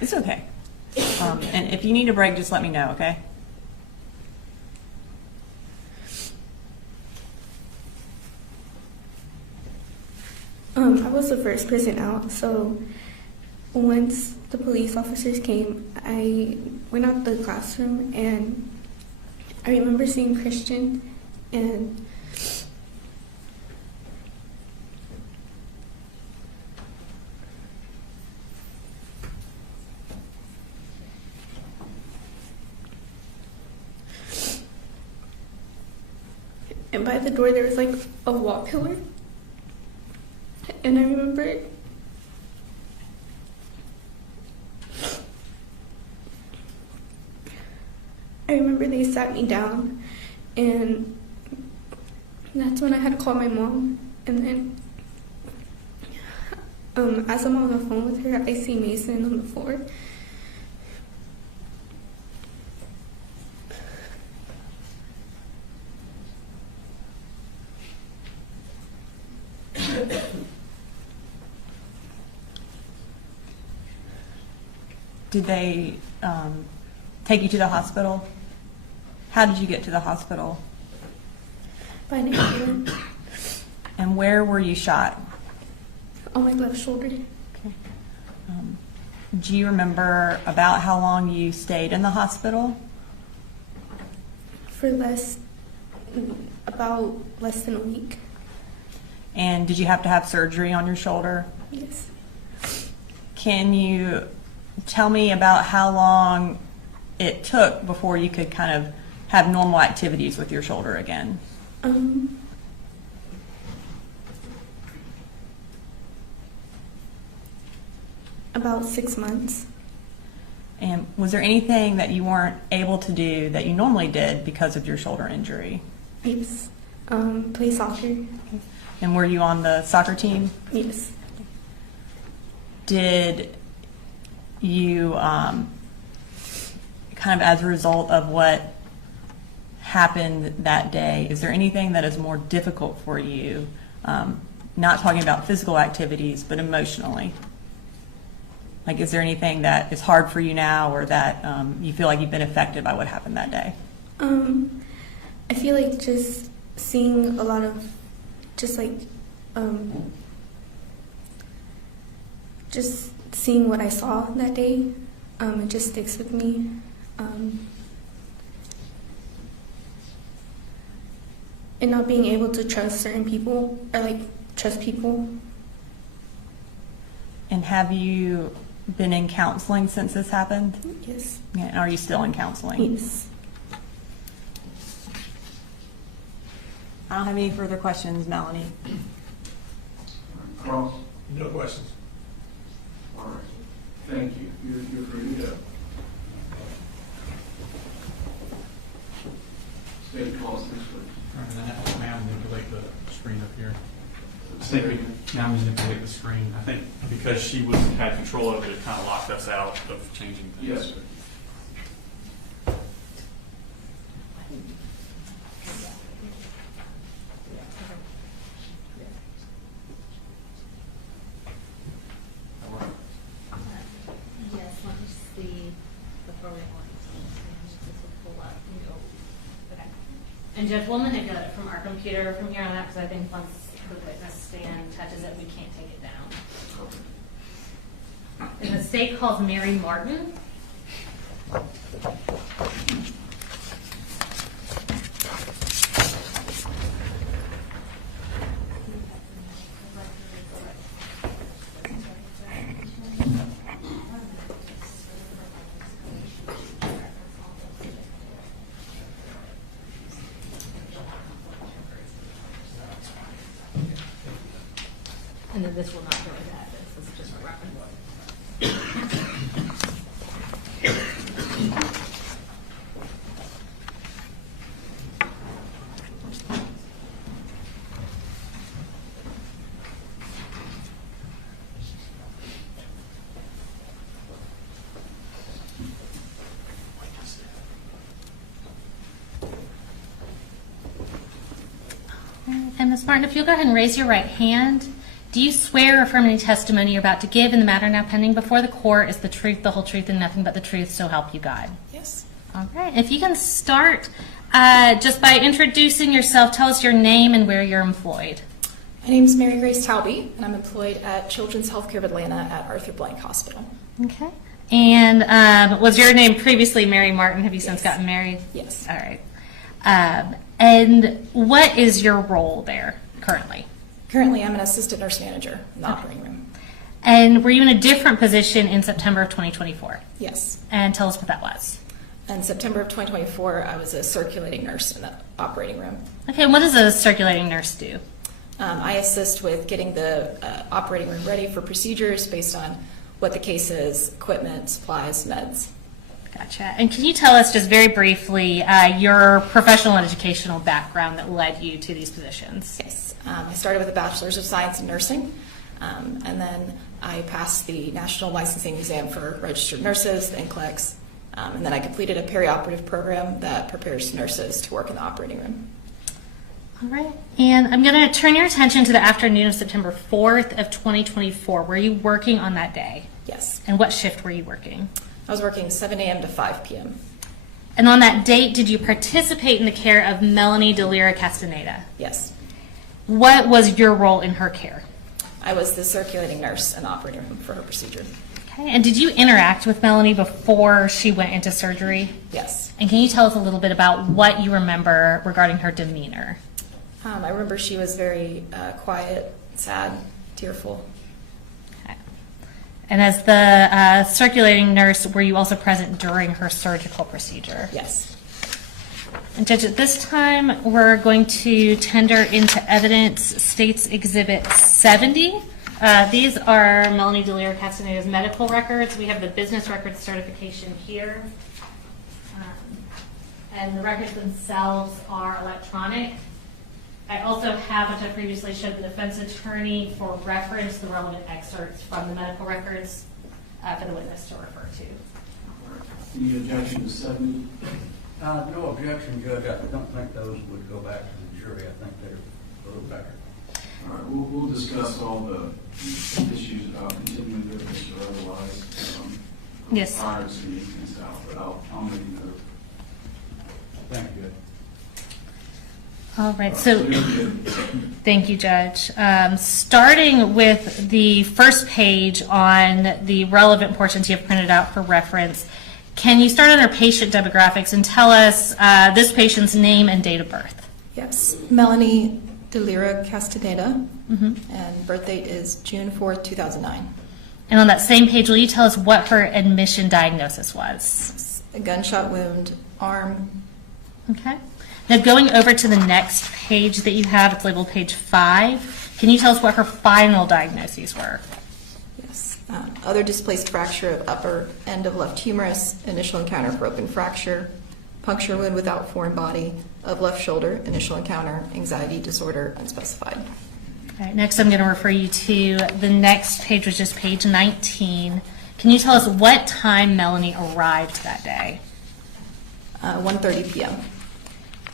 It's okay. And if you need a break, just let me know, okay? I was the first person out, so once the police officers came, I went out the classroom, and I remember seeing Christian, and by the door there was like a wall pillar, and I remember they sat me down, and that's when I had to call my mom. And then as I'm on the phone with her, I see Mason on the floor. Did they take you to the hospital? How did you get to the hospital? By an ambulance. And where were you shot? On my left shoulder. Okay. Do you remember about how long you stayed in the hospital? For about less than a week. And did you have to have surgery on your shoulder? Yes. Can you tell me about how long it took before you could kind of have normal activities with your shoulder again? About 6 months. And was there anything that you weren't able to do that you normally did because of your shoulder injury? Yes. Play soccer. And were you on the soccer team? Yes. Did you, kind of as a result of what happened that day, is there anything that is more difficult for you, not talking about physical activities, but emotionally? Like, is there anything that is hard for you now, or that you feel like you've been affected by what happened that day? I feel like just seeing a lot of, just seeing what I saw that day, it just sticks with me. And not being able to trust certain people, or trust people. And have you been in counseling since this happened? Yes. Yeah, and are you still in counseling? Yes. I don't have any further questions, Melanie. Cross? No questions. All right. Thank you. You're free to go. State calls this week. Ma'am, manipulate the screen up here. State. Now manipulate the screen. I think because she had control of it, it kind of locked us out of changing things. Yes, sir. Yes, let me see the program. Pull up. Okay. And Judge, we'll manipulate it from our computer from here on out, because I think once the witness stand touches it, we can't take it down. And the state calls Mary Martin. And then this will not go into evidence. This is just a reference. And Ms. Martin, if you'll go ahead and raise your right hand. Do you swear or affirm any testimony you're about to give in the matter now pending before the court is the truth, the whole truth, and nothing but the truth, so help you God? Yes. All right. If you can start just by introducing yourself, tell us your name and where you're employed. My name is Mary Grace Talby, and I'm employed at Children's Healthcare of Atlanta at Arthur Blank Hospital. Okay. And was your name previously Mary Martin? Have you since Yes. gotten married? Yes. All right. And what is your role there currently? Currently, I'm an assistant nurse manager in the operating room. And were you in a different position in September of 2024? Yes. And tell us what that was. In September of 2024, I was a circulating nurse in the operating room. Okay, and what does a circulating nurse do? I assist with getting the operating room ready for procedures based on what the case is, equipment, supplies, meds. Gotcha. And can you tell us just very briefly your professional and educational background that led you to these positions? Yes. I started with a Bachelor's of Science in Nursing, and then I passed the National Licensing Exam for Registered Nurses, the NCLEX, and then I completed a perioperative program that prepares nurses to work in the operating room. All right. And I'm going to turn your attention to the afternoon of September 4th of 2024. Were you working on that day? Yes. And what shift were you working? I was working 7 a.m. to 5 p.m. And on that date, did you participate in the care of Melanie Delira Castaneda? Yes. What was your role in her care? I was the circulating nurse in the operating room for her procedure. Okay. And did you interact with Melanie before she went into surgery? Yes. And can you tell us a little bit about what you remember regarding her demeanor? I remember she was very quiet, sad, tearful. Okay. And as the circulating nurse, were you also present during her surgical procedure? Yes. And Judge, at this time, we're going to tender into evidence State's Exhibit 70. These are Melanie Delira Castaneda's medical records. We have the business records certification here. And the records themselves are electronic. I also have, which I previously showed the defense attorney for reference, the relevant excerpts from the medical records for the witness to refer to. Any objection to 70? No objection, Judge. I don't think those would go back to the jury. I think they're a little better. All right, we'll discuss all the issues about continuing witness or otherwise. Yes. Prior to the evening's out, but I'll make a note. Thank you. All right, so thank you, Judge. Starting with the first page on the relevant portions you have printed out for reference, can you start on our patient demographics and tell us this patient's name and date of birth? Yes. Melanie Delira Castaneda, and birth date is June 4th, 2009. And on that same page, will you tell us what her admission diagnosis was? A gunshot wound, arm. Okay. Now going over to the next page that you have, it's labeled page 5. Can you tell us what her final diagnoses were? Yes. Other displaced fracture of upper end of left humerus, initial encounter for open fracture, puncture wound without foreign body of left shoulder, initial encounter, anxiety disorder, unspecified. All right, next I'm going to refer you to the next page, which is page 19. Can you tell us what time Melanie arrived that day? 1:30 p.m.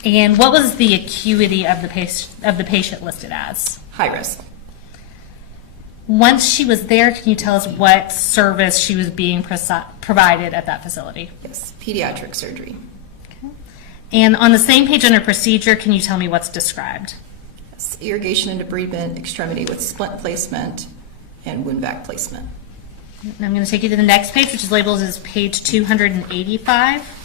And what was the acuity of the patient listed as? High risk. Once she was there, can you tell us what service she was being provided at that facility? Yes. Pediatric surgery. Okay. And on the same page under procedure, can you tell me what's described? Yes. Irrigation and debridement extremity with splint placement and wound vac placement. And I'm going to take you to the next page, which is labeled as page 285.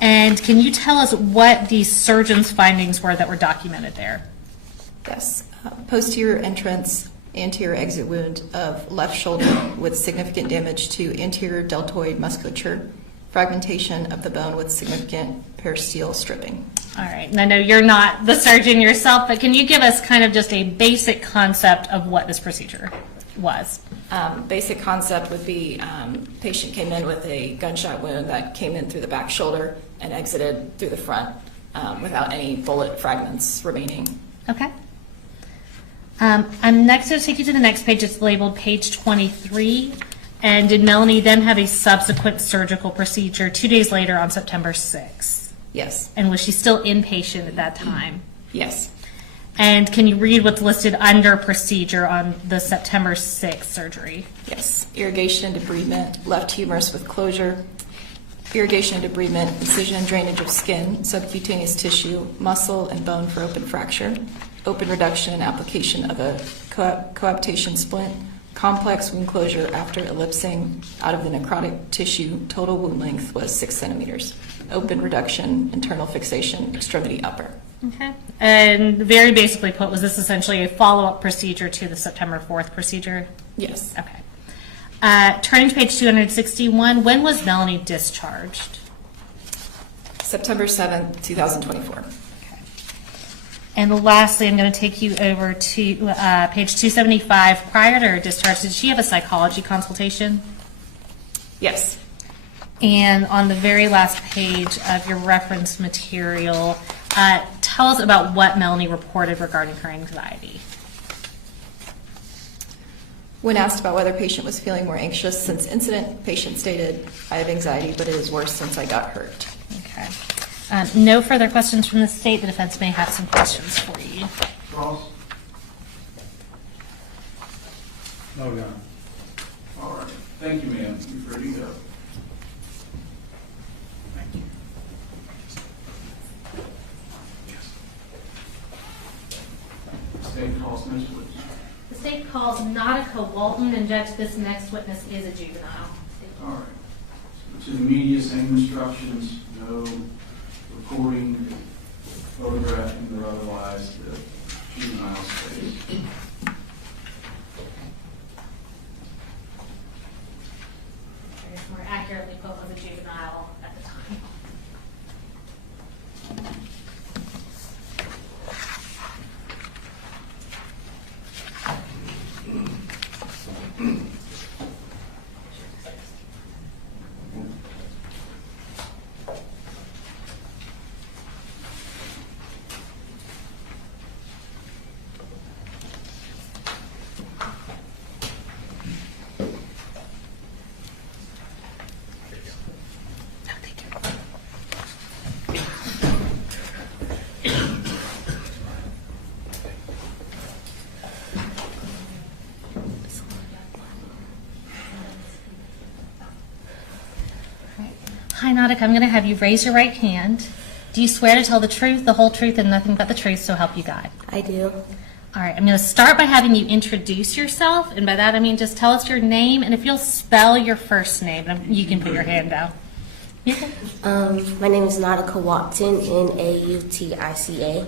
And can you tell us what the surgeon's findings were that were documented there? Yes. Posterior entrance, anterior exit wound of left shoulder with significant damage to anterior deltoid musculature, fragmentation of the bone with significant peristeel stripping. All right. And I know you're not the surgeon yourself, but can you give us kind of just a basic concept of what this procedure was? Basic concept would be patient came in with a gunshot wound that came in through the back shoulder and exited through the front without any bullet fragments remaining. Okay. I'm next going to take you to the next page. It's labeled page 23. And did Melanie then have a subsequent surgical procedure 2 days later on September 6th? Yes. And was she still inpatient at that time? Yes. And can you read what's listed under procedure on the September 6th surgery? Yes, irrigation and debridement, left humerus with closure, irrigation and debridement, incision and drainage of skin, subcutaneous tissue, muscle, and bone for open fracture, open reduction and application of a coaptation splint, complex wound closure after ellipsing out of the necrotic tissue. Total wound length was 6 centimeters. Open reduction, internal fixation, extremity upper. Okay. And very basically put, was this essentially a follow-up procedure to the September 4th procedure? Yes. Okay. Turning to page 261, when was Melanie discharged? September 7th, 2024. And lastly, I'm going to take you over to page 275. Prior to her discharge, did she have a psychology consultation? Yes. And on the very last page of your reference material, tell us about what Melanie reported regarding her anxiety. When asked about whether patient was feeling more anxious since incident, patient stated, "I have anxiety, but it is worse since I got hurt." Okay. No further questions from the state. The defense may have some questions for you. Cross? No gun. All right. Thank you, ma'am. You're free to go. Thank you. State calls next witness. The state calls Nautica Walton, and Judge, this next witness is a juvenile. All right. So to the media, same instructions, no recording, photographing, or otherwise the juvenile space. I guess more accurately put, was a juvenile at the time. Hi, Nautica. I'm going to have you raise your right hand. Do you swear to tell the truth, the whole truth, and nothing but the truth, so help you God? I do. All right. I'm going to start by having you introduce yourself, and by that I mean just tell us your name, and if you'll spell your first name, you can put your hand down. My name is Nautica Walton, Nautica.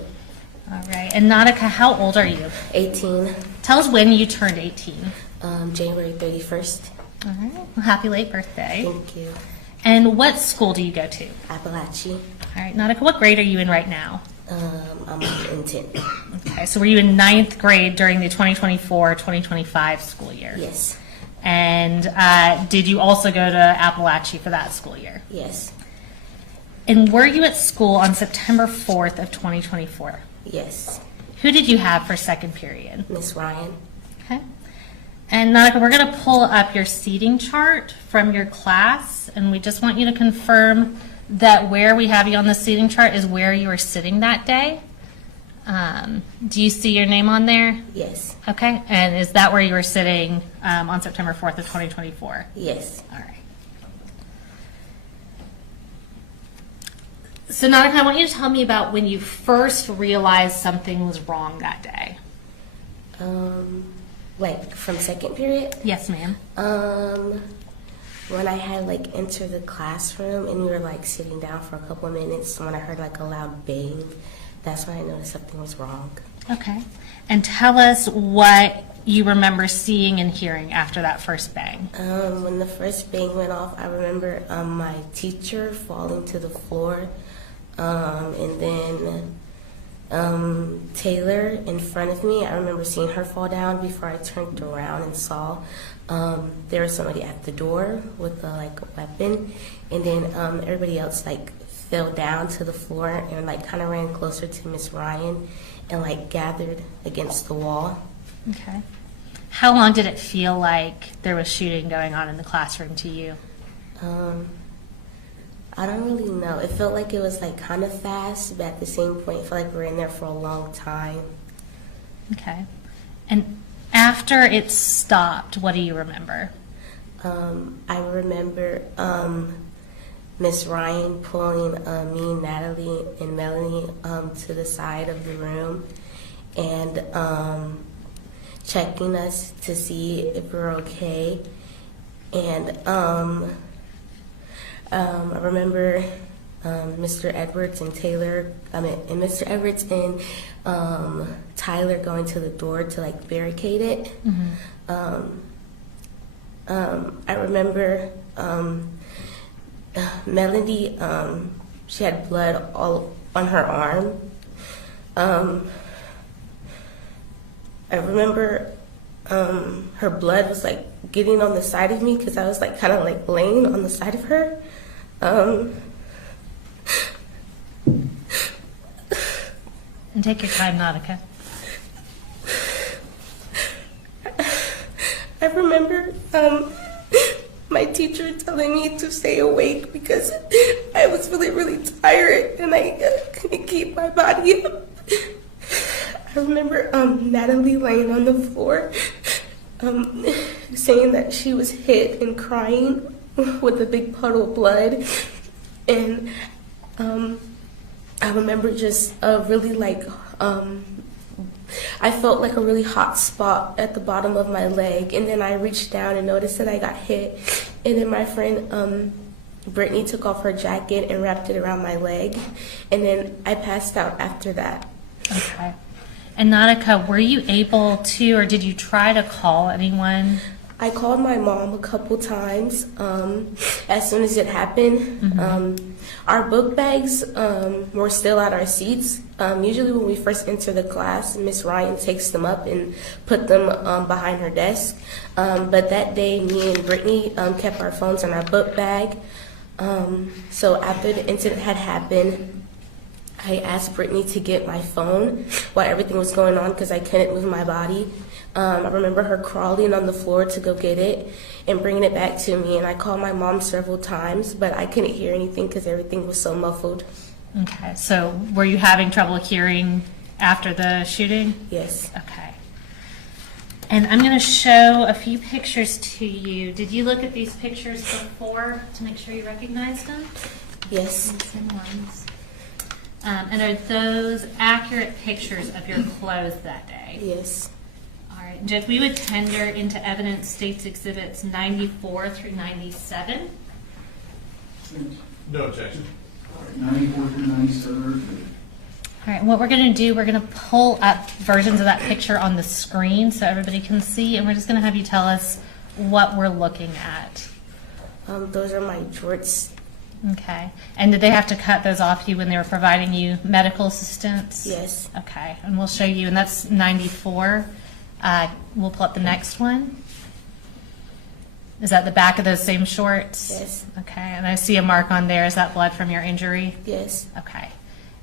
All right. And Nautica, how old are you? 18, Tell us when you turned 18. January 31st. All right. Well, happy late birthday. Thank you. And what school do you go to? Apalachee. All right, Nautica, what grade are you in right now? I'm in 10th. Okay, so were you in 9th grade during the 2024-2025 school year? Yes. And did you also go to Apalachee for that school year? Yes. And were you at school on September 4th of 2024? Yes. Who did you have for second period? Miss Ryan. Okay. And Nautica, we're going to pull up your seating chart from your class, and we just want you to confirm that where we have you on the seating chart is where you were sitting that day. Do you see your name on there? Yes. Okay. And is that where you were sitting on September 4th of 2024? Yes. All right. So Nautica, I want you to tell me about when you first realized something was wrong that day. Like from second period? Yes, ma'am. When I had like entered the classroom and we were like sitting down for a couple of minutes, when I heard like a loud bang, that's when I noticed something was wrong. Okay. And tell us what you remember seeing and hearing after that first bang. When the first bang went off, I remember my teacher falling to the floor, and then Taylor in front of me. I remember seeing her fall down before I turned around and saw there was somebody at the door with a weapon, and then everybody else like fell down to the floor and like kind of ran closer to Miss Ryan and like gathered against the wall. Okay. How long did it feel like there was shooting going on in the classroom to you? I don't really know. It felt like it was like kind of fast, but at the same point, it felt like we were in there for a long time. Okay. And after it stopped, what do you remember? I remember Miss Ryan pulling me, Natalie, and Melanie to the side of the room and checking us to see if we're okay. And I remember Mr. Edwards and Mr. Edwards and Tyler going to the door to like barricade it. I remember Melody, she had blood all on her arm. I remember her blood was like getting on the side of me because I was like kind of like laying on the side of her. And take your time, Nautica. I remember my teacher telling me to stay awake because I was really, really tired and I couldn't keep my body up. I remember Natalie laying on the floor saying that she was hit and crying with a big puddle of blood. And I remember just really like, I felt like a really hot spot at the bottom of my leg. And then I reached down and noticed that I got hit. And then my friend Brittany took off her jacket and wrapped it around my leg. And then I passed out after that. Okay. And Nautica, were you able to, or did you try to call anyone? I called my mom a couple times as soon as it happened. Our book bags were still at our seats. Usually when we first enter the class, Miss Ryan takes them up and put them behind her desk. But that day, me and Brittany kept our phones in our book bag. So after the incident had happened, I asked Brittany to get my phone while everything was going on because I couldn't move my body. I remember her crawling on the floor to go get it and bringing it back to me. And I called my mom several times, but I couldn't hear anything because everything was so muffled. Okay, so were you having trouble hearing after the shooting? Yes. Okay. And I'm going to show a few pictures to you. Did you look at these pictures before to make sure you recognized them? Yes. Same ones. And are those accurate pictures of your clothes that day? Yes. All right, Judge, we would tender into evidence States Exhibits 94 through 97. No objection. 94 through 97. All right, what we're going to do, we're going to pull up versions of that picture on the screen so everybody can see, and we're just going to have you tell us what we're looking at. Those are my jorts. Okay. And did they have to cut those off you when they were providing you medical assistance? Yes. Okay. And we'll show you, and that's 94. We'll pull up the next one. Is that the back of those same shorts? Yes. Okay. And I see a mark on there. Is that blood from your injury? Yes. Okay.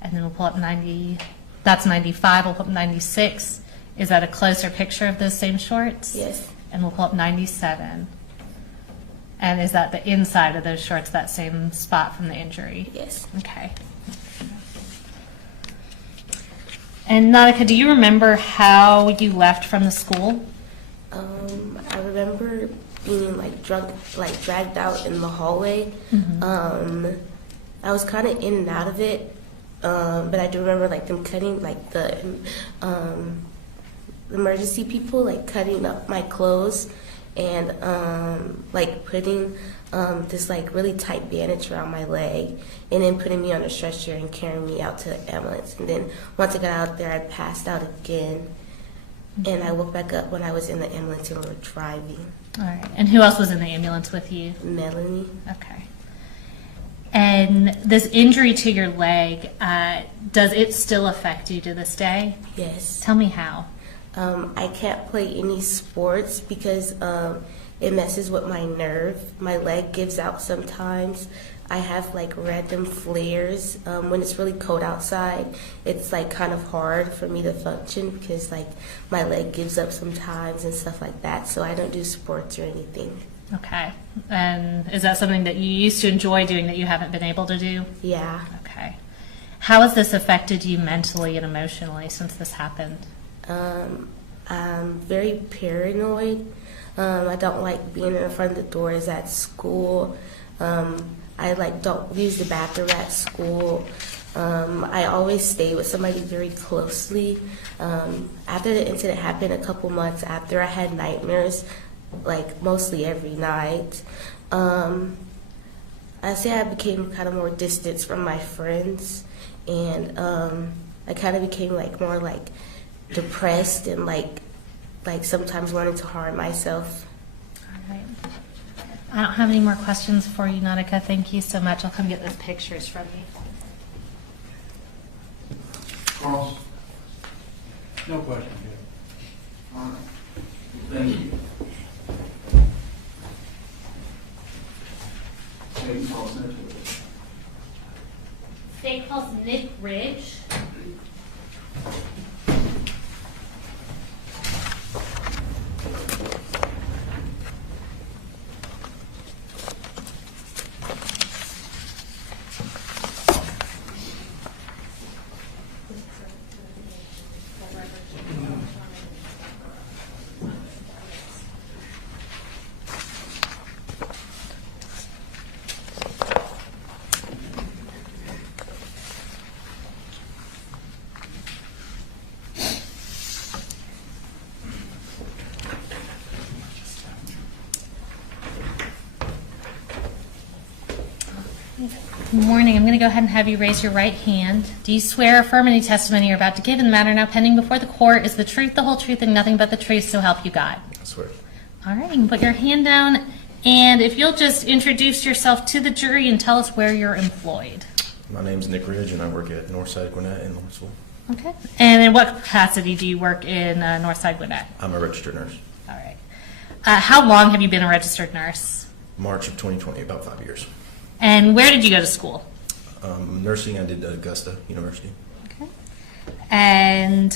And then we'll pull up 90. That's 95. We'll pull up 96. Is that a closer picture of those same shorts? Yes. And we'll pull up 97. And is that the inside of those shorts, that same spot from the injury? Yes. Okay. And Nautica, do you remember how you left from the school? I remember being like drunk, like dragged out in the hallway. I was kind of in and out of it, but I do remember like them cutting, like the emergency people, like cutting up my clothes and like putting this like really tight bandage around my leg, and then putting me on a stretcher and carrying me out to the ambulance. And then once I got out there, I passed out again, and I woke back up when I was in the ambulance and we were driving. All right. And who else was in the ambulance with you? Melanie. Okay. And this injury to your leg, does it still affect you to this day? Yes. Tell me how. I can't play any sports because it messes with my nerve. My leg gives out sometimes. I have like random flares. When it's really cold outside, it's like kind of hard for me to function because like my leg gives up sometimes and stuff like that. So I don't do sports or anything. Okay. And is that something that you used to enjoy doing that you haven't been able to do? Yeah. Okay. How has this affected you mentally and emotionally since this happened? I'm very paranoid. I don't like being in front of the doors at school. I don't use the bathroom at school. I always stay with somebody very closely. After the incident happened a couple months after, I had nightmares, like mostly every night. I say I became kind of more distant from my friends, and I kind of became more depressed and like sometimes wanted to harm myself. All right. I don't have any more questions for you, Nautica. Thank you so much. I'll come get those pictures from you. Carlos? No question, Judge. All right. Thank you. State calls Nick. State calls Nick Ridge. Good morning. I'm going to go ahead and have you raise your right hand. Do you swear or affirm any testimony you're about to give in the matter now pending before the court is the truth, the whole truth, and nothing but the truth, so help you God? I swear. All right, you can put your hand down, and if you'll just introduce yourself to the jury and tell us where you're employed. My name's Nick Ridge, and I work at Northside Gwinnett in Lawrenceville. Okay. And in what capacity do you work in Northside Gwinnett? I'm a registered nurse. All right. How long have you been a registered nurse? March of 2020, about 5 years. And where did you go to school? Nursing, I did at Augusta University. Okay. And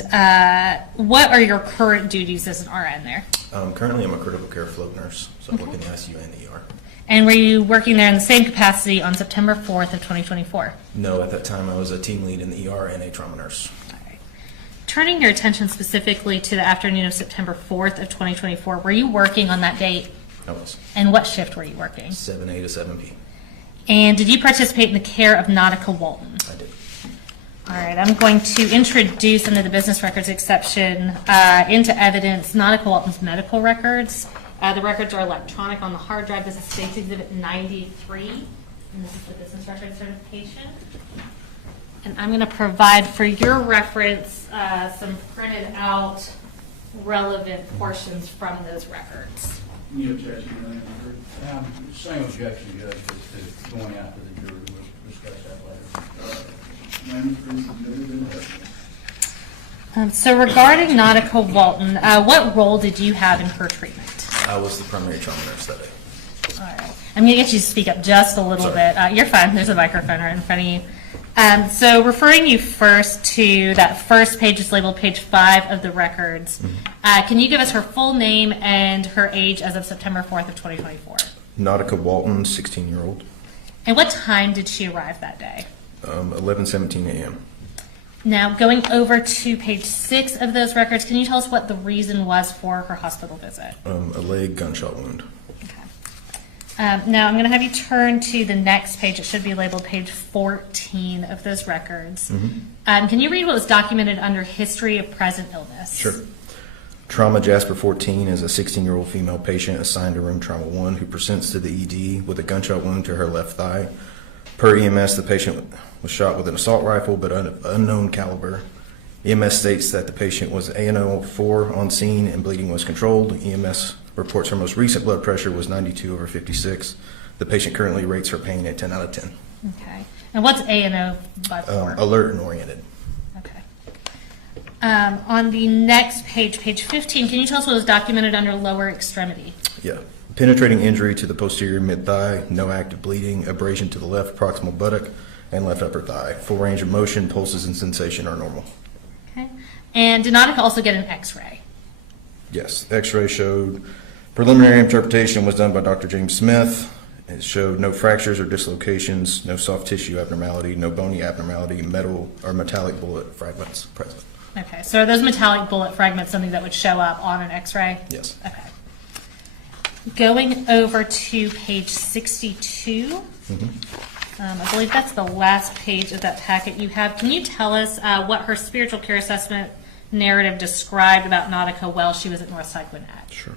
what are your current duties as an RN there? Currently, I'm a critical care float nurse, so I work in the ICU and the ER. And were you working there in the same capacity on September 4th of 2024? No, at that time, I was a team lead in the ER and a trauma nurse. All right. Turning your attention specifically to the afternoon of September 4th of 2024, were you working on that date? I was. And what shift were you working? 7A to 7P. And did you participate in the care of Nautica Walton? I did. All right, I'm going to introduce under the business records exception into evidence Nautica Walton's medical records. The records are electronic on the hard drive. This is State's Exhibit 93, and this is the business record certification. And I'm going to provide for your reference some printed out relevant portions from those records. Any objection to that? Same objection, Judge, as to going out to the jury. We'll discuss that later. 93 submitted in evidence. So regarding Nautica Walton, what role did you have in her treatment? I was the primary trauma nurse that day. All right. I'm going to get you to speak up just a little Sorry. bit. You're fine. There's a microphone right in front of you. So referring you first to that first page is labeled page 5 of the records. Can you give us her full name and her age as of September 4th of 2024? Nautica Walton, 16-year-old. And what time did she arrive that day? 11:17 a.m. Now, going over to page 6 of those records, can you tell us what the reason was for her hospital visit? A leg gunshot wound. Okay. Now, I'm going to have you turn to the next page. It should be labeled page 14 of those records. Can you read what was documented under history of present illness? Sure. Trauma Jasper 14 is a 16-year-old female patient assigned to room trauma 1 who presents to the ED with a gunshot wound to her left thigh. Per EMS, the patient was shot with an assault rifle but unknown caliber. EMS states that the patient was ANO4 on scene and bleeding was controlled. EMS reports her most recent blood pressure was 92/56. The patient currently rates her pain at 10 out of 10. Okay. And what's ANO by 4? Alert and oriented. Okay. On the next page, page 15, can you tell us what was documented under lower extremity? Yeah. Penetrating injury to the posterior mid-thigh, no active bleeding, abrasion to the left proximal buttock and left upper thigh. Full range of motion, pulses, and sensation are normal. Okay. And did Nautica also get an x-ray? Yes. X-ray showed preliminary interpretation was done by Dr. James Smith. It showed no fractures or dislocations, no soft tissue abnormality, no bony abnormality, metal or metallic bullet fragments present. Okay, so are those metallic bullet fragments something that would show up on an x-ray? Yes. Okay. Going over to page 62, I believe that's the last page of that packet you have. Can you tell us what her spiritual care assessment narrative described about Nautica while she was at Northside Gwinnett? Sure.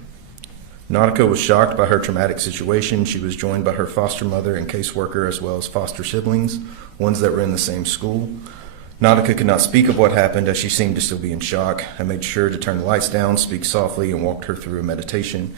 Nautica was shocked by her traumatic situation. She was joined by her foster mother and caseworker, as well as foster siblings, ones that were in the same school. Nautica could not speak of what happened, as she seemed to still be in shock. I made sure to turn the lights down, speak softly, and walked her through a meditation.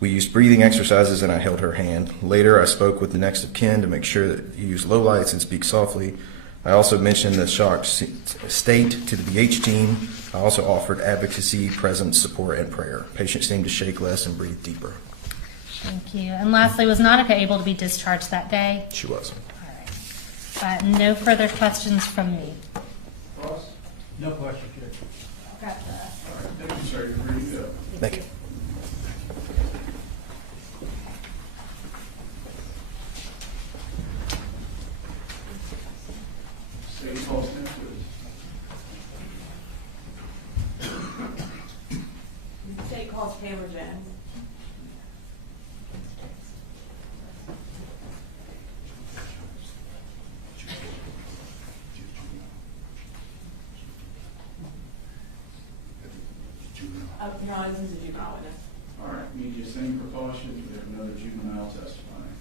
We used breathing exercises, and I held her hand. Later, I spoke with the next of kin to make sure that you use low lights and speak softly. I also mentioned the shocked state to the BH team. I also offered advocacy, presence, support, and prayer. Patient seemed to shake less and breathe deeper. Thank you. And lastly, was Nautica able to be discharged that day? She was. All right. No further questions from me. Ross? No question, Judge. All right, thank you, sir. You're ready to go. Thank you. State call stand, please. The state calls Taylor Jones. No, this is a juvenile witness. All right, media, same precautions. We have another juvenile testifying.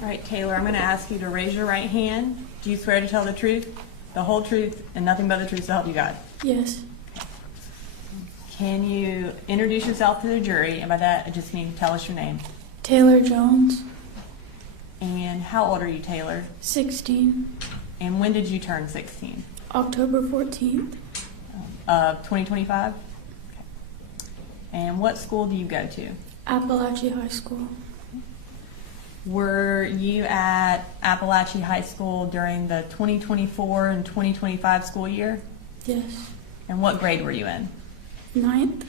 All right, Taylor, I'm going to ask you to raise your right hand. Do you swear to tell the truth, the whole truth, and nothing but the truth to help you God? Yes. Can you introduce yourself to the jury? And by that, I just mean tell us your name. Taylor Jones, And how old are you, Taylor? 16, And when did you turn 16? October 14th, Of 2025? Okay. And what school do you go to? Apalachee High School. Were you at Apalachee High School during the 2024 and 2025 school year? Yes. And what grade were you in? 9th.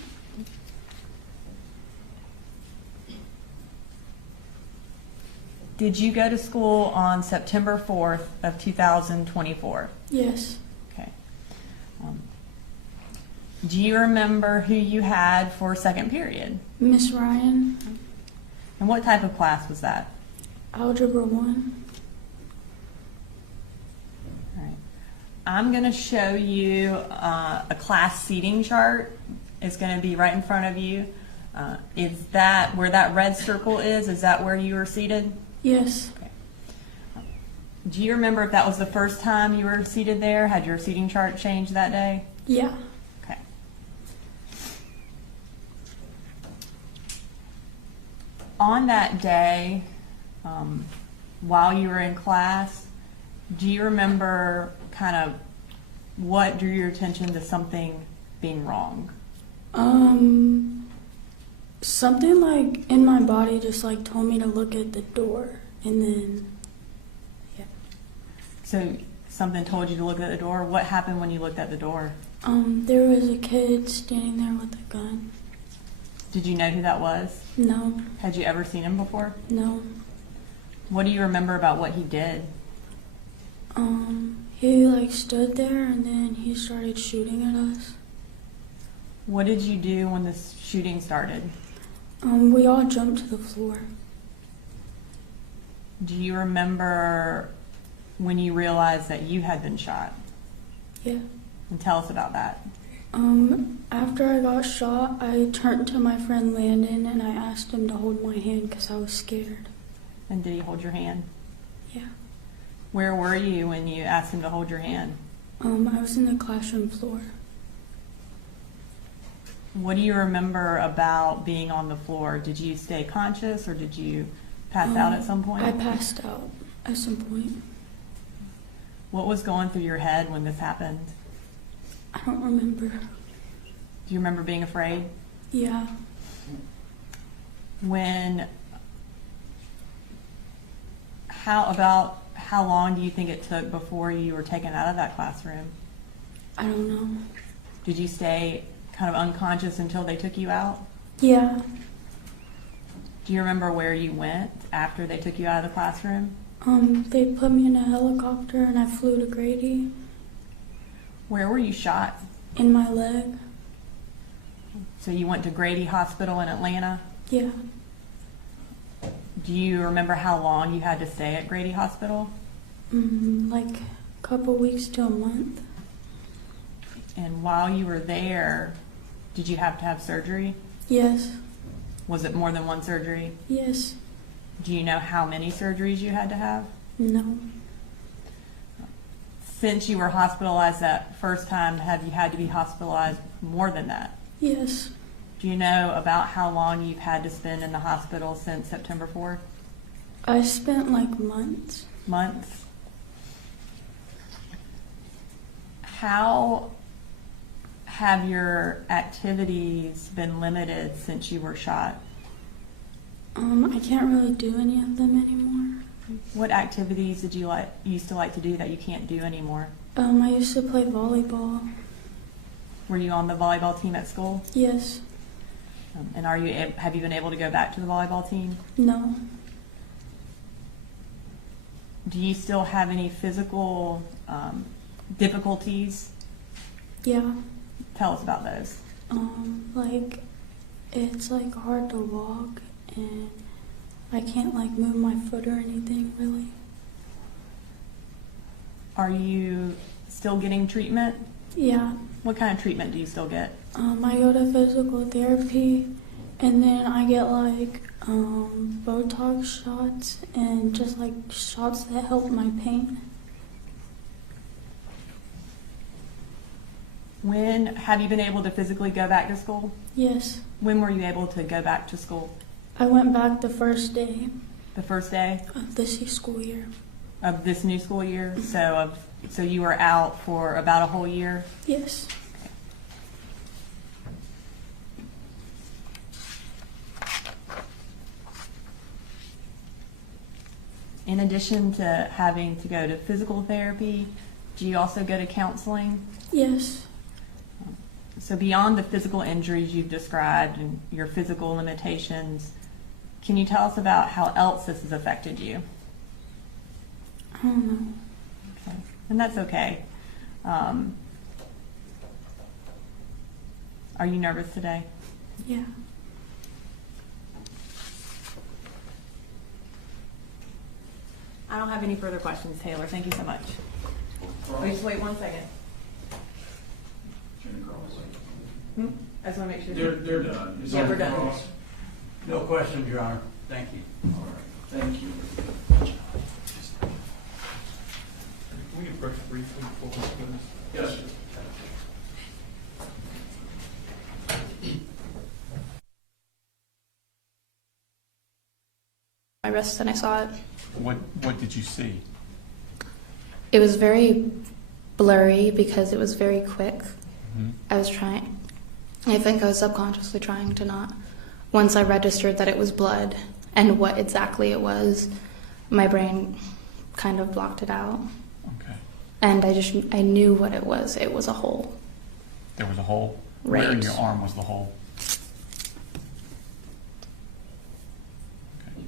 Did you go to school on September 4th of 2024? Yes. Okay. Do you remember who you had for second period? Miss Ryan, And what type of class was that? Algebra 1. All right. I'm going to show you a class seating chart. It's going to be right in front of you. Is that where that red circle is? Is that where you were seated? Yes. Okay. Do you remember if that was the first time you were seated there? Had your seating chart changed that day? Yeah. Okay. On that day, while you were in class, do you remember kind of what drew your attention to something being wrong? Something like in my body just like told me to look at the door, and then, yeah. So something told you to look at the door. What happened when you looked at the door? There was a kid standing there with a gun. Did you know who that was? No, Had you ever seen him before? no. What do you remember about what he did? He like stood there and then he started shooting at us. What did you do when the shooting started? We all jumped to the floor. Do you remember when you realized that you had been shot? Yeah. And tell us about that. After I got shot, I turned to my friend Landon and I asked him to hold my hand because I was scared. And did he hold your hand? Yeah. Where were you when you asked him to hold your hand? I was in the classroom floor. What do you remember about being on the floor? Did you stay conscious or did you pass out at some point? I passed out at some point. What was going through your head when this happened? I don't remember. Do you remember being afraid? Yeah. How long do you think it took before you were taken out of that classroom? I don't know. Did you stay kind of unconscious until they took you out? Yeah. Do you remember where you went after they took you out of the classroom? They put me in a helicopter and I flew to Grady. Where were you shot? In my leg. So you went to Grady Hospital in Atlanta? Yeah. Do you remember how long you had to stay at Grady Hospital? Like a couple weeks to a month. And while you were there, did you have to have surgery? Yes. Was it more than one surgery? Yes. Do you know how many surgeries you had to have? No. Since you were hospitalized that first time, have you had to be hospitalized more than that? Yes. Do you know about how long you've had to spend in the hospital since September 4th? I spent like months. Months? How have your activities been limited since you were shot? I can't really do any of them anymore. What activities did you used to like to do that you can't do anymore? I used to play volleyball. Were you on the volleyball team at school? Yes. And have you been able to go back to the volleyball team? No. Do you still have any physical difficulties? Yeah. Tell us about those. Like, it's like hard to walk and I can't like move my foot or anything really. Are you still getting treatment? Yeah. What kind of treatment do you still get? I go to physical therapy and then I get like Botox shots and just like shots that help my pain. When have you been able to physically go back to school? Yes. When were you able to go back to school? I went back the first day The first day of this school year. of this new school year? So you were out for about a whole year? Yes. In addition to having to go to physical therapy, do you also go to counseling? Yes. So beyond the physical injuries you've described and your physical limitations, can you tell us about how else this has affected you? I don't know. Okay. And that's okay. Are you nervous today? Yeah. I don't have any further questions, Taylor. Thank you so much. Just wait 1 second. I just want to make sure. They're done. Is Yeah, that we're done. across? No questions, Your Honor. Thank you. All right, thank you. Can we get break briefly before we go this? Yes, sir. My wrist and I saw it. What did you see? It was very blurry because it was very quick. Mm-hmm. I think I was subconsciously trying to not. Once I registered that it was blood and what exactly it was, my brain kind of blocked it out. Okay. And I knew what it was. It was a hole. There was a hole? Right. Where in your arm was the hole? Okay.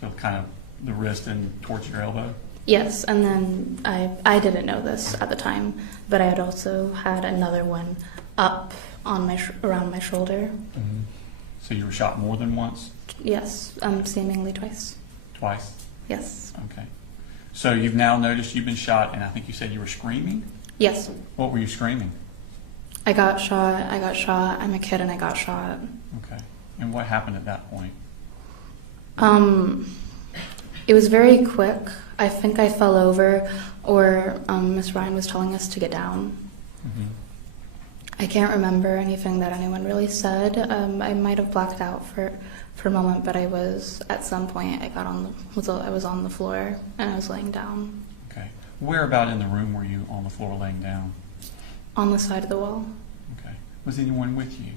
So kind of the wrist and towards your elbow? Yes, and then I didn't know this at the time, but I had also had another one up on around my shoulder. Mm-hmm. So you were shot more than once? Yes, seemingly twice. Twice? Yes. Okay. So you've now noticed you've been shot, and I think you said you were screaming? Yes. What were you screaming? I got shot. I'm a kid and I got shot. Okay. And what happened at that point? It was very quick. I think I fell over, or Miss Ryan was telling us to get down. Mm-hmm. I can't remember anything that anyone really said. I might have blacked out for a moment, but I was at some point. I was on the floor and I was laying down. Okay. Where about in the room were you on the floor laying down? On the side of the wall. Okay. Was anyone with you?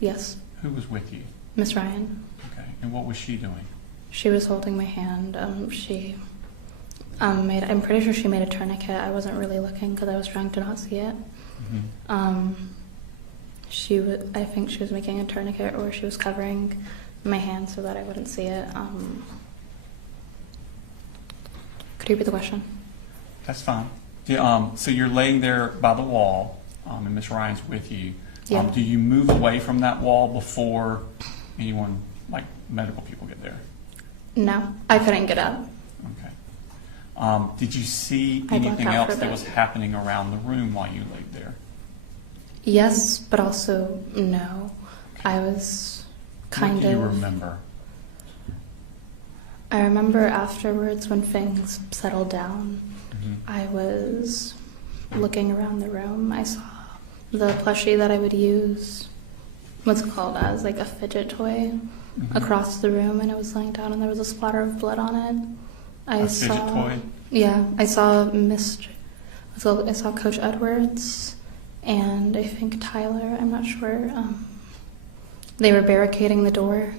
Yes. Who was with you? Miss Ryan. Okay. And what was she doing? She was holding my hand. I'm pretty sure she made a tourniquet. I wasn't really looking because I was trying to not see it. Mm-hmm. I think she was making a tourniquet, or she was covering my hand so that I wouldn't see it. Could you repeat the question? That's fine. So you're laying there by the wall, and Miss Ryan's with you. Yeah. Do you move away from that wall before anyone, like medical people, get there? No, I couldn't get up. Okay. Did you see I blacked anything out else for a that bit. was happening around the room while you laid there? Yes, but also no. I was kind What do you of. remember? I remember afterwards when things settled down, Mhm. I was looking around the room. I saw the plushie that I would use, what's it called, as like a fidget toy, Mhm. across the room, and it was laying down, and there was a splatter of blood on it. A fidget toy? Yeah, I saw I saw Coach Edwards, and I think Tyler. I'm not sure. They were barricading the door,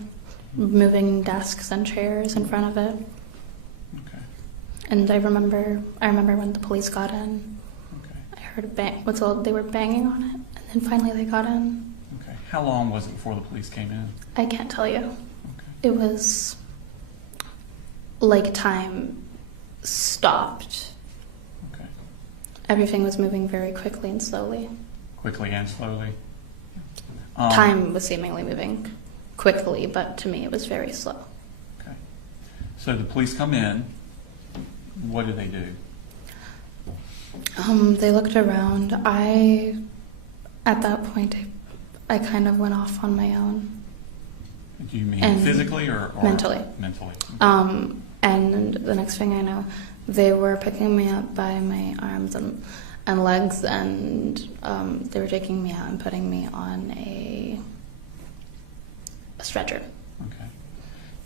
moving desks and chairs in front of it. Okay. And I remember when the police got in. Okay. I heard a bang. They were banging on it, and then finally they got in. Okay. How long was it before the police came in? I can't tell you. Okay. It was like time stopped. Okay. Everything was moving very quickly and slowly. Quickly and slowly? Time was seemingly moving quickly, but to me it was very slow. Okay. So the police come in. What do they do? They looked around. At that point, I kind of went off on my own. Do you mean And physically or mentally. Mentally. And the next thing I know, they were picking me up by my arms and legs, and they were taking me out and putting me on a stretcher. Okay.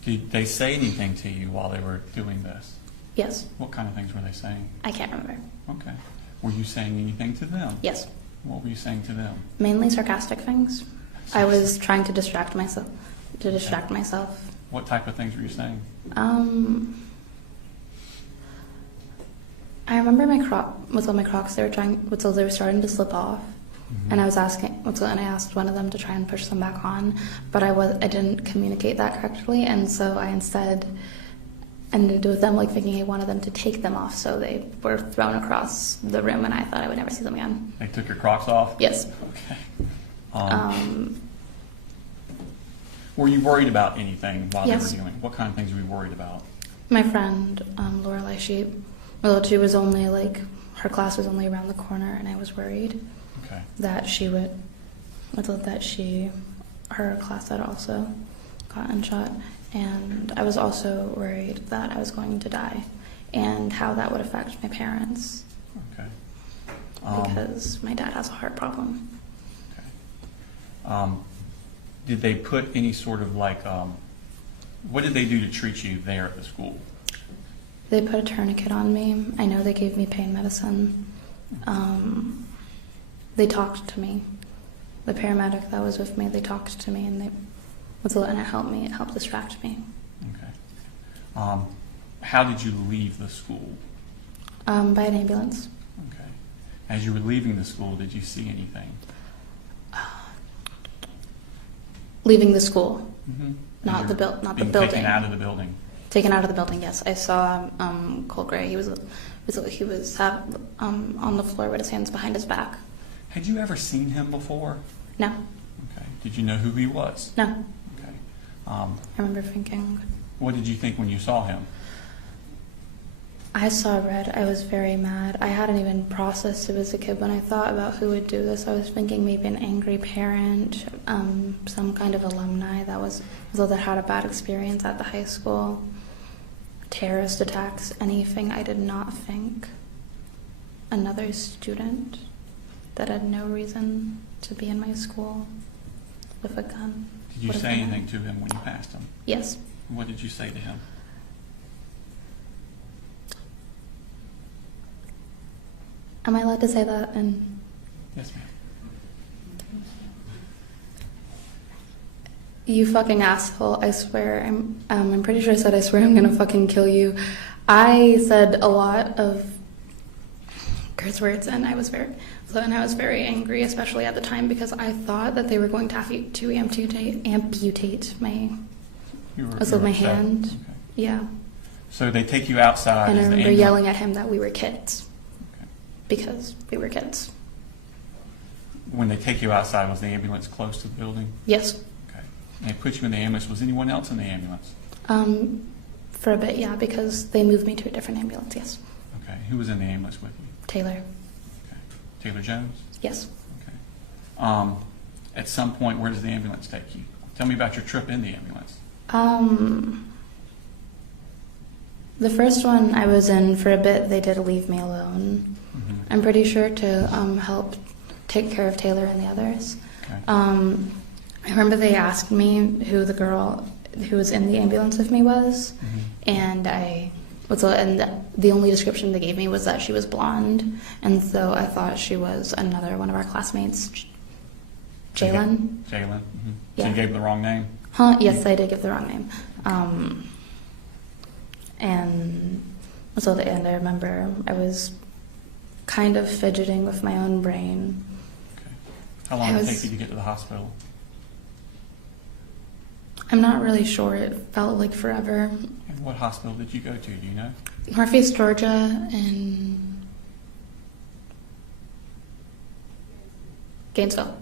Did they say anything to you while they were doing this? Yes. What kind of things were they saying? I can't remember. Okay. Were you saying anything to them? Yes. What were you saying to them? Mainly sarcastic things. I was trying to distract myself. What type of things were you saying? I remember my Crocs. They were starting to slip off, and I was asking. And I asked one of them to try and push them back on, but I didn't communicate that correctly, and so I instead ended with them thinking I wanted them to take them off, so they were thrown across the room, and I thought I would never see them again. They took your Crocs off? Yes. Okay. Were you worried about anything while Yes. they were doing? What kind of things were you worried about? My friend, Lorelei, she was only her class was only around the corner, and I was worried Okay. that her class had also gotten shot, and I was also worried that I was going to die, and how that would affect my parents, Okay. because my dad has a heart problem. Okay. Did they put any sort of what did they do to treat you there at the school? They put a tourniquet on me. I know they gave me pain medicine. They talked to me. The paramedic that was with me, they talked to me, and it helped me. It helped distract me. Okay. How did you leave the school? By an ambulance. Okay. As you were leaving the school, did you see anything? Leaving the school, Mm-hmm. not the Being building. taken out of the building. Taken out of the building. Yes, I saw Colin Gray. He was on the floor with his hands behind his back. Had you ever seen him before? No, Okay. Did you know who he was? no. Okay. I remember thinking. What did you think when you saw him? I saw red. I was very mad. I hadn't even processed it as a kid when I thought about who would do this. I was thinking maybe an angry parent, some kind of alumni that had a bad experience at the high school, terrorist attacks, anything. I did not think another student that had no reason to be in my school with a gun. Did you say anything to him when you passed him? Yes. What did you say to him? Am I allowed to say that? And Yes, ma'am. you fucking asshole! I swear. I'm pretty sure I said I swear I'm gonna fucking kill you. I said a lot of curse words, and I was very angry, especially at the time, because I thought that they were going to have to amputate my my upset. hand. Okay. Yeah, So they take you outside. and I Is the remember ambulance- yelling at him that we were kids Okay. because we were kids. When they take you outside, was the ambulance close to the building? Yes, Okay. And they put you in the ambulance. Was anyone else in the ambulance? for a bit, yeah, because they moved me to a different ambulance. Yes, Okay. Who was in the ambulance with you? Taylor. Okay. Taylor Jones? Yes. Okay. At some point, where does the ambulance take you? Tell me about your trip in the ambulance. The first one I was in for a bit, they did leave me alone. Mm-hmm. I'm pretty sure to help take care of Taylor and the others. Okay. I remember they asked me who the girl who was in the ambulance with me was, and the only description they gave me was that she was blonde, and so I thought she was another one of our classmates, Jalen. Jalen. Mm-hmm. So Yeah. you gave the wrong name? Huh? Yes, I did give the wrong name. And so at the end, I remember I was kind of fidgeting with my own brain. Okay. How long I did it was- take you to get to the hospital? I'm not really sure. It felt like forever. And what hospital did you go to? Do you know? Northeast Georgia and Gainesville.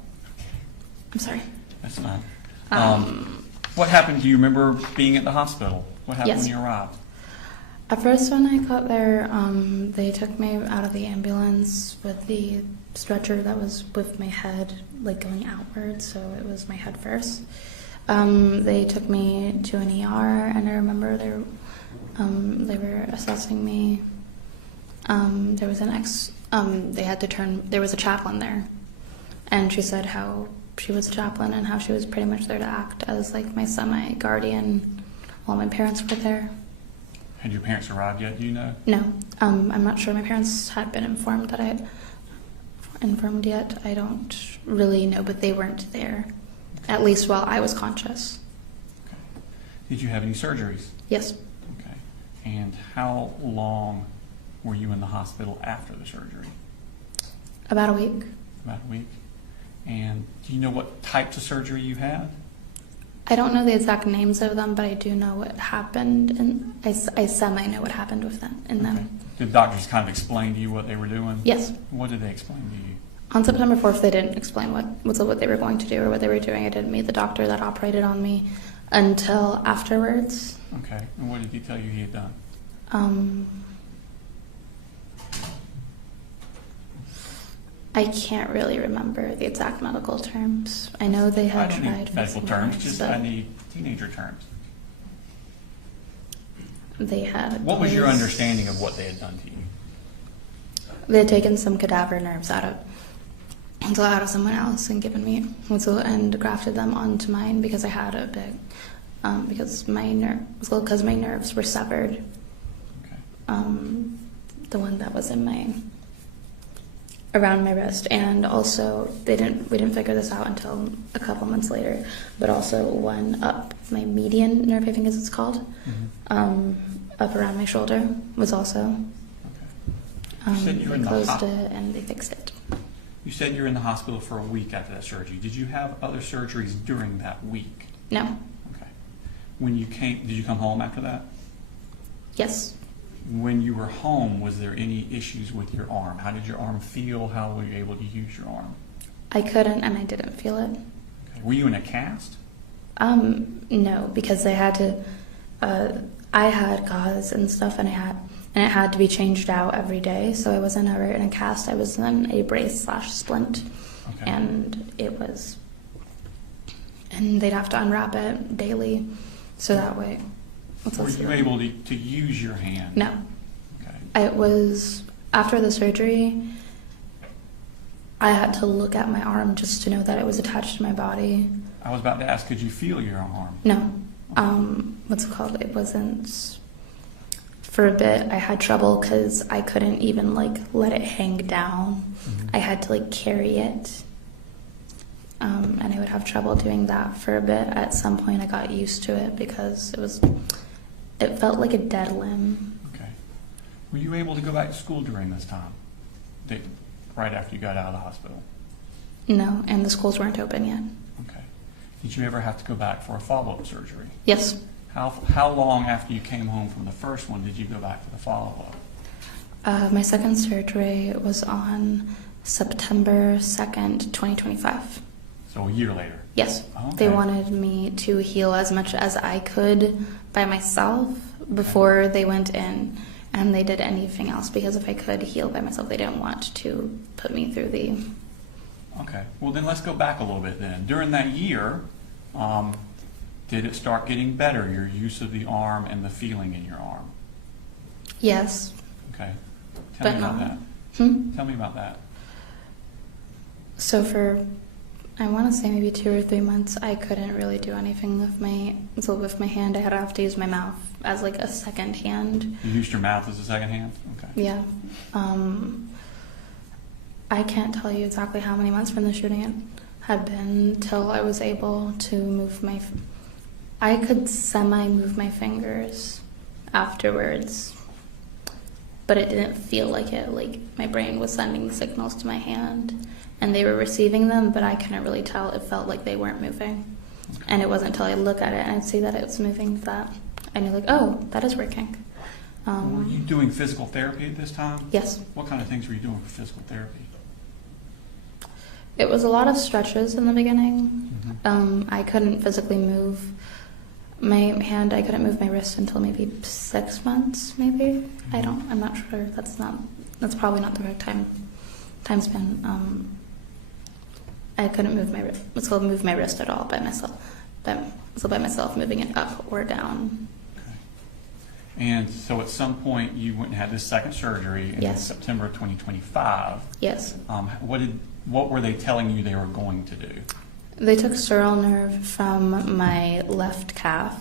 I'm sorry. That's fine. What happened? Do you remember being at the hospital? What happened Yes. when you arrived? At first, when I got there, they took me out of the ambulance with the stretcher that was with my head, like going outward, so it was my head first. They took me to an ER, and I remember they were assessing me. There was there was a chaplain there, and she said how she was a chaplain and how she was pretty much there to act as like my semi-guardian while my parents were there. Had your parents arrived yet? Do you know? No, I'm not sure my parents had been informed yet. I don't really know, but they weren't there, at least while I was conscious. Okay. Did you have any surgeries? Yes, Okay. And how long were you in the hospital after the surgery? about a week. About a week. And do you know what types of surgery you had? I don't know the exact names of them, but I do know what happened, and I semi know what happened with them. In Okay. them. Did the doctors kind of explain to you what they were doing? Yes. What did they explain to you? On September 4th, they didn't explain what they were going to do or what they were doing. I didn't meet the doctor that operated on me until afterwards. Okay. And what did he tell you he had done? I can't really remember the exact medical terms. I know they had I don't tried need medical some terms, things, just but I need teenager terms. they had. What was your police- understanding of what they had done to you? They had taken some cadaver nerves out of someone else and given me and grafted them onto mine because I had a big because my nerves were severed. Okay. The one that was in around my wrist, and also we didn't figure this out until a couple months later, but also one up my median nerve, I think is it's called, up around my shoulder was also. You said you were They in the closed ho- it and they fixed it. You said you were in the hospital for a week after that surgery. Did you have other surgeries during that week? No. Okay. When you came, did you come home after that? Yes. When you were home, was there any issues with your arm? How did your arm feel? How were you able to use your arm? I couldn't, and I didn't feel it. Okay. Were you in a cast? No, because they had to. I had gauze and stuff, and it had to be changed out every day. So I wasn't ever in a cast. I was in a brace/splint, Okay. and they'd have to unwrap it daily, so that way. Were you able to use your hand? No. Okay. It was after the surgery. I had to look at my arm just to know that it was attached to my body. I was about to ask, could you feel your arm? No. It wasn't. For a bit, I had trouble because I couldn't even let it hang down. Mm-hmm. I had to carry it, and I would have trouble doing that for a bit. At some point, I got used to it because it felt like a dead limb. Okay. Were you able to go back to school during this time? right after you got out of the hospital? No, and the schools weren't open yet. Okay. Did you ever have to go back for a follow-up surgery? Yes. How long after you came home from the first one did you go back for the follow-up? My second surgery was on September 2nd, 2025. So a year later? Yes. Oh, okay. They wanted me to heal as much as I could by myself before they went in, and they did anything else because if I could heal by myself, they didn't want to put me through the... Okay. Well, then let's go back a little bit then. During that year, did it start getting better, your use of the arm and the feeling in your arm? Yes. Okay. Tell me about that. Tell me about that. So for, I want to say maybe 2 or 3 months, I couldn't really do anything with my hand. I had to have to use my mouth as like a second hand. You used your mouth as a second hand? Okay. Yeah. I can't tell you exactly how many months from the shooting it had been till I was able to move I could semi-move my fingers afterwards, but it didn't feel like it. Like my brain was sending the signals to my hand, and they were receiving them, but I couldn't really tell. It felt like they weren't moving. Okay. And it wasn't until I look at it and I'd see that it was moving that I knew, like, oh, that is working. Were you doing physical therapy at this time? Yes. What kind of things were you doing for physical therapy? It was a lot of stretches in the beginning. Mm-hmm. I couldn't physically move my hand. I couldn't move my wrist until maybe 6 months, maybe. Mm-hmm. I'm not sure. That's probably not the correct time span. I couldn't move my wrist at all by myself. By myself, moving it up or down. Okay. And so at some point you went and had this second surgery in Yes. September 2025. Yes. What were they telling you they were going to do? They took sural nerve from my left calf,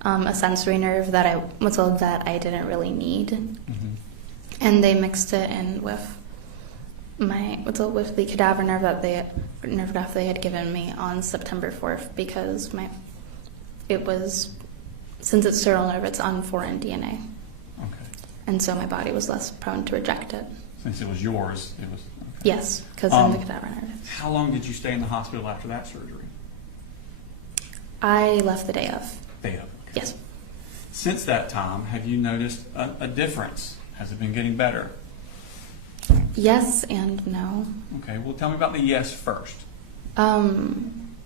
a sensory nerve that I didn't really need, and they mixed it in with with the cadaver nerve graft they had given me on September 4th because since it's sural nerve, it's on foreign DNA. Okay. And so my body was less prone to reject it. Since it was yours, it was. Okay. Yes, because I'm the cadaver nerve. How long did you stay in the hospital after that surgery? I left the day of. Day of. Okay. Yes. Since that time, have you noticed a difference? Has it been getting better? Yes and no. Okay, well, tell me about the yes first. I'm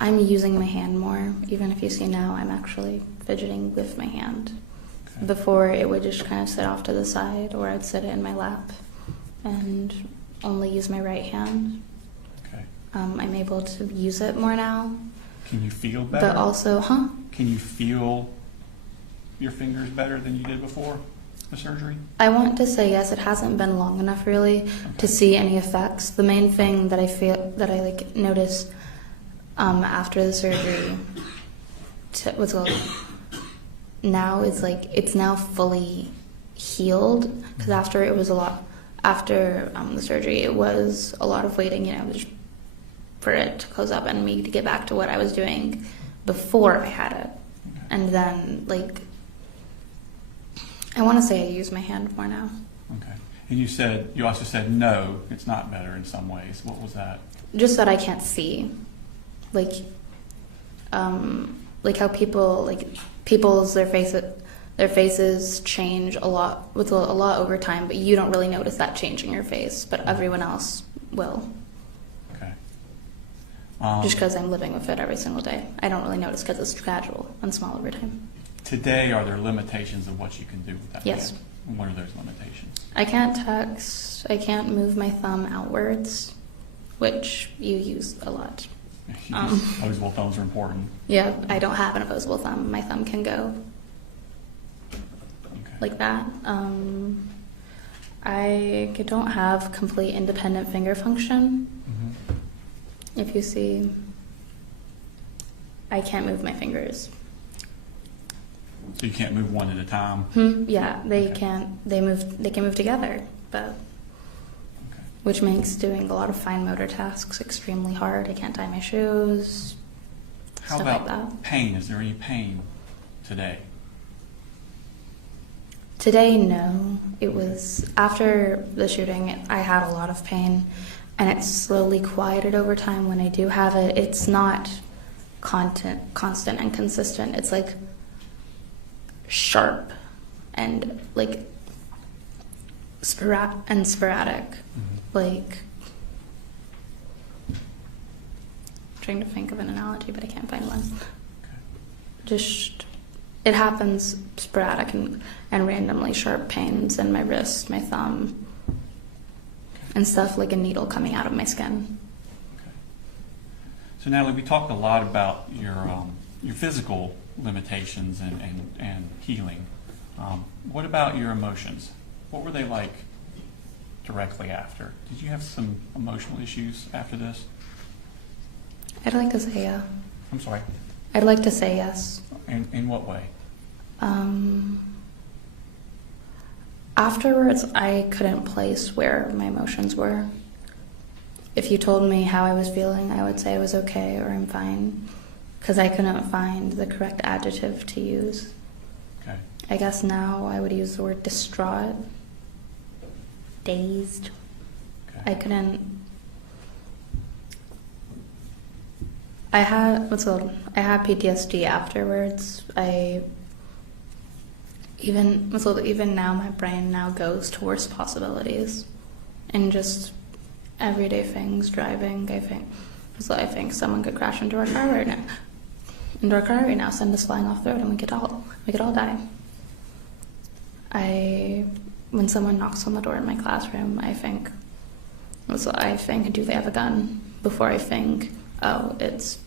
using my hand more. Even if you see now, I'm actually fidgeting with my hand. Okay. Before, it would just kind of sit off to the side, or I'd sit it in my lap and only use my right hand. Okay. I'm able to use it more now. Can you feel better? But also, Can you feel your fingers better than you did before the surgery? I want to say yes. It hasn't been long enough really to see any effects. The main thing that I notice after the surgery now is it's now fully healed, because after the surgery it was a lot of waiting, just for it to close up and me to get back to what I was doing before I had it. Okay. And then I want to say I use my hand more now. Okay. And you also said no, it's not better in some ways. What was that? Just that I can't see. Like how people's their faces change a lot over time, but you don't really notice that change in your face, but everyone else will. Okay. Just because I'm living with it every single day. I don't really notice because it's gradual and small over time. Today, are there limitations of what you can do with that? Yes. hand? And what are those limitations? I can't text. I can't move my thumb outwards, which you use a lot. Opposable thumbs are important. Yeah, I don't have an opposable thumb. My thumb can go like that. I don't have complete independent finger function. Mm-hmm. If you see, I can't move my fingers. So you can't move one at a time? Yeah, they can't. They can move together, but which makes doing a lot of fine motor tasks extremely hard. I can't tie my shoes. How stuff about like that. Pain? Is there any pain today? Today, no. it was after the shooting, I had a lot of pain, and it slowly quieted over time. When I do have it, it's not constant and consistent. It's like sharp and like sporadic. Like, I'm trying to think of an analogy, but I can't find one. Just, it happens sporadic and randomly sharp pains in my wrist, my thumb, and stuff like a needle coming out of my skin. Okay. So Natalie, we talked a lot about your physical limitations and healing. What about your emotions? What were they like directly after? Did you have some emotional issues after this? I'd like to say yeah. I'm sorry. I'd like to say yes. In what way? Afterwards, I couldn't place where my emotions were. If you told me how I was feeling, I would say I was okay or I'm fine, because I couldn't find the correct adjective to use. Okay. I guess now I would use the word distraught, dazed. Okay. I couldn't. I had PTSD afterwards. Even now, my brain now goes to worse possibilities, and just everyday things. Driving, I think someone could crash into our car right now, send us flying off the road, and we could all die. When someone knocks on the door in my classroom, I think, do they have a gun? Before I think, oh, it's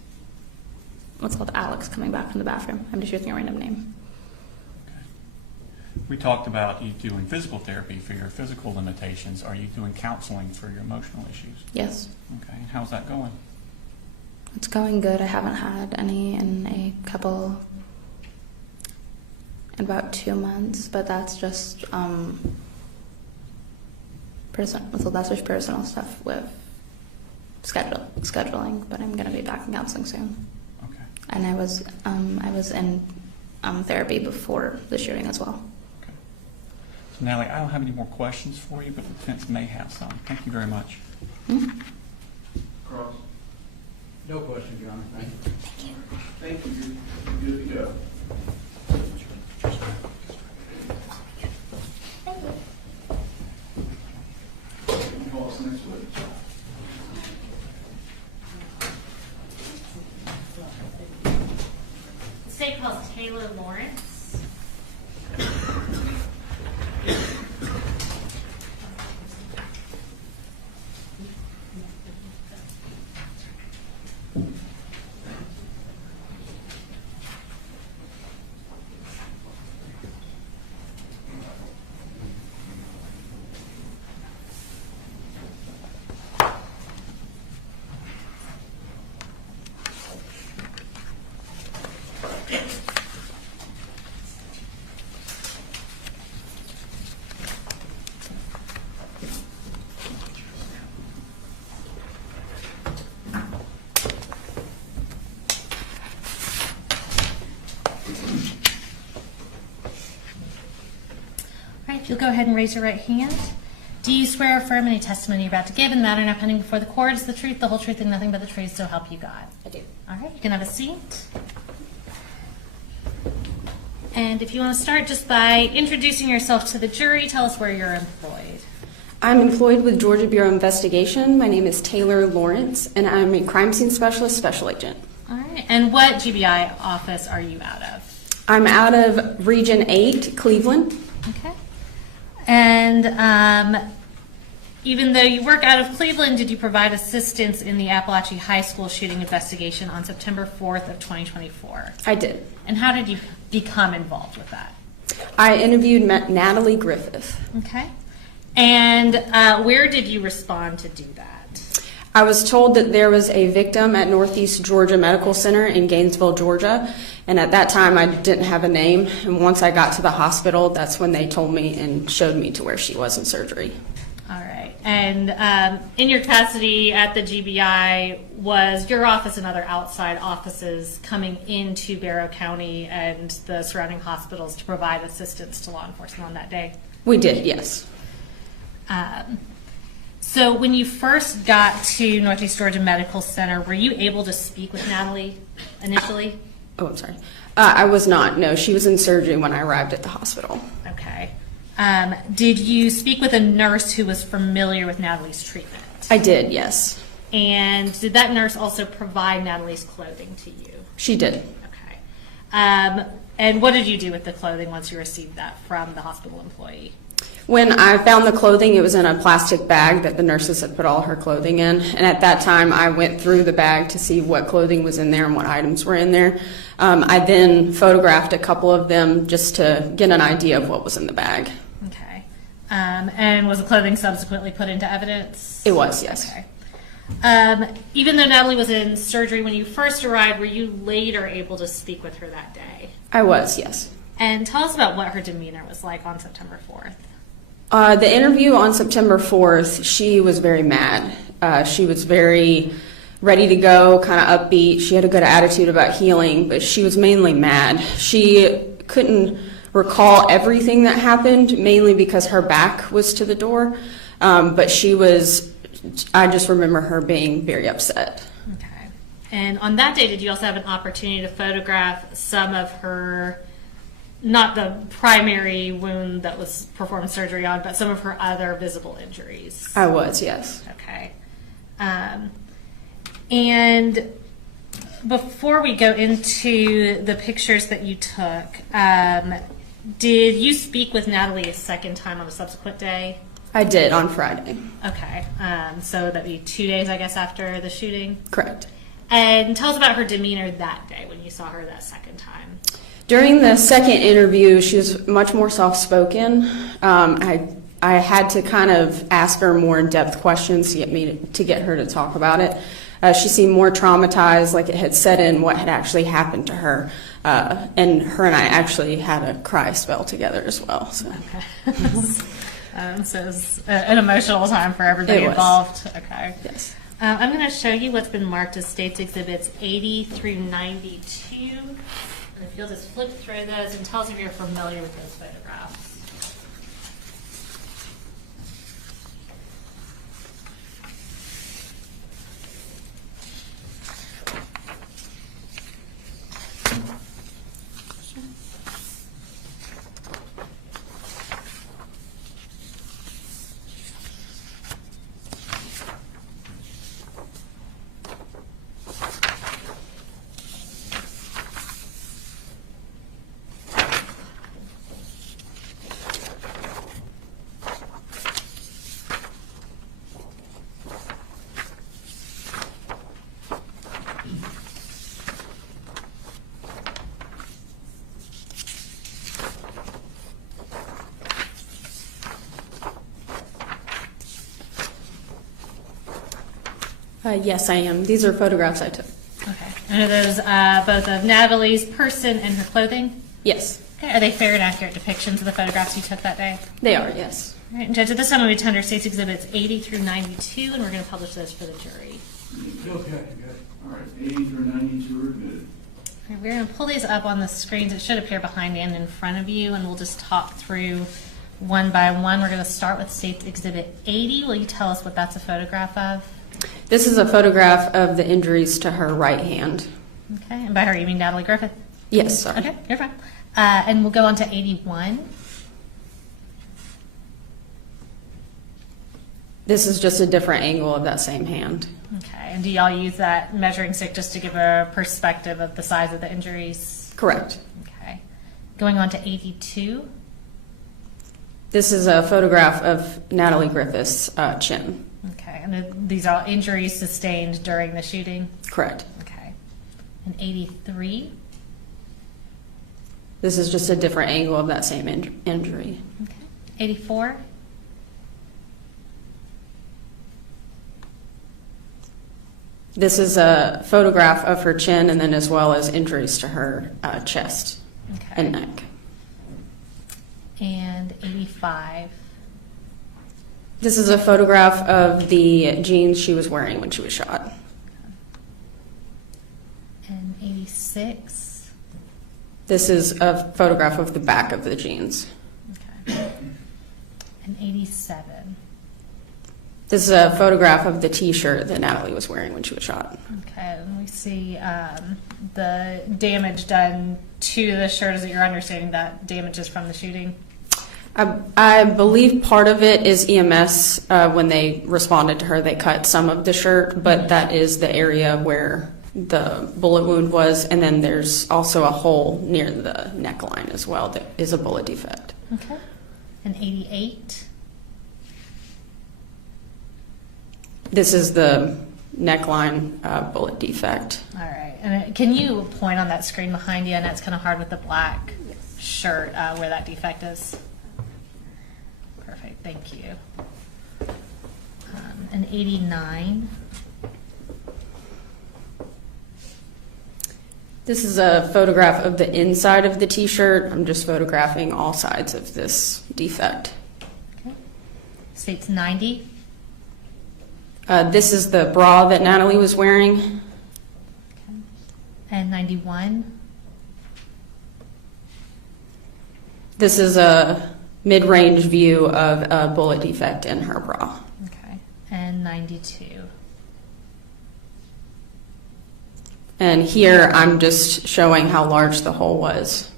Alex coming back from the bathroom. I'm just using a random name. We talked about you doing physical therapy for your physical limitations. Are you doing counseling for your emotional issues? Yes. Okay. And how's that going? It's going good. I haven't had any in about 2 months, but that's just that's just personal stuff with scheduling. But I'm going to be back in counseling soon. Okay. And I was in therapy before the shooting as well. Okay. So Natalie, I don't have any more questions for you, but the defense may have some. Thank you very much. Mm-hmm. Cross. No question, John. Thank you. Thank you. You're good to go. Call us next week. The state calls Taylor Lawrence. If you'll go ahead and raise your right hand. Do you swear or affirm any testimony you're about to give in the matter now pending before the court is the truth, the whole truth, and nothing but the truth, so help you God? I do. All right, you can have a seat. And if you want to start just by introducing yourself to the jury, tell us where you're employed. I'm employed with Georgia Bureau of Investigation. My name is Taylor Lawrence, and I'm a crime scene specialist, special agent. All right, and what GBI office are you out of? I'm out of Region 8, Cleveland. Okay. And even though you work out of Cleveland, did you provide assistance in the Apalachee High School shooting investigation on September 4th of 2024? I did. And how did you become involved with that? I interviewed Natalie Griffith. Okay. And where did you respond to do that? I was told that there was a victim at Northeast Georgia Medical Center in Gainesville, Georgia, and at that time I didn't have a name. And once I got to the hospital, that's when they told me and showed me to where she was in surgery. All right. And in your capacity at the GBI, was your office and other outside offices coming into Barrow County and the surrounding hospitals to provide assistance to law enforcement on that day? We did, yes. So when you first got to Northeast Georgia Medical Center, were you able to speak with Natalie initially? Oh, I'm sorry. I was not. No, she was in surgery when I arrived at the hospital. Okay. Did you speak with a nurse who was familiar with Natalie's treatment? I did, yes. And did that nurse also provide Natalie's clothing to you? She did. Okay. And what did you do with the clothing once you received that from the hospital employee? When I found the clothing, it was in a plastic bag that the nurses had put all her clothing in. And at that time, I went through the bag to see what clothing was in there and what items were in there. I then photographed a couple of them just to get an idea of what was in the bag. Okay. And was the clothing subsequently put into evidence? It was, yes. Okay. Even though Natalie was in surgery when you first arrived, were you later able to speak with her that day? I was, yes. And tell us about what her demeanor was like on September 4th. The interview on September 4th, she was very mad. She was very ready to go, kind of upbeat. She had a good attitude about healing, but she was mainly mad. She couldn't recall everything that happened, mainly because her back was to the door. But I just remember her being very upset. Okay. And on that day, did you also have an opportunity to photograph some of her, not the primary wound that was performed surgery on, but some of her other visible injuries? I was, yes. Okay. And before we go into the pictures that you took, did you speak with Natalie a second time on a subsequent day? I did, on Friday. Okay. So that'd be 2 days, I guess, after the shooting? Correct. And tell us about her demeanor that day when you saw her that second time. During the second interview, she was much more soft-spoken. I had to kind of ask her more in-depth questions to get her to talk about it. She seemed more traumatized, like it had set in what had actually happened to her. And her and I actually had a cry spell together as well. So. Okay. So it was an emotional time for everybody involved. Okay. Yes. I'm going to show you what's been marked as States Exhibits 80 through 92. And if you'll just flip through those and tell us if you're familiar with those photographs. Yes, I am. These are photographs I took. Okay. And are those both of Natalie's person and her clothing? Yes. Okay. Are they fair and accurate depictions of the photographs you took that day? They are, yes. All right. And Judge, at this time, I'm going to tender States Exhibits 80 through 92, and we're going to publish those for the jury. Okay, good. All right, 80 through 92 are good. All right, we're going to pull these up on the screens. It should appear behind and in front of you, and we'll just talk through one by one. We're going to start with States Exhibit 80. Will you tell us what that's a photograph of? This is a photograph of the injuries to her right hand. Okay, and by her you mean Natalie Griffith? Yes, sorry. Okay, you're fine. And we'll go on to 81. This is just a different angle of that same hand. Okay, and do y'all use that measuring stick just to give a perspective of the size of the injuries? Correct. Okay. Going on to 82. This is a photograph of Natalie Griffith's chin. Okay, and these are all injuries sustained during the shooting? Correct. Okay. And 83. This is just a different angle of that same injury. Okay. 84. This is a photograph of her chin and then as well as injuries to her chest and neck. And 85. This is a photograph of the jeans she was wearing when she was shot. And 86. This is a photograph of the back of the jeans. Okay. And 87. This is a photograph of the T-shirt that Natalie was wearing when she was shot. Okay, and we see the damage done to the shirt. Is it your understanding that damage is from the shooting? I believe part of it is EMS. When they responded to her, they cut some of the shirt, but that is the area where the bullet wound was. And then there's also a hole near the neckline as well that is a bullet defect. Okay. And 88. This is the neckline bullet defect. All right. And can you point on that screen behind you? And it's kind of hard with the black shirt where that defect is. Perfect. Thank you. And 89. This is a photograph of the inside of the T-shirt. I'm just photographing all sides of this defect. Okay. States 90. This is the bra that Natalie was wearing. Okay. And 91. This is a mid-range view of a bullet defect in her bra. Okay. And 92. And here I'm just showing how large the hole was.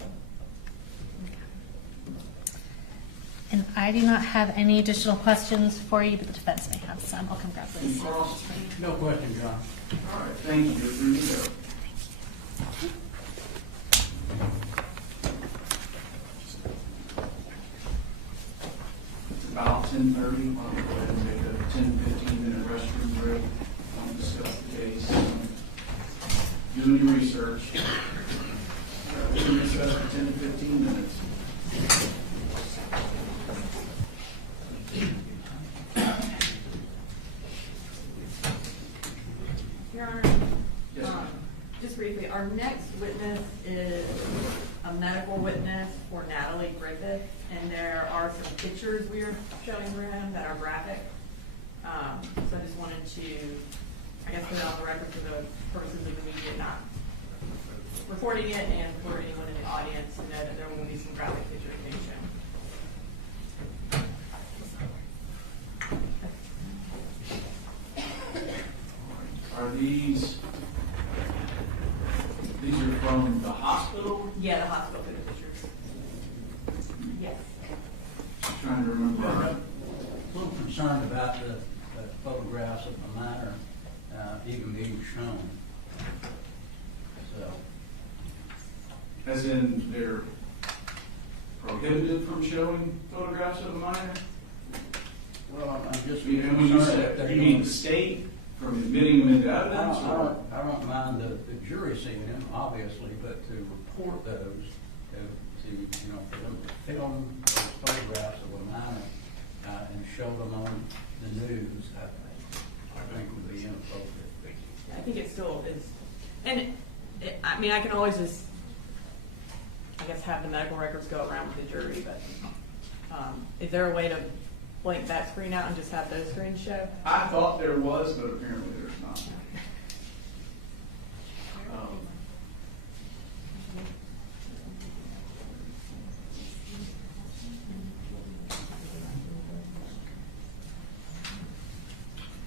And I do not have any additional questions for you, but the defense may have some. I'll come grab this. Cross? No question, John. All right, thank you. Here you go. It's about 10:30. Why don't we go ahead and make a 10, 15-minute restroom break. I'll discuss the case. Do your research. We'll recess for 10 to 15 minutes. Your Honor, Yes, ma'am. just briefly, our next witness is a medical witness for Natalie Griffith, and there are some pictures we are showing for him that are graphic. So I just wanted to, I guess, put it on the record for the purposes of the media, not recording it, and for anyone in the audience to know that there will be some graphic pictures being shown. Are these are from the hospital? Yeah, the hospital pictures. Yes. I'm trying to remember. I'm a little concerned about the photographs of the minor even being shown. So, As in, they're prohibited from showing photographs of a minor? well, I'm just You concerned that they're mean going the state from admitting them into I evidence? or- don't mind the jury seeing them, obviously, but to report those, to for them to film those photographs of a minor and show them on the news, I think would be inappropriate. I think it still is. And I mean, I can always just, I guess, have the medical records go around with the jury, but is there a way to blank that screen out and just have those screens show? I thought there was, but apparently there's not.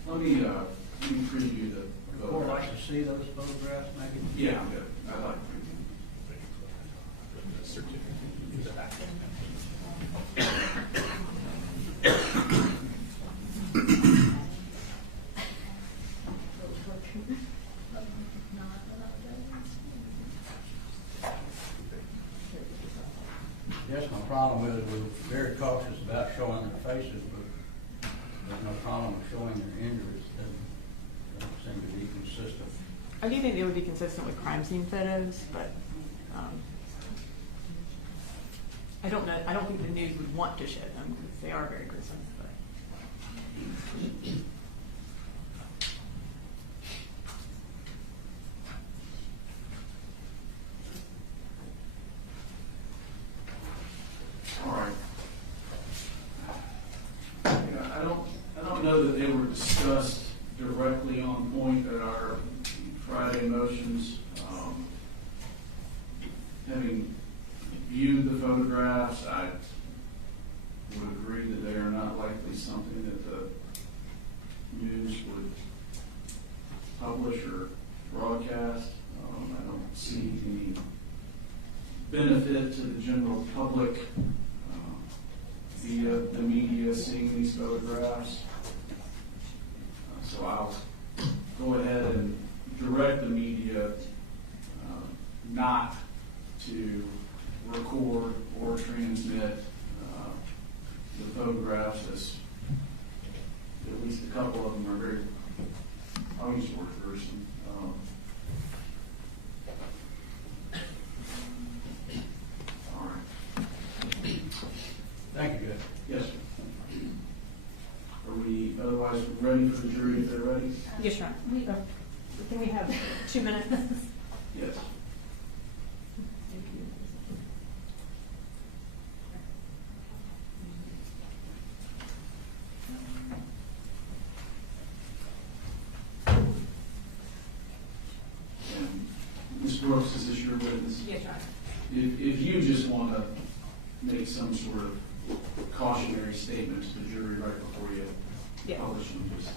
Let me preview the Would the court like to see those photographs, maybe? Yeah, I'm good. I'd like to preview. Yes, my problem with it, we're very cautious about showing their faces, but there's no problem with showing their injuries. Doesn't seem to be consistent. I do think it would be consistent with crime scene photos, but I don't know. I don't think the news would want to show them because they are very gruesome. But All right. Yeah, I don't know that they were discussed directly on point at our Friday motions. Having viewed the photographs, I would agree that they are not likely something that the news would publish or broadcast. I don't see any benefit to the general public via the media seeing these photographs. So I'll go ahead and direct the media not to record or transmit the photographs, as at least a couple of them are very, I'll use the word gruesome. All right. Thank you, Judge. Yes, sir. Are we otherwise ready for the jury if they're ready? Yes, Your Honor. Can we have 2 minutes? Yes. And Ms. Brooks, is this your witness? Yes, Your Honor. If you just want to make some sort of cautionary statement to the jury right before you Yeah. publish them, just.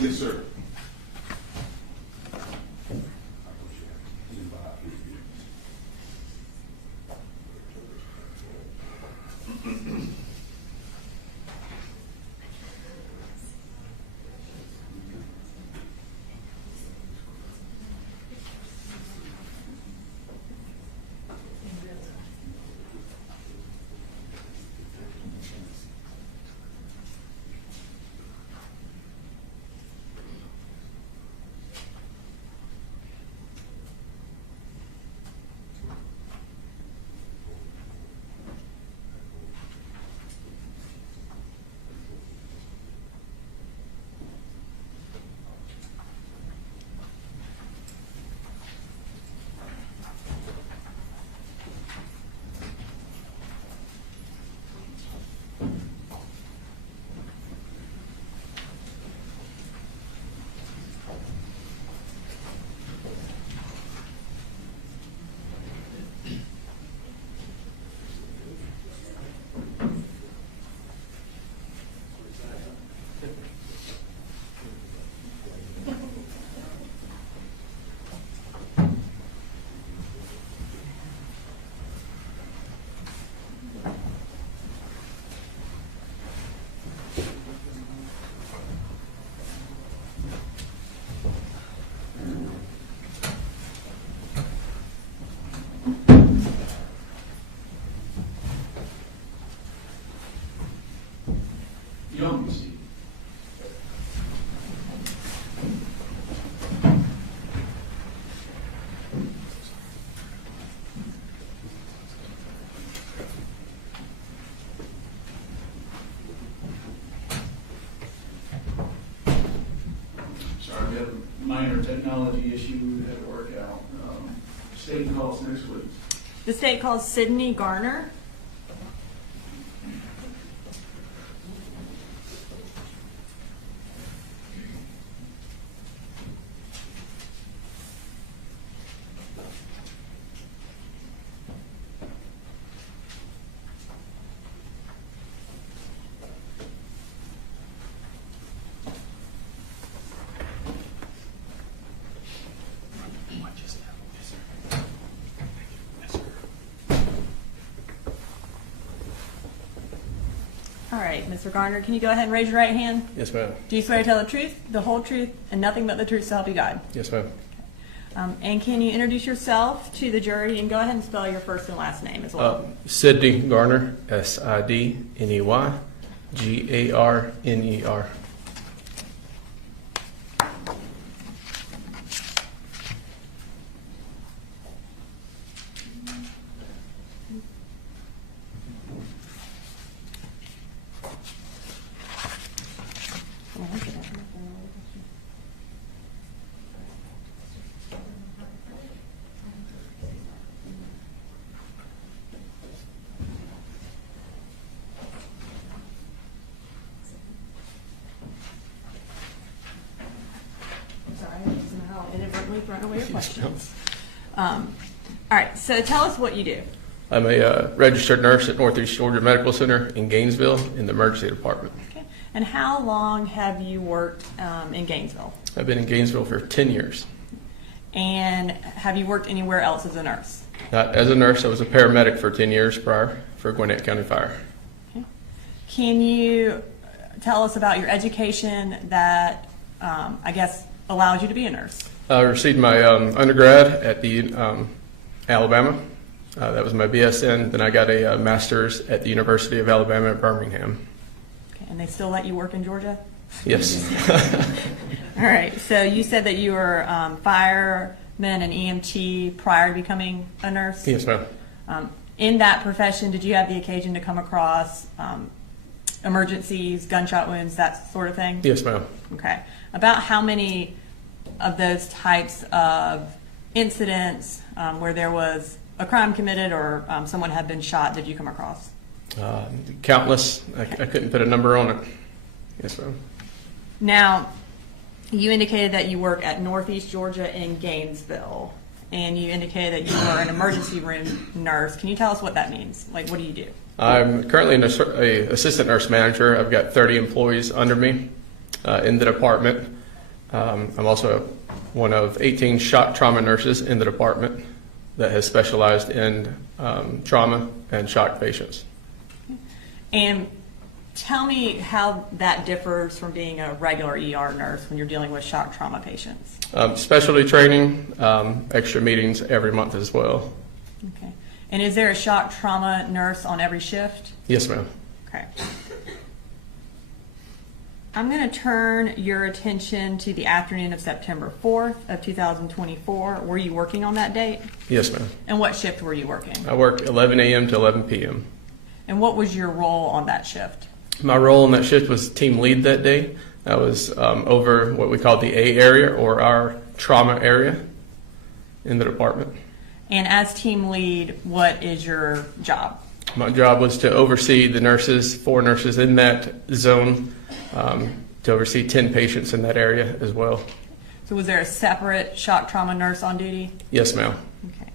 Yes, sir. a technology issue we had to work out. State calls next week. The state calls Sydney Garner. All right, Mr. Garner, can you go ahead and raise your right hand? Yes, ma'am. Do you swear to tell the truth, the whole truth, and nothing but the truth so help you God? Yes, ma'am. And can you introduce yourself to the jury and go ahead and spell your first and last name as well? Sidney Garner, Sidney, Garner. Sorry, I somehow inadvertently thrown away your questions. All right, so tell us what you do. I'm a registered nurse at Northeast Georgia Medical Center in Gainesville in the emergency department. Okay. And how long have you worked in Gainesville? I've been in Gainesville for 10 years. And have you worked anywhere else as a nurse? Not as a nurse, I was a paramedic for 10 years prior for Gwinnett County Fire. Okay. Can you tell us about your education that, I guess, allows you to be a nurse? I received my undergrad at the Alabama. That was my BSN. Then I got a master's at the University of Alabama at Birmingham. Okay. And they still let you work in Georgia? Yes. All right. So you said that you were fireman and EMT prior to becoming a nurse? Yes, ma'am. In that profession, did you have the occasion to come across emergencies, gunshot wounds, that sort of thing? Yes, ma'am. Okay. About how many of those types of incidents where there was a crime committed or someone had been shot did you come across? Countless. I couldn't put a number on it. Yes, ma'am. Now, you indicated that you work at Northeast Georgia in Gainesville, and you indicated that you are an emergency room nurse. Can you tell us what that means? Like, what do you do? I'm currently an assistant nurse manager. I've got 30 employees under me in the department. I'm also one of 18 shock trauma nurses in the department that has specialized in trauma and shock patients. And tell me how that differs from being a regular ER nurse when you're dealing with shock trauma patients. Specialty training, extra meetings every month as well. Okay. And is there a shock trauma nurse on every shift? Yes, ma'am. Okay. I'm going to turn your attention to the afternoon of September 4th of 2024. Were you working on that date? Yes, ma'am. And what shift were you working? I work 11 a.m. to 11 p.m. And what was your role on that shift? My role on that shift was team lead that day. I was over what we call the A area, or our trauma area in the department. And as team lead, what is your job? My job was to oversee the nurses, 4 nurses in that zone, to oversee 10 patients in that area as well. So was there a separate shock trauma nurse on duty? Yes, ma'am. Okay.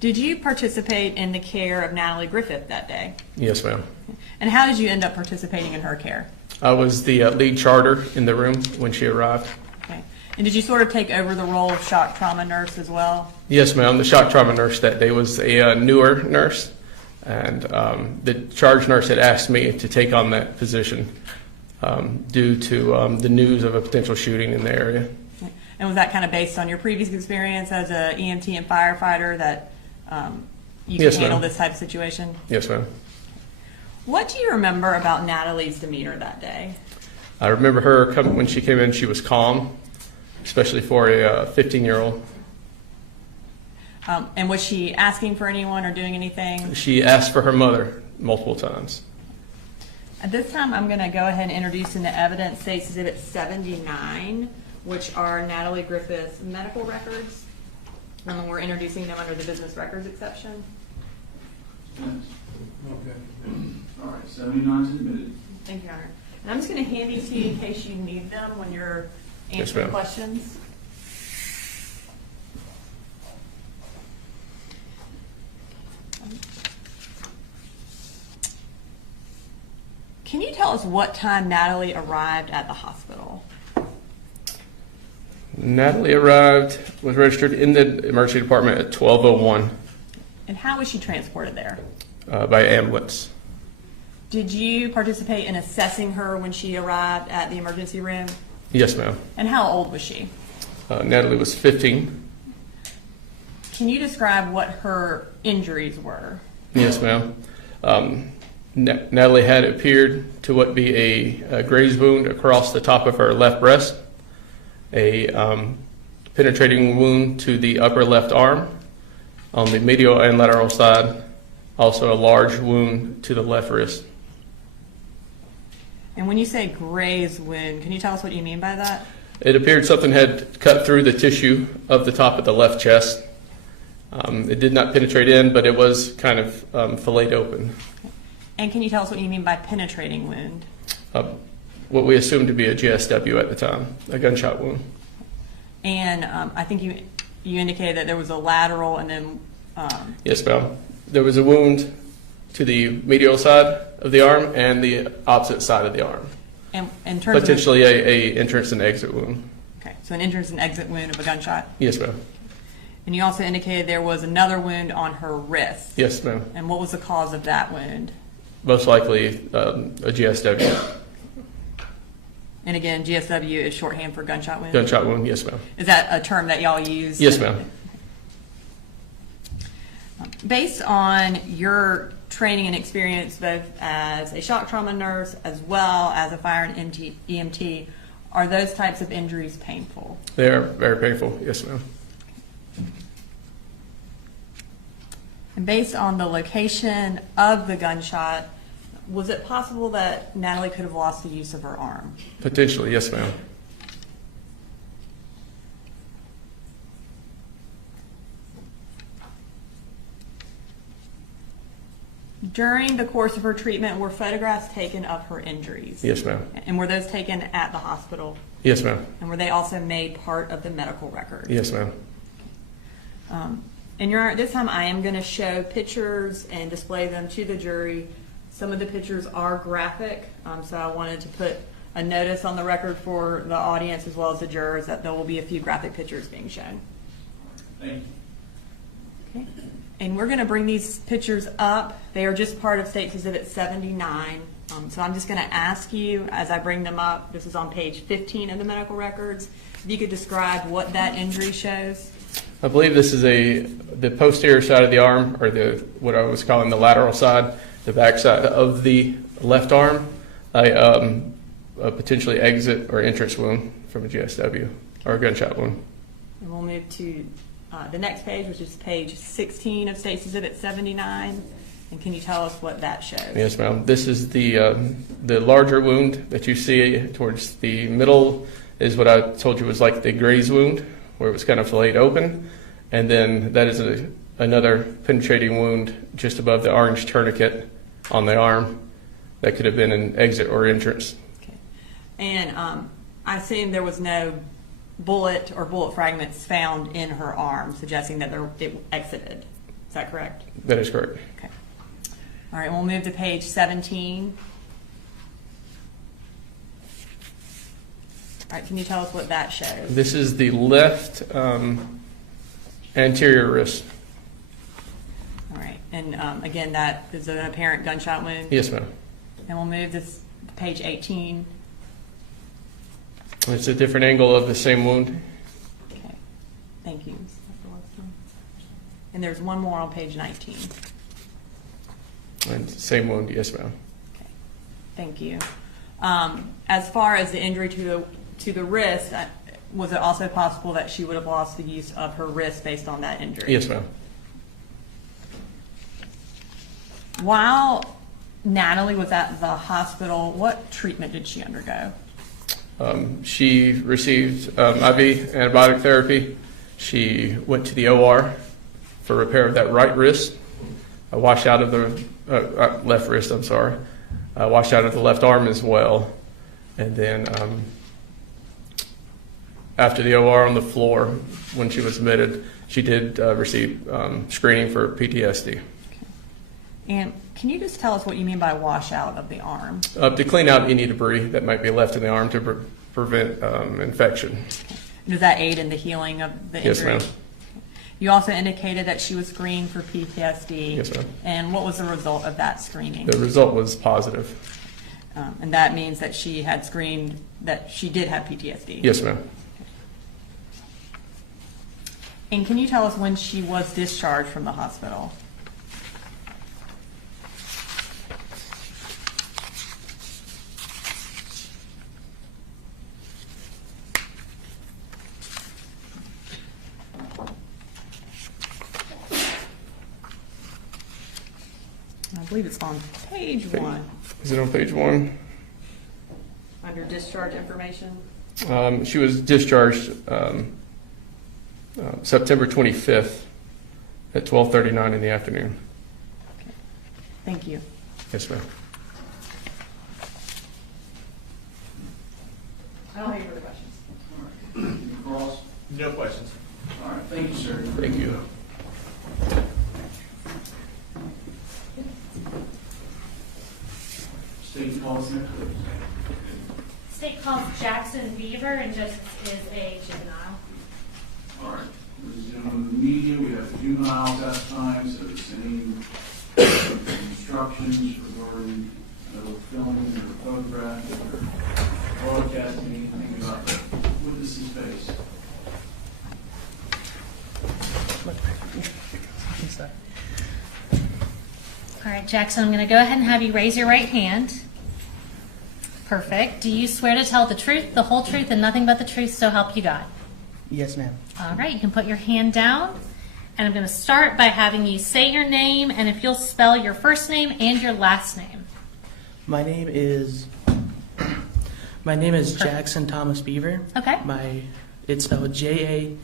Did you participate in the care of Natalie Griffith that day? Yes, ma'am. And how did you end up participating in her care? I was the lead charter in the room when she arrived. Okay. And did you sort of take over the role of shock trauma nurse as well? Yes, ma'am. The shock trauma nurse that day was a newer nurse, and the charge nurse had asked me to take on that position due to the news of a potential shooting in the area. And was that kind of based on your previous experience as an EMT and firefighter that you Yes, can handle ma'am. this type of situation? Yes, ma'am. What do you remember about Natalie's demeanor that day? I remember her when she came in, she was calm, especially for a 15-year-old. And was she asking for anyone or doing anything? She asked for her mother multiple times. At this time, I'm going to go ahead and introduce into evidence State's Exhibit 79, which are Natalie Griffith's medical records. We're introducing them under the business records exception. Yes. All right, 79 is admitted. Thank you, Your Honor. And I'm just going to hand these to you in case you need them when you're answering ma'am. questions. Can you tell us what time Natalie arrived at the hospital? Natalie was registered in the emergency department at 12:01 And how was she transported there? by ambulance. Did you participate in assessing her when she arrived at the emergency room? Yes, ma'am. And how old was she? Natalie was 15. Can you describe what her injuries were? Yes, ma'am. Natalie had appeared to what be a graze wound across the top of her left breast, a penetrating wound to the upper left arm on the medial and lateral side, also a large wound to the left wrist. And when you say graze wound, can you tell us what you mean by that? It appeared something had cut through the tissue of the top of the left chest. It did not penetrate in, but it was kind of filleted open. And can you tell us what you mean by penetrating wound? What we assumed to be a GSW at the time, a gunshot wound. And I think you indicated that there was a lateral and then... Yes, ma'am. There was a wound to the medial side of the arm and the opposite side of the arm. And in terms potentially a entrance and exit wound. Okay, so an entrance and exit wound of a gunshot? Yes, ma'am. And you also indicated there was another wound on her wrist. Yes, ma'am. And what was the cause of that wound? Most likely a GSW. And again, GSW is shorthand for gunshot wound? Gunshot wound, yes, ma'am. Is that a term that y'all use? Yes, ma'am. Based on your training and experience both as a shock trauma nurse as well as a fire and EMT, are those types of injuries painful? They are very painful, yes, ma'am. And based on the location of the gunshot, was it possible that Natalie could have lost the use of her arm? Potentially, yes, ma'am. During the course of her treatment, were photographs taken of her injuries? Yes, ma'am. And were those taken at the hospital? Yes, ma'am. And were they also made part of the medical record? Yes, ma'am. And Your Honor, this time I am going to show pictures and display them to the jury. Some of the pictures are graphic, so I wanted to put a notice on the record for the audience as well as the jurors that there will be a few graphic pictures being shown. Thank you. Okay. And we're going to bring these pictures up. They are just part of State's Exhibit 79. So I'm just going to ask you, as I bring them up, this is on page 15 of the medical records, if you could describe what that injury shows. I believe this is the posterior side of the arm, or what I was calling the lateral side, the back side of the left arm, a potentially exit or entrance wound from a GSW or a gunshot wound. And we'll move to the next page, which is page 16 of State's Exhibit 79. And can you tell us what that shows? Yes, ma'am. This is the larger wound that you see towards the middle is what I told you was like the graze wound, where it was kind of filleted open. And then that is another penetrating wound just above the orange tourniquet on the arm that could have been an exit or entrance. Okay. And I assume there was no bullet or bullet fragments found in her arm, suggesting that it exited. Is that correct? That is correct. Okay. All right, we'll move to page 17. All right, can you tell us what that shows? This is the left anterior wrist. All right, and again, that is an apparent gunshot wound? Yes, ma'am. And we'll move this to page 18. It's a different angle of the same wound. Okay, thank you. And there's one more on page 19. And same wound, yes, ma'am. Okay, thank you. As far as the injury to the wrist, was it also possible that she would have lost the use of her wrist based on that injury? Yes, ma'am. While Natalie was at the hospital, what treatment did she undergo? She received IV antibiotic therapy. She went to the OR for repair of that right wrist. Washed out of the left wrist, I'm sorry. Washed out of the left arm as well. And then after the OR on the floor, when she was admitted, she did receive screening for PTSD. And can you just tell us what you mean by washout of the arm? To clean out any debris that might be left in the arm to prevent infection. Does that aid in the healing of the injury? Yes, ma'am. You also indicated that she was screened for PTSD. Yes, ma'am. And what was the result of that screening? The result was positive. And that means that she had screened that she did have PTSD? Yes, ma'am. And can you tell us when she was discharged from the hospital? I believe it's on page 1. Is it on page 1? Under discharge information? She was discharged September 25th at 12:39 in the afternoon. Okay. Thank you. Yes, ma'am. I don't have any further questions. All right. Mr. Cross? No questions. All right, thank you, sir. Thank you. State calls next, please. State calls Jackson Beaver and just is a juvenile. All right, resume the media. We have the juvenile test time, so the same instructions regarding no filming or photographing or broadcasting anything about the witness's face. All right, Jackson, I'm going to go ahead and have you raise your right hand. Perfect. Do you swear to tell the truth, the whole truth, and nothing but the truth, so help you God? Yes, ma'am. All right, you can put your hand down. And I'm going to start by having you say your name, and if you'll spell your first name and your last name. My name is Jackson Thomas Beaver. Okay. It's spelled Jaxson.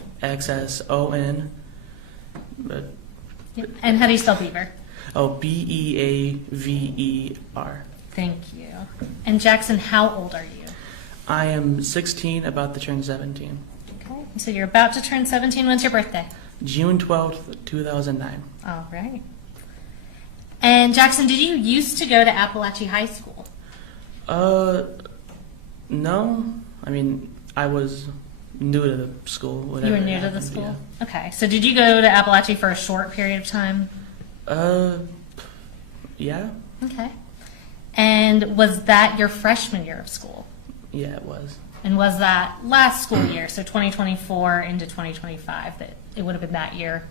And how do you spell Beaver? Beaver. Thank you. And Jackson, how old are you? I am 16, about to turn 17. Okay. So you're about to turn 17. When's your birthday? June 12th, 2009. All right. And Jackson, did you used to go to Apalachee High School? No. I mean, I was new to the school. You were new to the school? Yeah. Okay. So did you go to Apalachee for a short period of time? Yeah. Okay. And was that your freshman year of school? Yeah, it was. And was that last school year, so 2024 into 2025, that it would have been that year?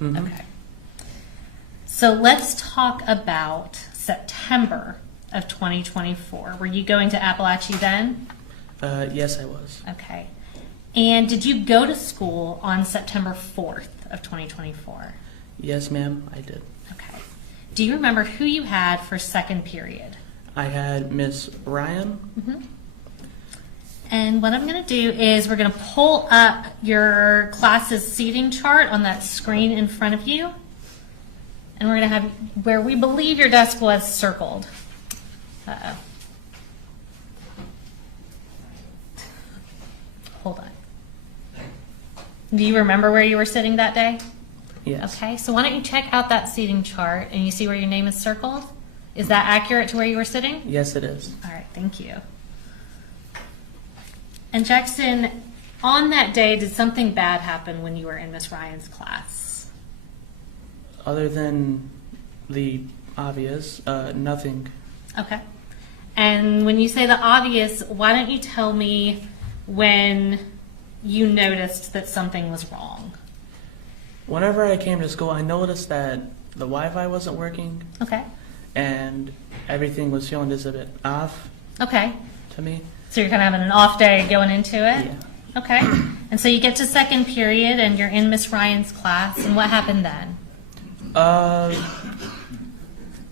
Mm-hmm. Okay. So let's talk about September of 2024. Were you going to Apalachee then? Yes, I was. Okay. And did you go to school on September 4th of 2024? Yes, ma'am, I did. Okay. Do you remember who you had for second period? I had Miss Ryan. Mm-hmm. And what I'm going to do is we're going to pull up your class's seating chart on that screen in front of you. And we're going to have where we believe your desk was circled. Uh-oh. Hold on. Do you remember where you were sitting that day? Yes. Okay, so why don't you check out that seating chart and you see where your name is circled? Is that accurate to where you were sitting? Yes, it is. All right, thank you. And Jackson, on that day, did something bad happen when you were in Miss Ryan's class? Other than the obvious, nothing. Okay. And when you say the obvious, why don't you tell me when you noticed that something was wrong? Whenever I came to school, I noticed that the Wi-Fi wasn't working. Okay. And everything was feeling just a bit off. Okay. To me. So you're kind of having an off day going into it? Yeah. Okay. And so you get to second period and you're in Miss Ryan's class, and what happened then?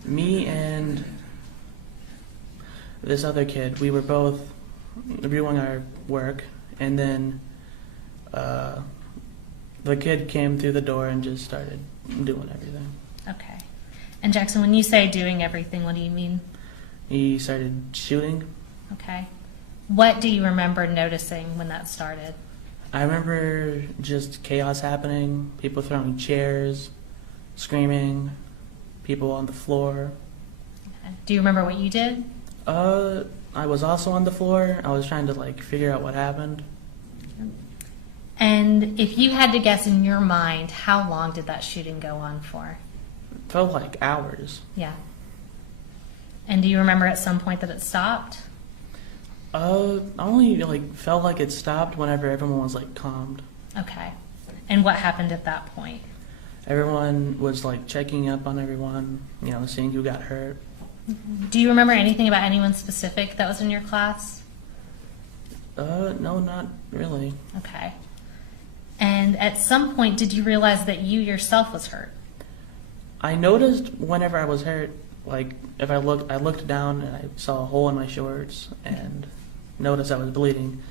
Me and this other kid, we were both doing our work, and then the kid came through the door and just started doing everything. Okay. And Jackson, when you say doing everything, what do you mean? He started shooting. Okay. What do you remember noticing when that started? I remember just chaos happening, people throwing chairs, screaming, people on the floor. Okay. Do you remember what you did? I was also on the floor. I was trying to figure out what happened. And if you had to guess in your mind, how long did that shooting go on for? It felt like hours. Yeah. And do you remember at some point that it stopped? I only felt like it stopped whenever everyone was calmed. Okay. And what happened at that point? Everyone was checking up on everyone, seeing who got hurt. Do you remember anything about anyone specific that was in your class? No, not really. Okay. And at some point, did you realize that you yourself was hurt? I noticed whenever I was hurt, if I looked down and I saw a hole in my shorts and noticed I was bleeding.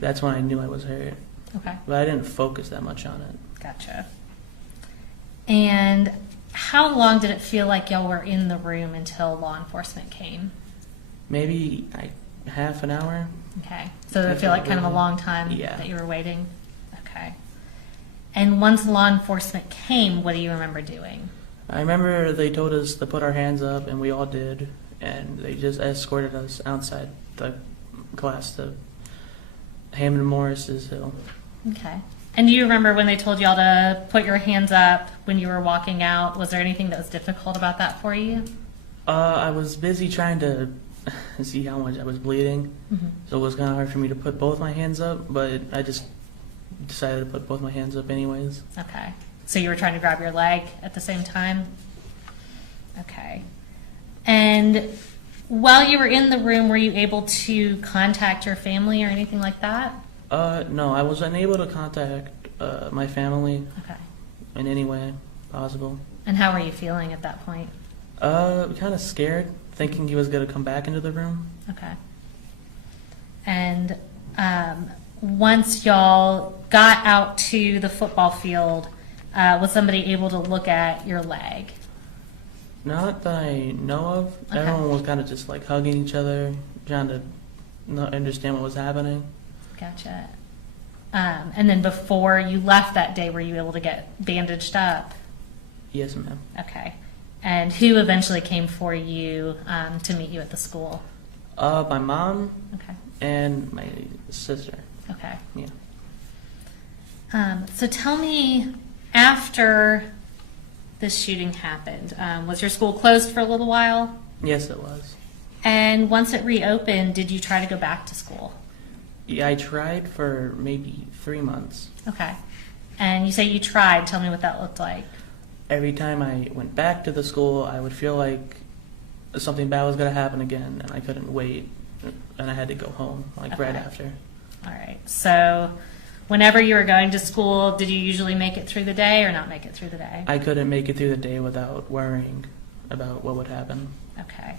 That's when I knew I was hurt. Okay. But I didn't focus that much on it. Gotcha. And how long did it feel like y'all were in the room until law enforcement came? Maybe half an hour. Okay. So did it feel like kind of a long time Yeah. that you were waiting? Okay. And once law enforcement came, what do you remember doing? I remember they told us to put our hands up, and we all did, and they just escorted us outside the class to Hammond Morris's Hill. Okay. And do you remember when they told y'all to put your hands up when you were walking out? Was there anything that was difficult about that for you? I was busy trying to see how much I was bleeding, so it was kind of hard for me to put both my hands up, but I just decided to put both my hands up anyways. Okay. So you were trying to grab your leg at the same time? Okay. And while you were in the room, were you able to contact your family or anything like that? No, I was unable to contact my family Okay. in any way possible. And how were you feeling at that point? Kind of scared, thinking he was going to come back into the room. Okay. And once y'all got out to the football field, was somebody able to look at your leg? Not that I know of. Okay. Everyone was kind of just hugging each other, trying to not understand what was happening. Gotcha. And then before you left that day, were you able to get bandaged up? Yes, ma'am. Okay. And who eventually came for you to meet you at the school? My mom Okay. and my sister. Okay. Yeah. So tell me, after this shooting happened, was your school closed for a little while? Yes, it was. And once it reopened, did you try to go back to school? Yeah, I tried for maybe 3 months. Okay. And you say you tried. Tell me what that looked like. Every time I went back to the school, I would feel like something bad was going to happen again, and I couldn't wait, and I had to go home, right Okay. after. All right. So whenever you were going to school, did you usually make it through the day or not make it through the day? I couldn't make it through the day without worrying about what would happen. Okay.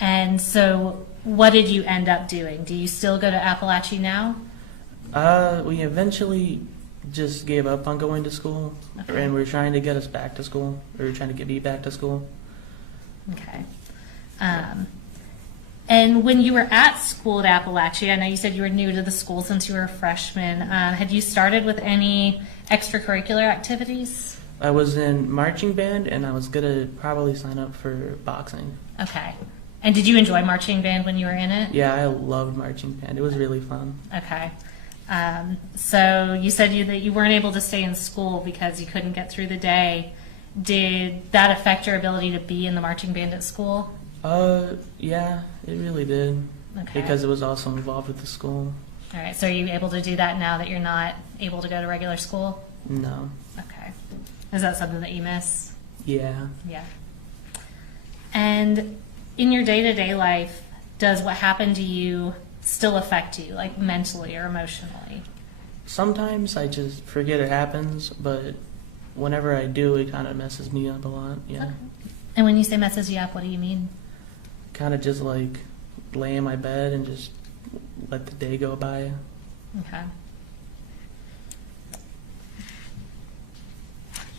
And so what did you end up doing? Do you still go to Apalachee now? We eventually just gave up on going to school, Okay. and we were trying to get us back to school. We were trying to get me back to school. Okay. And when you were at school at Apalachee, I know you said you were new to the school since you were a freshman. Had you started with any extracurricular activities? I was in marching band, and I was going to probably sign up for boxing. Okay. And did you enjoy marching band when you were in it? Yeah, I loved marching band. It was really fun. Okay. So you said that you weren't able to stay in school because you couldn't get through the day. Did that affect your ability to be in the marching band at school? Yeah, it really did. Okay. Because it was also involved with the school. All right. So are you able to do that now that you're not able to go to regular school? No. Okay. Is that something that you miss? Yeah. Yeah. And in your day-to-day life, does what happened to you still affect you, like mentally or emotionally? Sometimes I just forget it happens, but whenever I do, it kind of messes me up a lot. Yeah. Okay. And when you say messes you up, what do you mean? Kind of just lay in my bed and just let the day go by. Okay.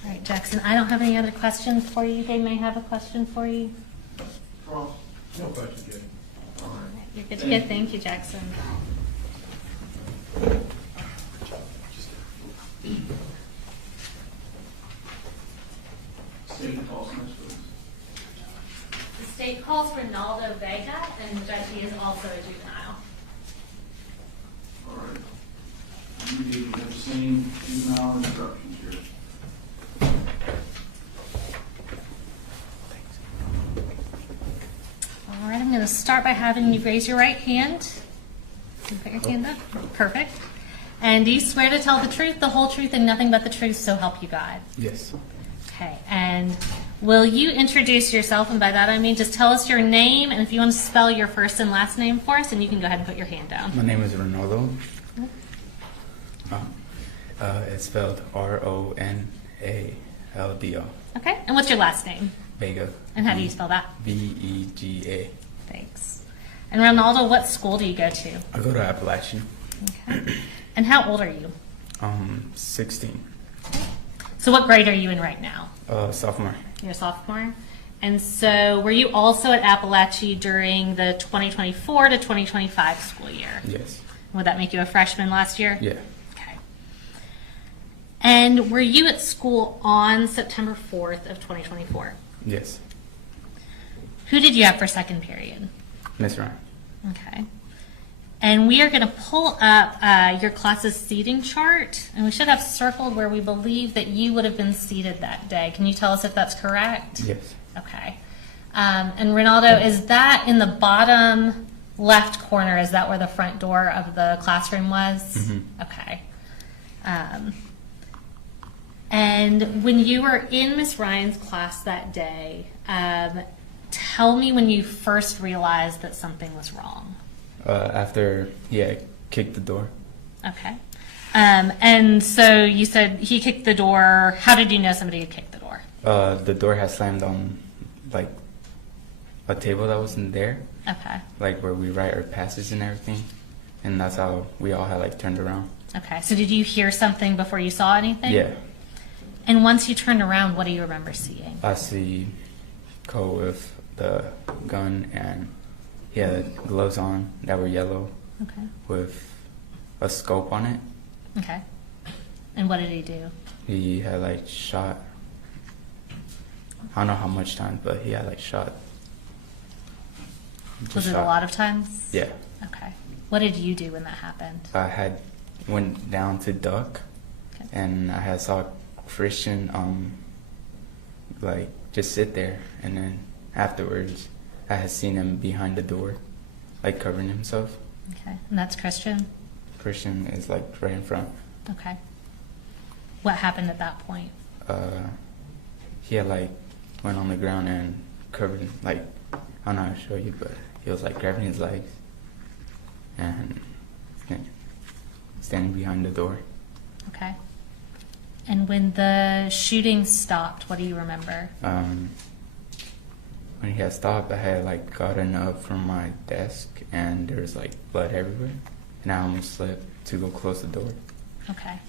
All right, Jackson, I don't have any other questions for you. They may have a question for you. Cross. No question, Jay. All right. You're good to go. Thank you, Jackson. State calls next, please. The state calls Ronaldo Vega, and Judge, he is also a juvenile. All right. You have the same juvenile instructions here. All right, I'm going to start by having you raise your right hand. You put your hand up. Perfect. And do you swear to tell the truth, the whole truth, and nothing but the truth, so help you God? Yes. Okay. And will you introduce yourself? And by that I mean just tell us your name, and if you want to spell your first and last name for us, and you can go ahead and put your hand down. My name is Ronaldo. It's spelled Ronaldo. Okay. And what's your last name? Vega. And how do you spell that? Vega. Thanks. And Ronaldo, what school do you go to? I go to Apalachee. Okay. And how old are you? 16. So what grade are you in right now? Sophomore. You're a sophomore. And so were you also at Apalachee during the 2024 to 2025 school year? Yes. Would that make you a freshman last year? Yeah. Okay. And were you at school on September 4th of 2024? Yes. Who did you have for second period? Miss Ryan. Okay. And we are going to pull up your class's seating chart, and we should have circled where we believe that you would have been seated that day. Can you tell us if that's correct? Yes. Okay. And Ronaldo, is that in the bottom left corner? Is that where the front door of the classroom was? Mm-hmm. Okay. And when you were in Miss Ryan's class that day, tell me when you first realized that something was wrong. After he kicked the door. Okay. And so you said he kicked the door. How did you know somebody had kicked the door? The door had slammed on like a table that wasn't there. Okay. Like where we write our passes and everything. And that's how we all had like turned around. Okay. So did you hear something before you saw anything? Yeah. And once you turned around, what do you remember seeing? I see Cole with the gun, and he had gloves on that were yellow. Okay. With a scope on it. Okay. And what did he do? He had like shot, I don't know how much times, but he had like shot. Was it a lot of times? Yeah. Okay. What did you do when that happened? I had went down to duck, Okay. and I had saw Christian like just sit there, and then afterwards I had seen him behind the door, like covering himself. Okay. And that's Christian? Christian is like right in front. Okay. What happened at that point? He had like went on the ground and covered, like, I don't know how to show you, but he was like grabbing his legs and standing behind the door. Okay. And when the shooting stopped, what do you remember? When he had stopped, I had like gotten up from my desk and there was like blood everywhere, and I almost slipped to go close the door. Okay.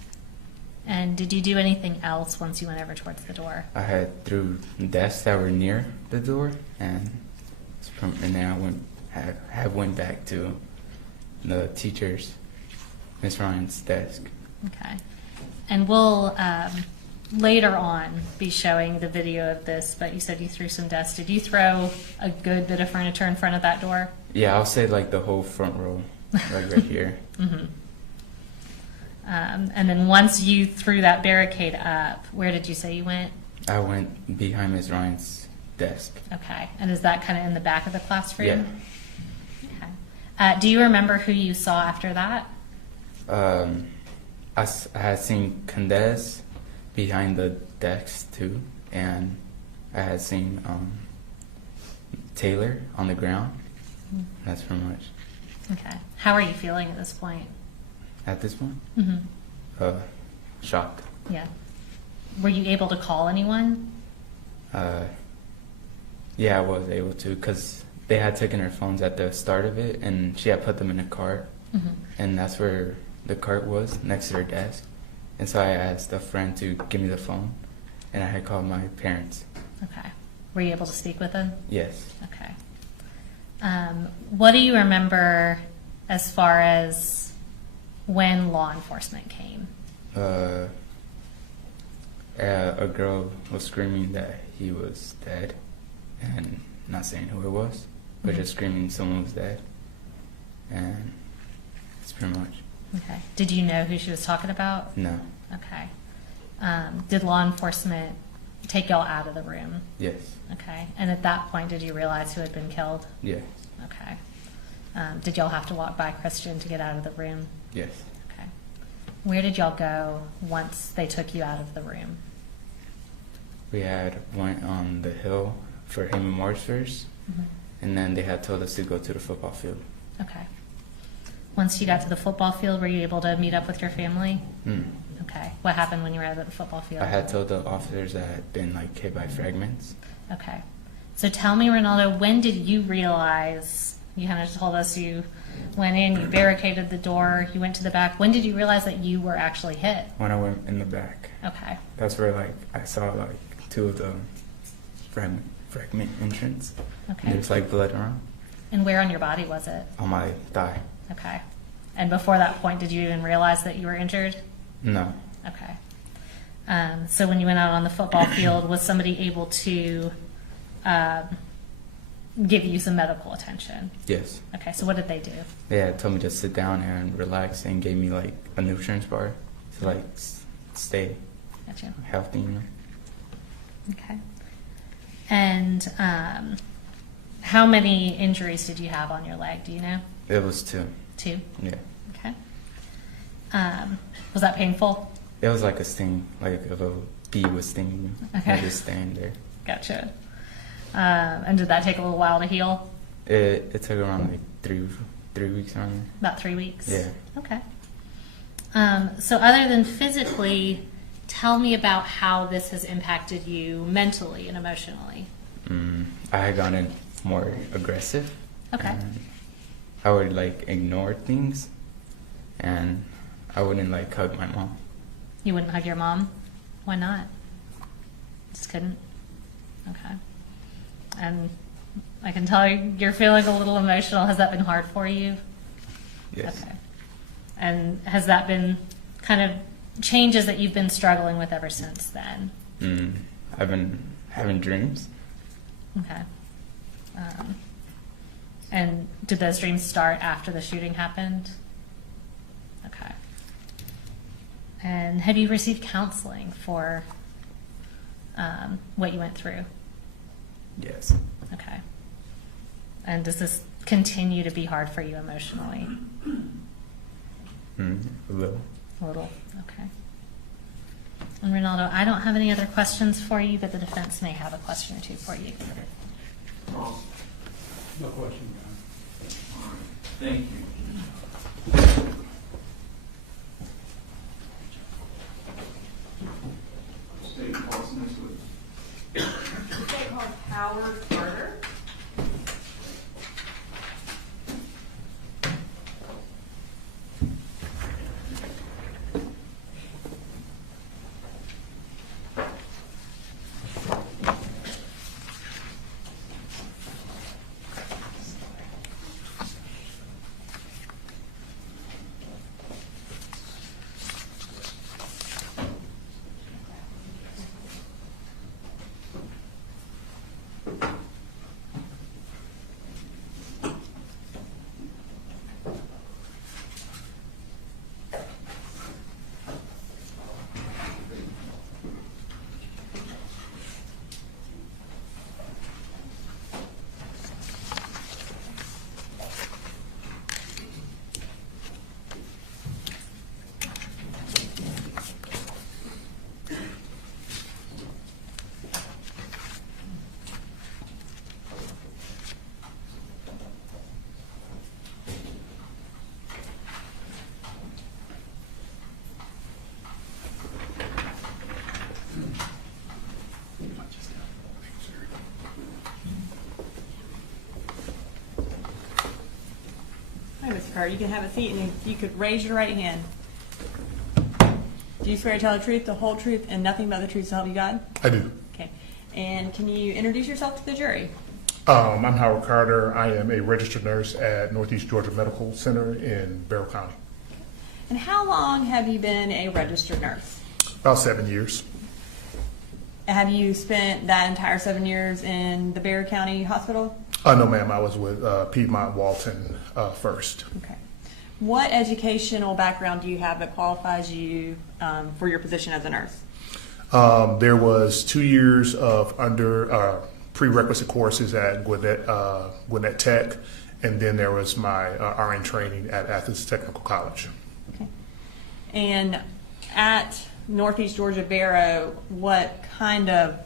And did you do anything else once you went over towards the door? I had threw desks that were near the door, and then I went back to the teacher's, Miss Ryan's desk. Okay. And we'll later on be showing the video of this, but you said you threw some desks. Did you throw a good bit of furniture in front of that door? Yeah, I'll say like the whole front row, like right here. Mm-hmm. And then once you threw that barricade up, where did you say you went? I went behind Miss Ryan's desk. Okay. And is that kind of in the back of the classroom? Yeah. Okay. Do you remember who you saw after that? I had seen Candace behind the desk too, and I had seen Taylor on the ground. That's pretty much. Okay. How are you feeling at this point? At this point? Mm-hmm. Shocked. Yeah. Were you able to call anyone? Yeah, I was able to, because they had taken her phones at the start of it, and she had put them in a cart, and that's where the cart was, next to her desk. And so I asked a friend to give me the phone, and I had called my parents. Okay. Were you able to speak with them? Yes. Okay. What do you remember as far as when law enforcement came? A girl was screaming that he was dead, and not saying who it was, but just screaming someone was dead. And that's pretty much. Okay. Did you know who she was talking about? No. Okay. Did law enforcement take y'all out of the room? Yes. Okay. And at that point, did you realize who had been killed? Yes. Okay. Did y'all have to walk by Christian to get out of the room? Yes. Okay. Where did y'all go once they took you out of the room? We had went on the hill for Human Mars first, and then they had told us to go to the football field. Okay. Once you got to the football field, were you able to meet up with your family? Okay. What happened when you were at the football field? I had told the officers that I had been like hit by fragments. Okay. So tell me, Ronaldo, when did you realize, you kind of told us you went in, you barricaded the door, you went to the back. When did you realize that you were actually hit? When I went in the back. Okay. That's where like I saw like two of the fragment entrance. Okay. There's like blood around. And where on your body was it? On my thigh. Okay. And before that point, did you even realize that you were injured? No. Okay. So when you went out on the football field, was somebody able to give you some medical attention? Yes. Okay, so what did they do? They had told me to sit down and relax and gave me like a nutrients bar to like stay Gotcha. healthy. You know? Okay. And how many injuries did you have on your leg? Do you know? It was 2. 2? Yeah. Okay. Was that painful? It was like a sting, like if a bee was stinging me. Okay. I just staying there. Gotcha. And did that take a little while to heal? It took around like three weeks around there. About 3 weeks? Yeah. Okay. So other than physically, tell me about how this has impacted you mentally and emotionally. I had gotten more aggressive. Okay. And I would like ignore things, and I wouldn't like hug my mom. You wouldn't hug your mom? Why not? Just couldn't? Okay. And I can tell you're feeling a little emotional. Has that been hard for you? Yes. Okay. And has that been kind of changes that you've been struggling with ever since then? I've been having dreams. Okay. And did those dreams start after the shooting happened? Okay. And have you received counseling for what you went through? Yes. Okay. And does this continue to be hard for you emotionally? A little. A little, okay. And Ronaldo, I don't have any other questions for you, but the defense may have a question or two for you. No question, John. All right. Thank you. State calls next week. State called Howard Carter. Carter, you can have a seat, and if you could raise your right hand. Do you swear to tell the truth, the whole truth, and nothing but the truth to help you God? I do. Okay. And can you introduce yourself to the jury? I'm Howard Carter. I am a registered nurse at Northeast Georgia Medical Center in Barrow County. And how long have you been a registered nurse? About 7 years. Have you spent that entire 7 years in the Barrow County Hospital? No, ma'am. I was with Piedmont Walton first. Okay. What educational background do you have that qualifies you for your position as a nurse? There was 2 years of prerequisite courses at Gwinnett Tech, and then there was my RN training at Athens Technical College. Okay. And at Northeast Georgia Barrow, what kind of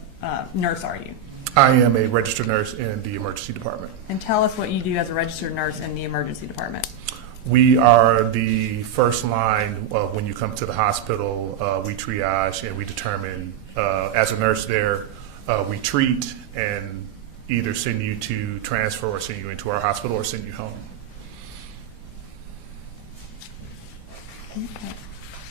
nurse are you? I am a registered nurse in the emergency department. And tell us what you do as a registered nurse in the emergency department. We are the first line when you come to the hospital. We triage and we determine, as a nurse there, we treat and either send you to transfer or send you into our hospital or send you home. Okay.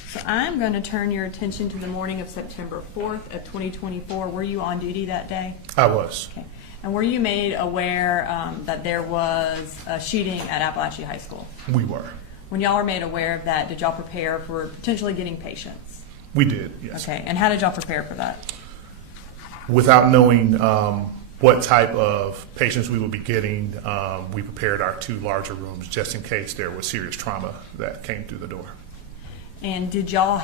So I'm going to turn your attention to the morning of September 4th of 2024. Were you on duty that day? I was. Okay. And were you made aware that there was a shooting at Apalachee High School? We were. When y'all were made aware of that, did y'all prepare for potentially getting patients? We did, yes. Okay. And how did y'all prepare for that? Without knowing what type of patients we would be getting, we prepared our 2 larger rooms just in case there was serious trauma that came through the door. And did you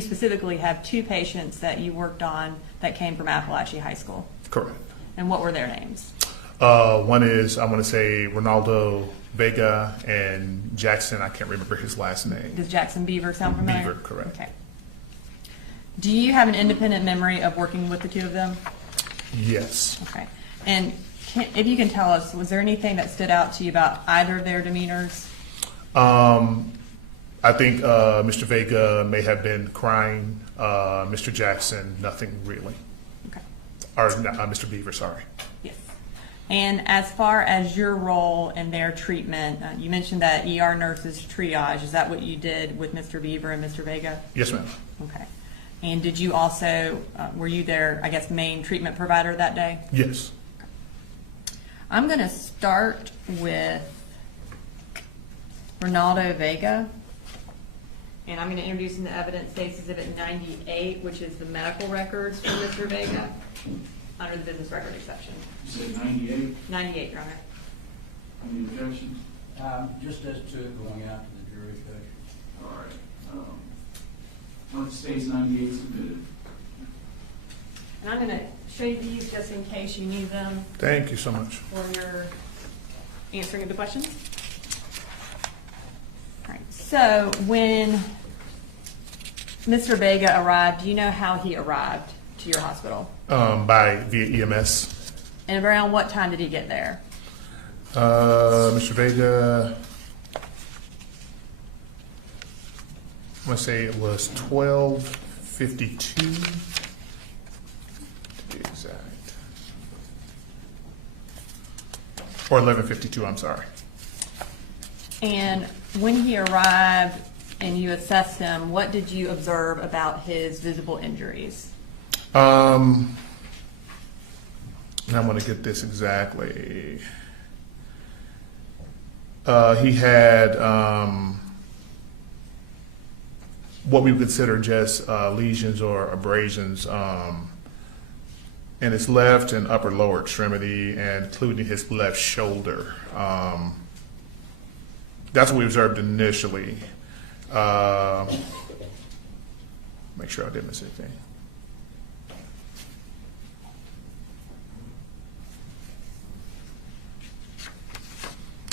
specifically have 2 patients that you worked on that came from Apalachee High School? Correct. And what were their names? One is, I'm going to say, Ronaldo Vega, and Jackson, I can't remember his last name. Does Jackson Beaver sound familiar? Beaver, correct. Okay. Do you have an independent memory of working with the 2 of them? Yes. Okay. And if you can tell us, was there anything that stood out to you about either of their demeanors? I think Mr. Vega may have been crying. Mr. Jackson, nothing really. Okay. Or Mr. Beaver, sorry. Yes. And as far as your role in their treatment, you mentioned that ER nurses triage. Is that what you did with Mr. Beaver and Mr. Vega? Yes, ma'am. Okay. And did you also, were you their, I guess, main treatment provider that day? Yes. I'm going to start with Ronaldo Vega. And I'm going to introduce in the evidence case exhibit 98, which is the medical records for Mr. Vega under the business record exception. You said 98? 98, Your Honor. Any objections? Just as to it going out to the jury, Judge. All right. What states 98 submitted? And I'm going to show you these just in case you need them Thank you so much. for your answering of the questions. All right. So when Mr. Vega arrived, do you know how he arrived to your hospital? Via EMS. And around what time did he get there? Mr. Vega, I want to say it was 12:52 to be exact, or 11:52. I'm sorry. And when he arrived and you assessed him, what did you observe about his visible injuries? And I'm going to get this exactly. He had what we would consider just lesions or abrasions in his left and upper lower extremity, and including his left shoulder. That's what we observed initially. Make sure I didn't miss anything.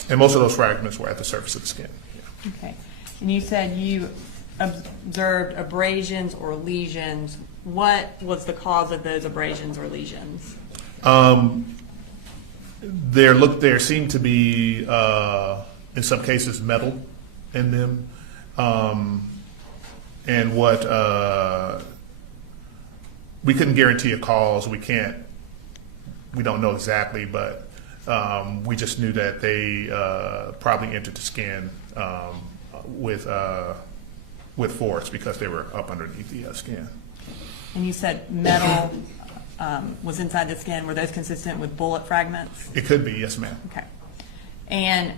And most of those fragments were at the surface of the skin. Yeah. Okay. And you said you observed abrasions or lesions. What was the cause of those abrasions or lesions? There seemed to be, in some cases, metal in them. And what we couldn't guarantee a cause. We don't know exactly, but We just knew that they probably entered the skin with force because they were up underneath the skin. And you said metal was inside the skin. Were those consistent with bullet fragments? It could be, yes, ma'am. Okay. And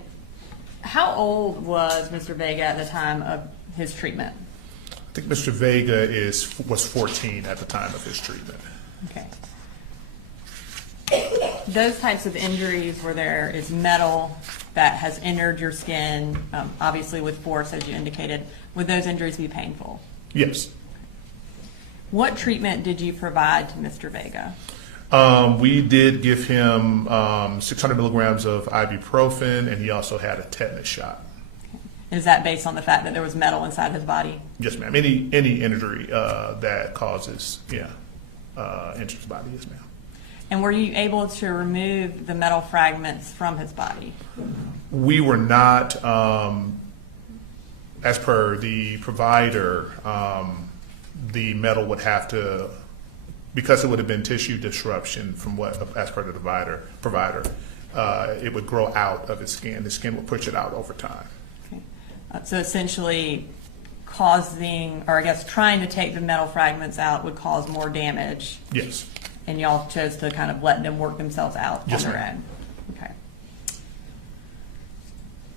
how old was Mr. Vega at the time of his treatment? I think Mr. Vega was 14 at the time of his treatment. Okay. Those types of injuries where there is metal that has entered your skin, obviously with force, as you indicated, would those injuries be painful? Yes. What treatment did you provide to Mr. Vega? We did give him 600 milligrams of ibuprofen, and he also had a tetanus shot. Is that based on the fact that there was metal inside his body? Yes, ma'am. Any injury that causes, injured his body, yes, ma'am. And were you able to remove the metal fragments from his body? We were not, as per the provider, the metal would have to, because it would have been tissue disruption from as per the provider, it would grow out of his skin. The skin would push it out over time. Okay. So essentially causing, or I guess trying to take the metal fragments out would cause more damage. Yes. And y'all chose to kind of let them work themselves out Yes, on their ma'am. own. Okay.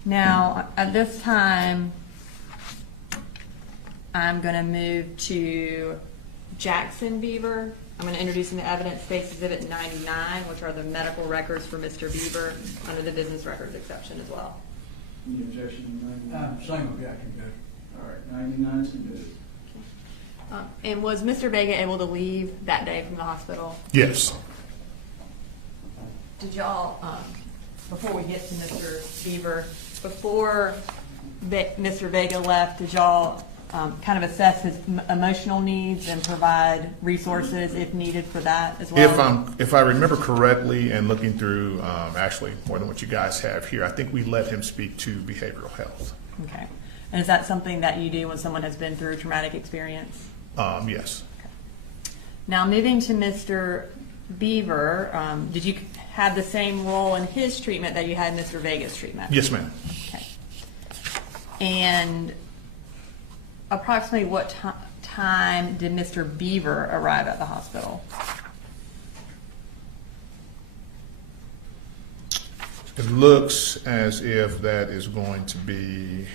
Now, at this time, I'm going to move to Jackson Beaver. I'm going to introduce him to evidence, State's Exhibit 99, which are the medical records for Mr. Beaver under the business records exception as well. Any objection to 99? Same objection, Judge. All right, 99 is submitted. And was Mr. Vega able to leave that day from the hospital? Yes. Did y'all, before we get to Mr. Beaver, before Mr. Vega left, did y'all kind of assess his emotional needs and provide resources if needed for that as well? If I remember correctly, and looking through actually more than what you guys have here, I think we let him speak to behavioral health. Okay. And is that something that you do when someone has been through a traumatic experience? Yes. Okay. Now, moving to Mr. Beaver, did you have the same role in his treatment that you had in Mr. Vega's treatment? Yes, ma'am. Okay. And approximately what time did Mr. Beaver arrive at the hospital? It looks as if that is going to be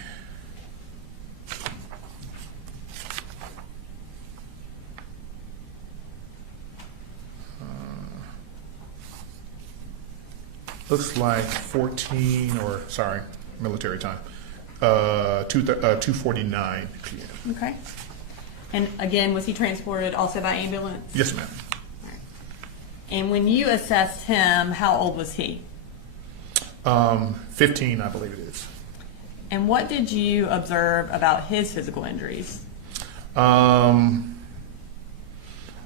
looks like 14, or sorry, military time, 2:49 p.m. Okay. And again, was he transported also by ambulance? Yes, ma'am. All right. And when you assessed him, how old was he? 15, I believe it is. And what did you observe about his physical injuries?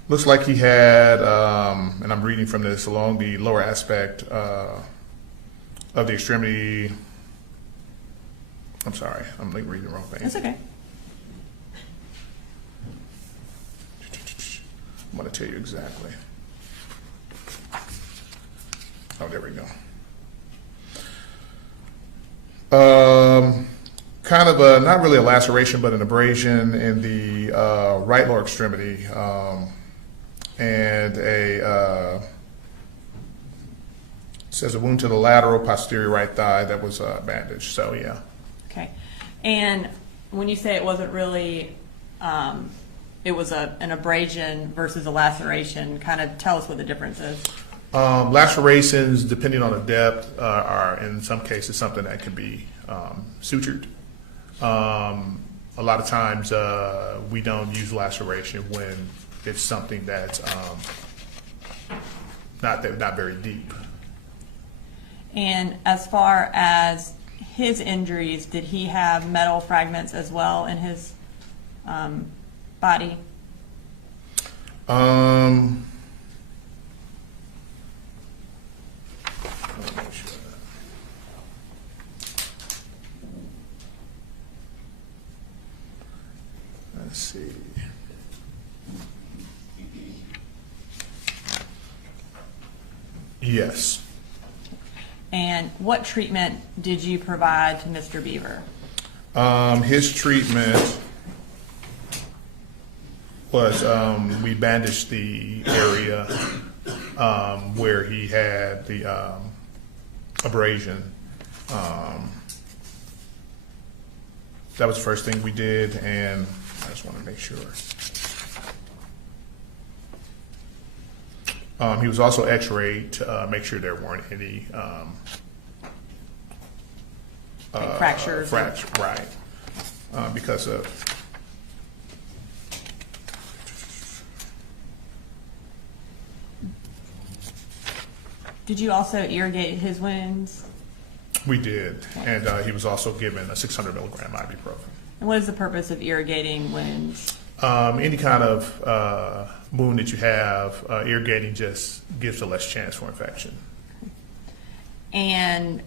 Looks like he had, and I'm reading from this, along the lower aspect of the extremity. I'm sorry, I'm reading the wrong thing. That's okay. I'm going to tell you exactly. Oh, there we go. Kind of a, not really a laceration, but an abrasion in the right lower extremity, and says a wound to the lateral posterior right thigh that was bandaged. So yeah. Okay. And when you say it wasn't really, it was an abrasion versus a laceration, kind of tell us what the difference is. Lacerations, depending on the depth, are in some cases something that can be sutured. A lot of times we don't use laceration when it's something that's not very deep. And as far as his injuries, did he have metal fragments as well in his body? Let's see. Yes. And what treatment did you provide to Mr. Beaver? His treatment was we bandaged the area where he had the abrasion. That was the first thing we did, and I just want to make sure. He was also x-rayed to make sure there weren't any Like fractures? Right. Because of Did you also irrigate his wounds? we did, and he was also given a 600 milligram ibuprofen. And what is the purpose of irrigating wounds? Any kind of wound that you have, irrigating just gives a less chance for infection. And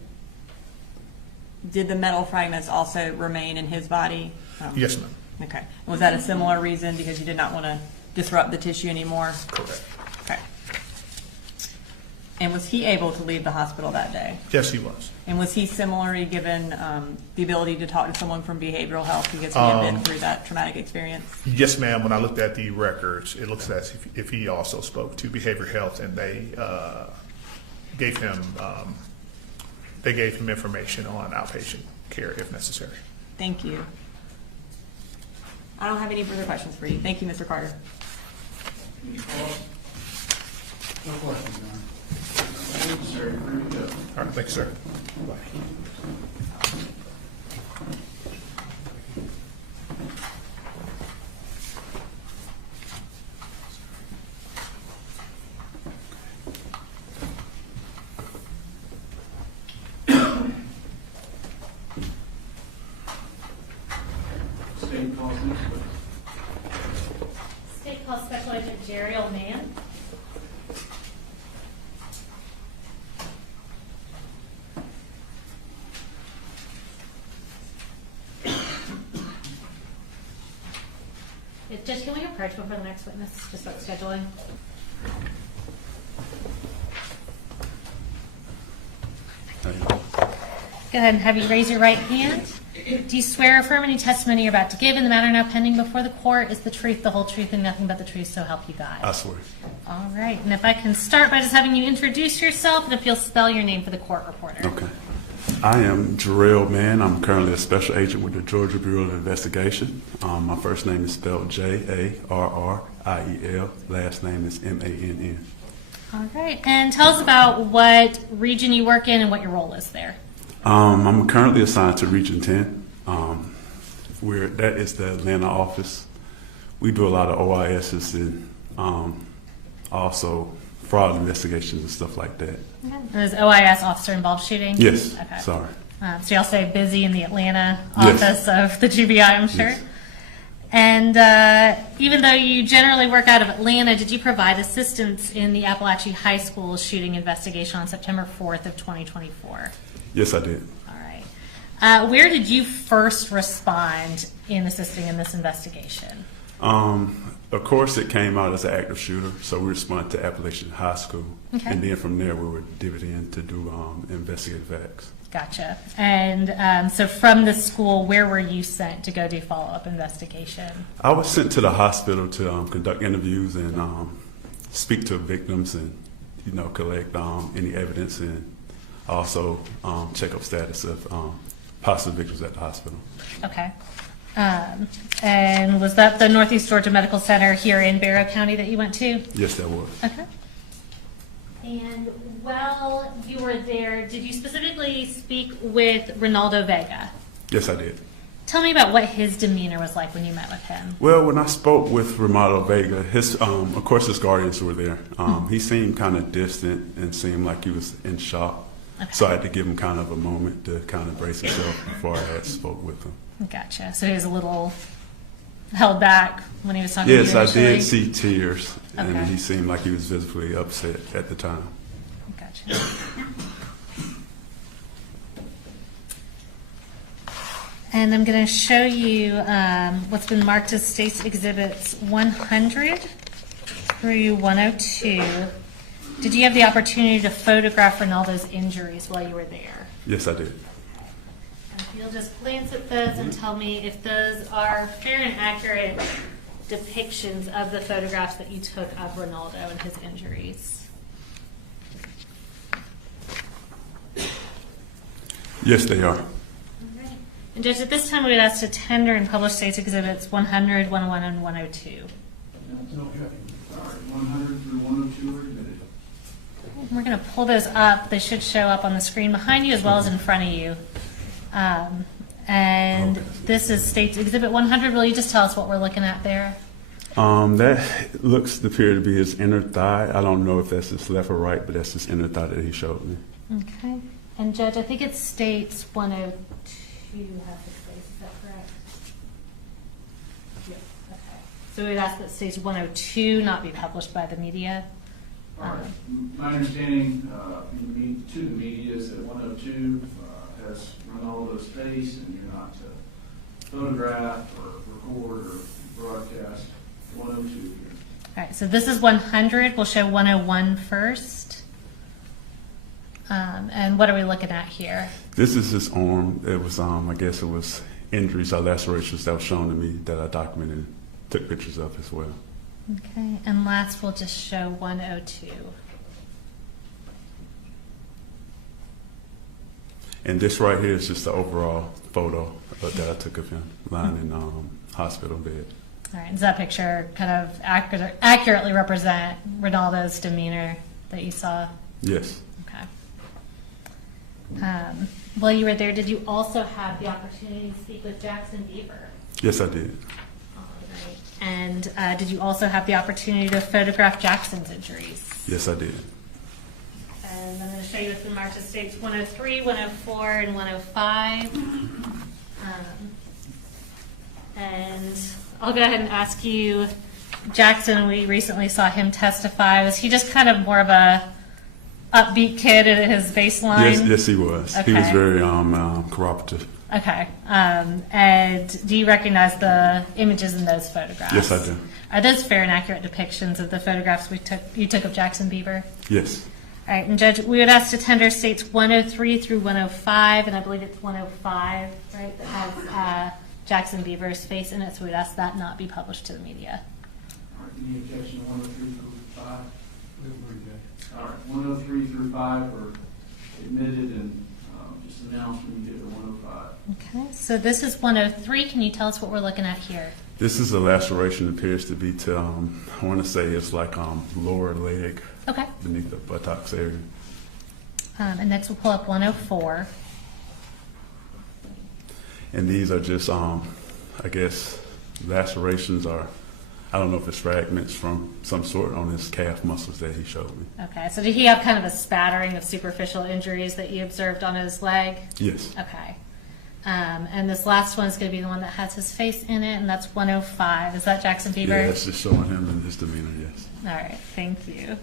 did the metal fragments also remain in his body? Yes, ma'am. Okay. Was that a similar reason because you did not want to disrupt the tissue anymore? Correct. Okay. And was he able to leave the hospital that day? Yes, he was. And was he similarly given the ability to talk to someone from behavioral health because he had been through that traumatic experience? Yes, ma'am. When I looked at the records, it looks as if he also spoke to behavioral health, and they gave him information on outpatient care if necessary. Thank you. I don't have any further questions for you. Thank you, Mr. Carter. Any follow-up? No questions, Your Honor. Thank you, sir. You're free to go. All right, thanks, sir. Bye. State calls next witness. State calls Special Agent Jerry Oldman. Judge, can we approach before the next witness, just about scheduling? Go ahead and have you raise your right hand. Do you swear or affirm any testimony you're about to give in the matter now pending before the court is the truth, the whole truth, and nothing but the truth, so help you God? I swear. All right, and if I can start by just having you introduce yourself, and if you'll spell your name for the court reporter. Okay. I am Jarrell Mann. I'm currently a special agent with the Georgia Bureau of Investigation. My first name is spelled Jarriel. Last name is Mann. All right, and tell us about what region you work in and what your role is there. I'm currently assigned to Region 10. That is the Atlanta office. We do a lot of OISs and also fraud investigations and stuff like that. Okay. Is OIS officer involved shooting? Yes. Okay. Sorry. So y'all stay busy in the Atlanta Yes. office of the GBI, I'm sure. Yes. And even though you generally work out of Atlanta, did you provide assistance in the Apalachee High School shooting investigation on September 4th of 2024? Yes, I did. All right. Where did you first respond in assisting in this investigation? Of course, it came out as an active shooter, so we responded to Apalachee High School. Okay. And then from there, we were divided in to do investigative acts. Gotcha. And so from the school, where were you sent to go do follow-up investigation? I was sent to the hospital to conduct interviews and speak to victims and, collect any evidence and also check up status of possible victims at the hospital. Okay. And was that the Northeast Georgia Medical Center here in Barrow County that you went to? Yes, that was. Okay. And while you were there, did you specifically speak with Ronaldo Vega? Yes, I did. Tell me about what his demeanor was like when you met with him. Well, when I spoke with Ronaldo Vega, of course his guardians were there. He seemed kind of distant and seemed like he was in shock. Okay. So I had to give him kind of a moment to kind of brace himself before I had spoke with him. Gotcha. So he was a little held back when he was talking Yes, to you I initially? did see tears, and Okay. he seemed like he was visibly upset at the time. Gotcha. And I'm going to show you what's been marked as State's Exhibits 100 through 102. Did you have the opportunity to photograph Ronaldo's injuries while you were there? Yes, I did. If you'll just glance at those and tell me if those are fair and accurate depictions of the photographs that you took of Ronaldo and his injuries. Yes, they are. And Judge, at this time we would ask to tender and publish State's Exhibits 100, 101, and 102. All right, 100 through 102 are admitted. We're going to pull those up. They should show up on the screen behind you as well as in front of you. And this is State's Exhibit 100. Will you just tell us what we're looking at there? That looks to appear to be his inner thigh. I don't know if that's his left or right, but that's his inner thigh that he showed me. Okay. And Judge, I think it states 102 has his face. Is that correct? Yes. Okay. So we'd ask that State's 102 not be published by the media. All right. My understanding to the media is that 102 has Ronaldo's face, and you're not to photograph or record or broadcast 102 here. All right, so this is 100. We'll show 101 first. And what are we looking at here? This is his arm. It was, I guess it was injuries or lacerations that was shown to me that I documented and took pictures of as well. Okay, and last we'll just show 102. And this right here is just the overall photo that I took of him lying in hospital bed. All right, does that picture kind of accurately represent Ronaldo's demeanor that you saw? Yes. Okay. While you were there, did you also have the opportunity to speak with Jackson Beaver? Yes, I did. All right. And did you also have the opportunity to photograph Jackson's injuries? Yes, I did. And I'm going to show you the march of States 103, 104, and 105. And I'll go ahead and ask you, Jackson, we recently saw him testify. Was he just kind of more of a upbeat kid at his baseline? Yes, he was. Okay. He was very cooperative. Okay. And do you recognize the images in those photographs? Yes, I do. Are those fair and accurate depictions of the photographs you took of Jackson Beaver? Yes. All right, and Judge, we would ask to tender States 103 through 105, and I believe it's 105, right, that has Jackson Beaver's face in it, so we'd ask that not be published to the media. All right, any objection to 103 through 5? All right, 103 through 5 are admitted, and just announce when you get to 105. Okay, so this is 103. Can you tell us what we're looking at here? This is a laceration that appears to be to, I want to say it's like lower leg. Okay. Beneath the buttocks area. And next we'll pull up 104. And these are just, I guess, lacerations are, I don't know if it's fragments from some sort on his calf muscles that he showed me. Okay, so did he have kind of a spattering of superficial injuries that you observed on his leg? Yes. Okay. And this last one is going to be the one that has his face in it, and that's 105. Is that Jackson Beaver? Yeah, it's just showing him and his demeanor, yes. All right, thank you.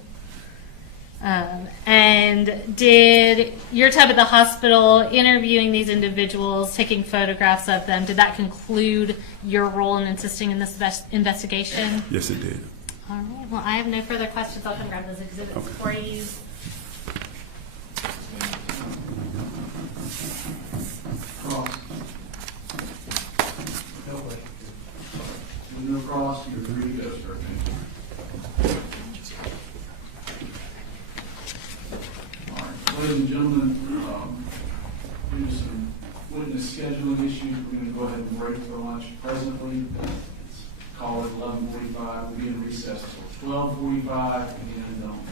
And did your time at the hospital interviewing these individuals, taking photographs of them, did that conclude your role in assisting in this investigation? Yes, it did. All right, well, I have no further questions. I'll come grab those exhibits for you. Cross. No cross, you're free to go, sir. All right, ladies and gentlemen, due to some witness scheduling issues, we're going to go ahead and break for lunch presently. It's called at 11:45. We'll be in recess until 12:45. Again, don't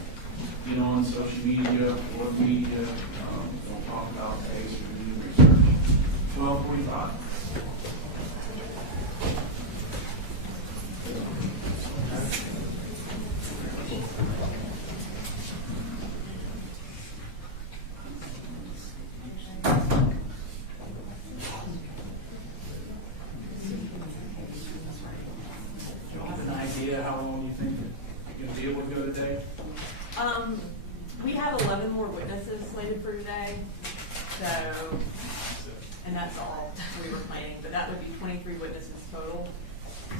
get on social media or media. Don't talk about the case or do research. 12:45. How long you think you're going to be able to go today? We have 11 more witnesses slated for today, so, and that's all we were planning, but that would be 23 witnesses total.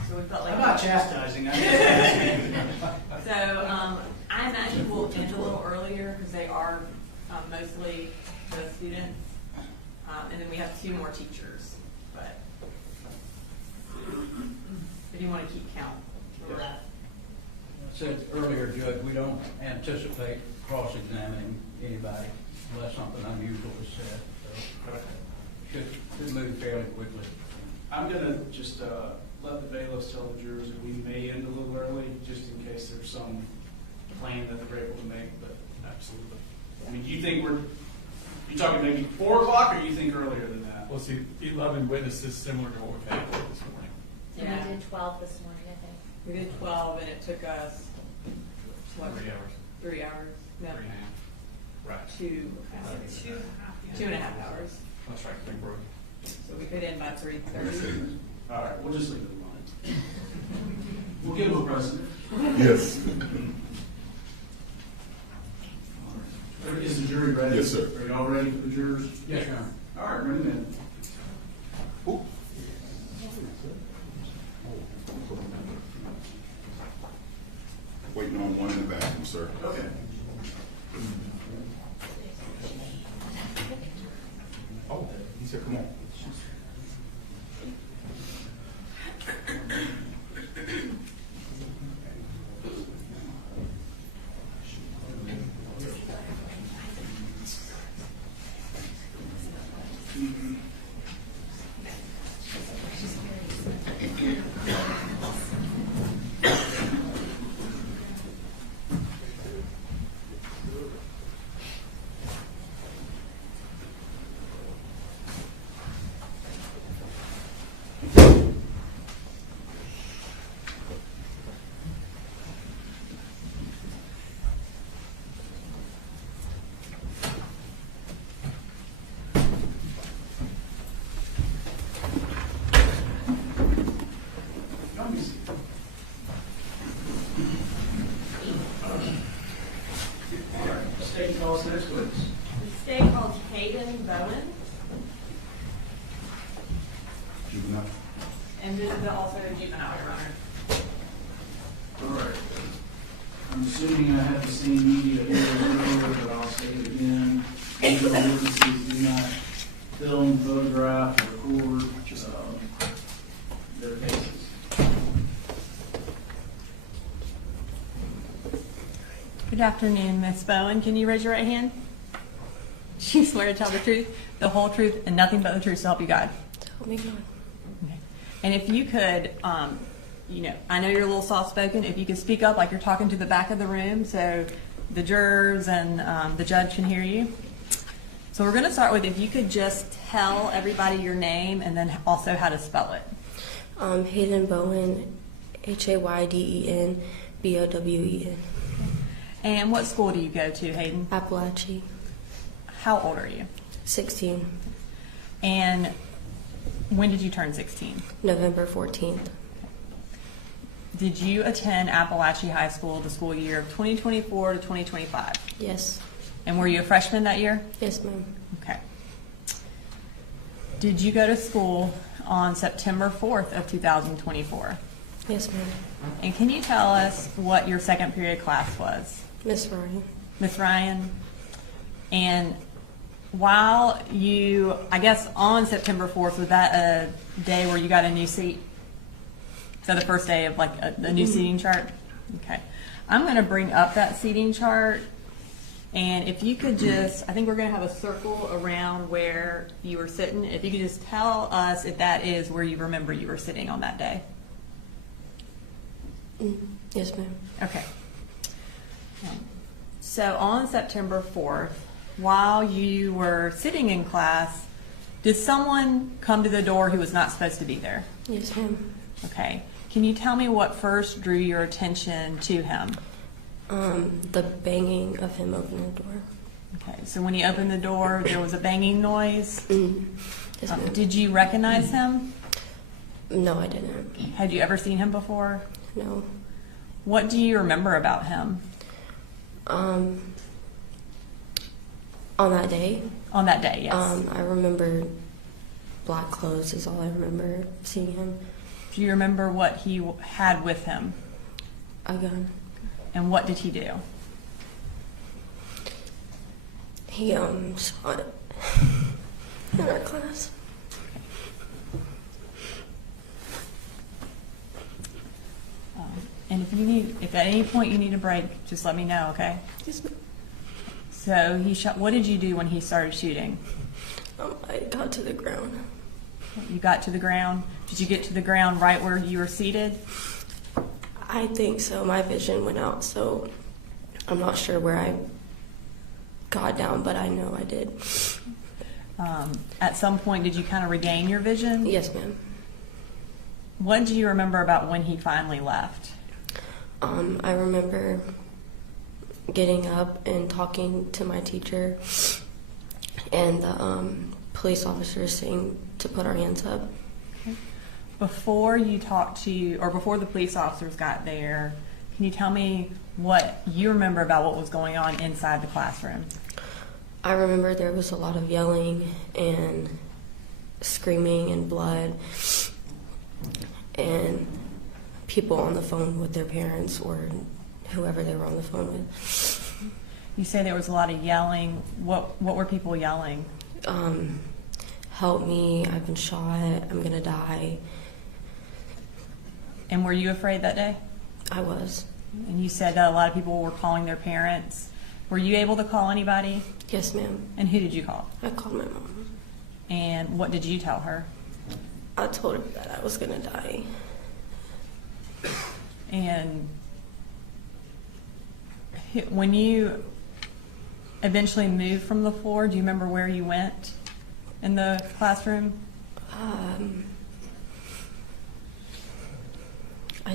So we felt like. I'm not chastising. I'm just asking. So I imagine we'll end a little here because they are mostly the students. And then we have 2 more teachers. But if you want to keep count. I said earlier, Judge, we don't anticipate cross-examining anybody unless something unusual is said. So should move fairly quickly. I'm going to just let the bailiffs tell the jurors that we may end a little early, just in case there's some plan that they're able to make, but absolutely. I mean, do you think you talking maybe 4 o'clock, or you think earlier than that? Well, see, 11 witnesses, similar to what we've had this morning. And Yeah. we did 12 this morning, I think. We did 12, and it took us, what? 3 hours. 3 hours? No. 3.5. Right. 2.5 hours. That's right, we broke. So we could end by 3:30. All right, we'll just leave it alone. We'll give them a precedent. Yes. All right. Is the jury ready? Yes, sir. Are y'all ready for the jurors? Yes, Your Honor. All right, bring them in. Waiting on one in the bathroom, sir. Okay. Oh, he said, come on. State calls next witness. The state calls Hayden Bowen, Juvenile. and this is also a juvenile, Your Honor. All right. I'm assuming I have the same media here as earlier, but I'll say it again. Legal witnesses do not film, photograph, or record their cases. Good afternoon, Ms. Bowen. Can you raise your right hand? Do you swear to tell the truth, the whole truth, and nothing but the truth to help you God? Help me God. Okay. And if you could, I know you're a little soft-spoken. If you could speak up like you're talking to the back of the room so the jurors and the judge can hear you. So we're going to start with if you could just tell everybody your name and then also how to spell it. Hayden Bowen, Hayden Bowen. And what school do you go to, Hayden? Apalachee. How old are you? 16. And when did you turn 16? November 14th. Did you attend Apalachee High School the school year of 2024 to 2025? Yes. And were you a freshman that year? Yes, ma'am. Okay. Did you go to school on September 4th of 2024? Yes, ma'am. And can you tell us what your second period class was? Miss Ryan. Miss Ryan? And while you, I guess on September 4th, was that a day where you got a new seat? So the first day of like the new seating chart? Okay. I'm going to bring up that seating chart. And if you could just, I think we're going to have a circle around where you were sitting. If you could just tell us if that is where you remember you were sitting on that day. Yes, ma'am. Okay. So on September 4th, while you were sitting in class, did someone come to the door who was not supposed to be there? Yes, ma'am. Okay. Can you tell me what first drew your attention to him? The banging of him opening the door. Okay. So when he opened the door, there was a banging noise. Yes, ma'am. Did you recognize him? No, I didn't. Had you ever seen him before? No. What do you remember about him? On that day? On that day, yes. I remember black clothes is all I remember seeing him. Do you remember what he had with him? A gun. And what did he do? He shot in our class. And if at any point you need a break, just let me know, okay? Yes, ma'am. So he shot. What did you do when he started shooting? I got to the ground. You got to the ground. Did you get to the ground right where you were seated? I think so. My vision went out, so I'm not sure where I got down, but I know I did. At some point, did you kind of regain your vision? Yes, ma'am. What do you remember about when he finally left? I remember getting up and talking to my teacher and the police officers saying to put our hands up. Okay. Before you talked to, or before the police officers got there, can you tell me what you remember about what was going on inside the classroom? I remember there was a lot of yelling and screaming and blood and people on the phone with their parents or whoever they were on the phone with. You say there was a lot of yelling. What were people yelling? Help me, I've been shot, I'm gonna die. And were you afraid that day? I was. And you said that a lot of people were calling their parents. Were you able to call anybody? Yes, ma'am. And who did you call? I called my mom. And what did you tell her? I told her that I was gonna die. And when you eventually moved from the floor, do you remember where you went in the classroom? I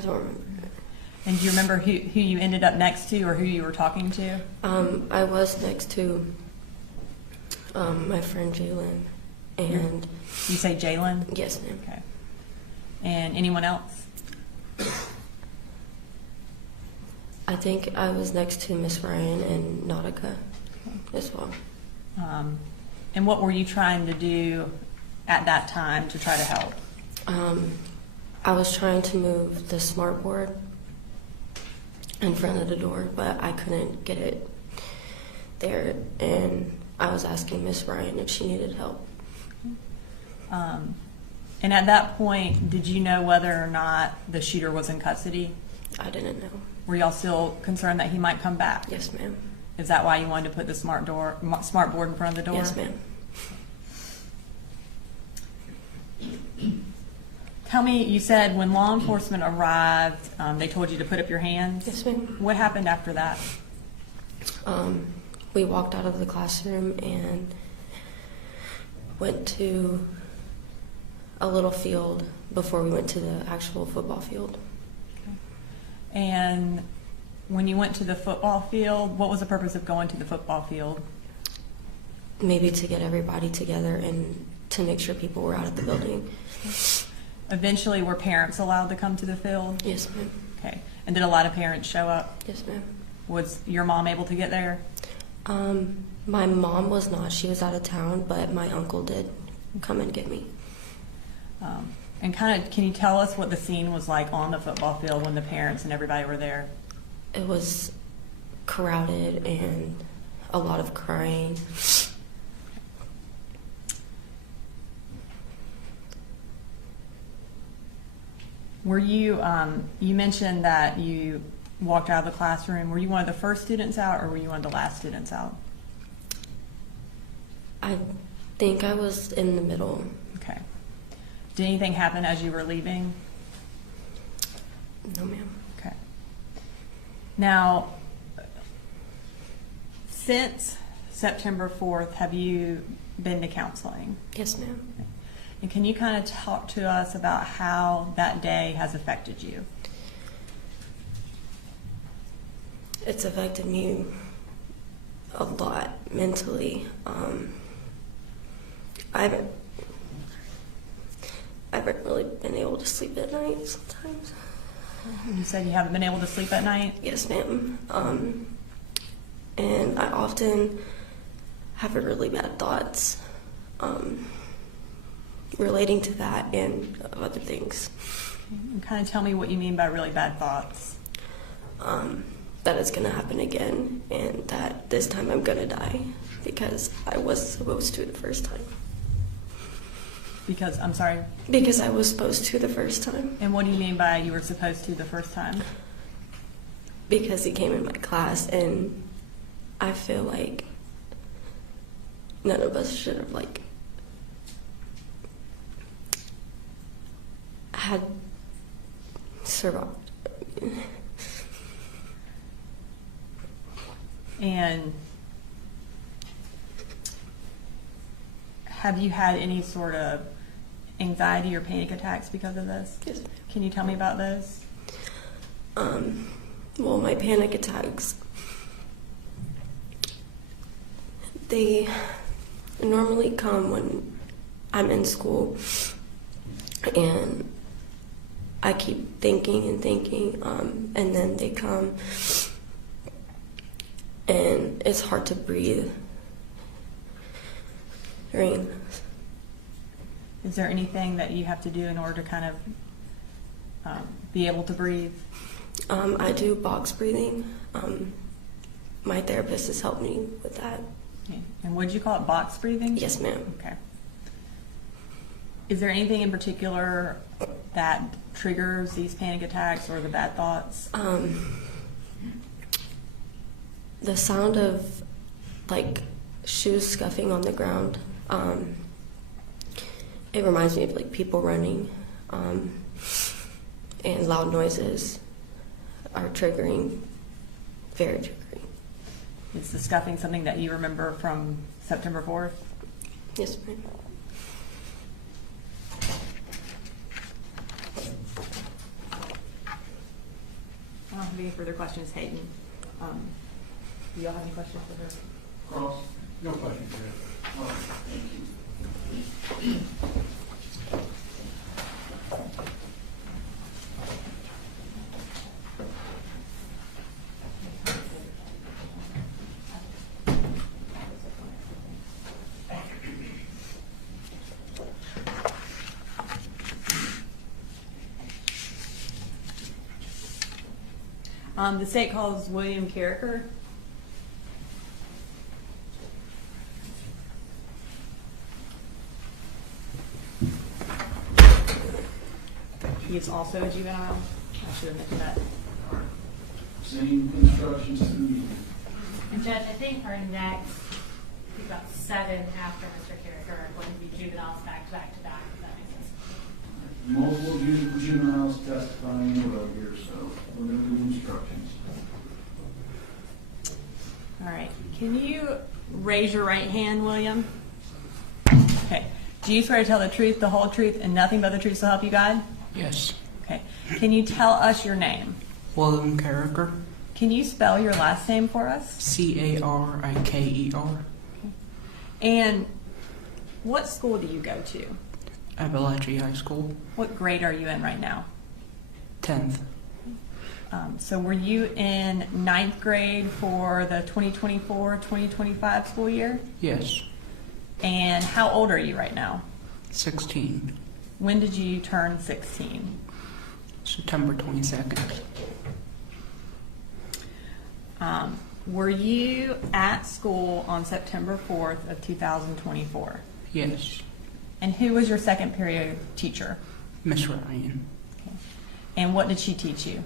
don't remember. And do you remember who you ended up next to or who you were talking to? I was next to my friend Jalen. And you say Jalen? Yes, ma'am. Okay. And anyone else? I think I was next to Miss Ryan and Nautica as well. And what were you trying to do at that time to try to help? I was trying to move the smart board in front of the door, but I couldn't get it there. And I was asking Miss Ryan if she needed help. And at that point, did you know whether or not the shooter was in custody? I didn't know. Were y'all still concerned that he might come back? Yes, ma'am. Is that why you wanted to put the smart board in front of the door? Yes, ma'am. Tell me, you said when law enforcement arrived, they told you to put up your hands? Yes, ma'am. What happened after that? We walked out of the classroom and went to a little field before we went to the actual football field. And when you went to the football field, what was the purpose of going to the football field? Maybe to get everybody together and to make sure people were out of the building. Eventually, were parents allowed to come to the field? Yes, ma'am. Okay. And did a lot of parents show up? Yes, ma'am. Was your mom able to get there? My mom was not. She was out of town, but my uncle did come and get me. And kind of, can you tell us what the scene was like on the football field when the parents and everybody were there? It was crowded and a lot of crying. Were you, you mentioned that you walked out of the classroom. Were you one of the first students out or were you one of the last students out? I think I was in the middle. Okay. Did anything happen as you were leaving? No, ma'am. Okay. Now, since September 4th, have you been to counseling? Yes, ma'am. And can you kind of talk to us about how that day has affected you? It's affected me a lot mentally. I haven't really been able to sleep at night sometimes. You said you haven't been able to sleep at night? Yes, ma'am. And I often have really bad thoughts relating to that and other things. And kind of tell me what you mean by really bad thoughts. that it's gonna happen again, and that this time I'm gonna die because I was supposed to the first time. Because, I'm sorry, Because I was supposed to the first time. and what do you mean by you were supposed to the first time? Because he came in my class, and I feel like none of us should have had survived. And have you had any sort of anxiety or panic attacks because of this? Yes. Can you tell me about those? Well, my panic attacks, they normally come when I'm in school, and I keep thinking and thinking, and then they come, and it's hard to breathe during this. Is there anything that you have to do in order to kind of be able to breathe? I do box breathing. My therapist has helped me with that. Okay. And would you call it box breathing? Yes, ma'am. Okay. Is there anything in particular that triggers these panic attacks or the bad thoughts? The sound of shoes scuffing on the ground. It reminds me of people running, and loud noises are triggering, very triggering. Is the scuffing something that you remember from September 4th? Yes, ma'am. I don't have any further questions, Hayden. Do y'all have any questions for her? Cross? No questions, Judge. All right, thank you. The state calls William Carricker. He is also a juvenile. I should have mentioned that. Same instructions to you. And Judge, I think our next, about 7 after Mr. Carricker are going to be juveniles back to back to back, if that makes sense. Multiple juveniles testifying in a row here, so we're going to do instructions. All right. Can you raise your right hand, William? Okay. Do you swear to tell the truth, the whole truth, and nothing but the truth to help you God? Yes. Okay. Can you tell us your name? William Carricker. Can you spell your last name for us? Carriker. And what school do you go to? Apalachee High School. What grade are you in right now? 10th. So were you in 9th grade for the 2024-2025 school year? Yes. And how old are you right now? 16. When did you turn 16? September 22nd. Were you at school on September 4th of 2024? Yes. And who was your second period teacher? Miss Ryan. Okay. And what did she teach you?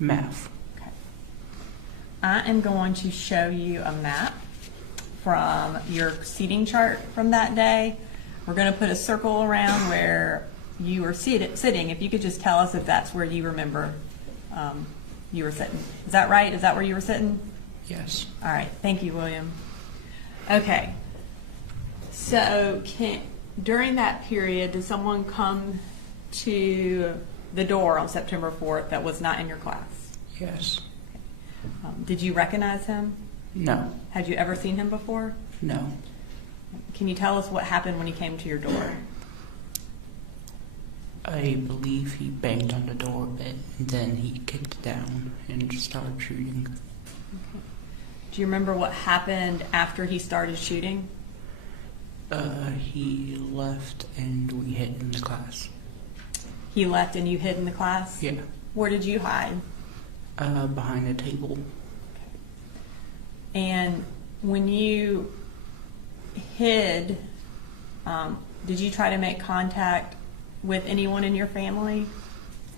Math. Okay. I am going to show you a map from your seating chart from that day. We're going to put a circle around where you were sitting. If you could just tell us if that's where you remember you were sitting. Is that right? Is that where you were sitting? Yes. All right. Thank you, William. Okay. So during that period, did someone come to the door on September 4th that was not in your class? Yes. Did you recognize him? No. Had you ever seen him before? No. Can you tell us what happened when he came to your door? I believe he banged on the door a bit, and then he kicked down and started shooting. Okay. Do you remember what happened after he started shooting? He left and we hid in the class. He left and you hid in the class? Yeah. Where did you hide? Behind the table. And when you hid, did you try to make contact with anyone in your family?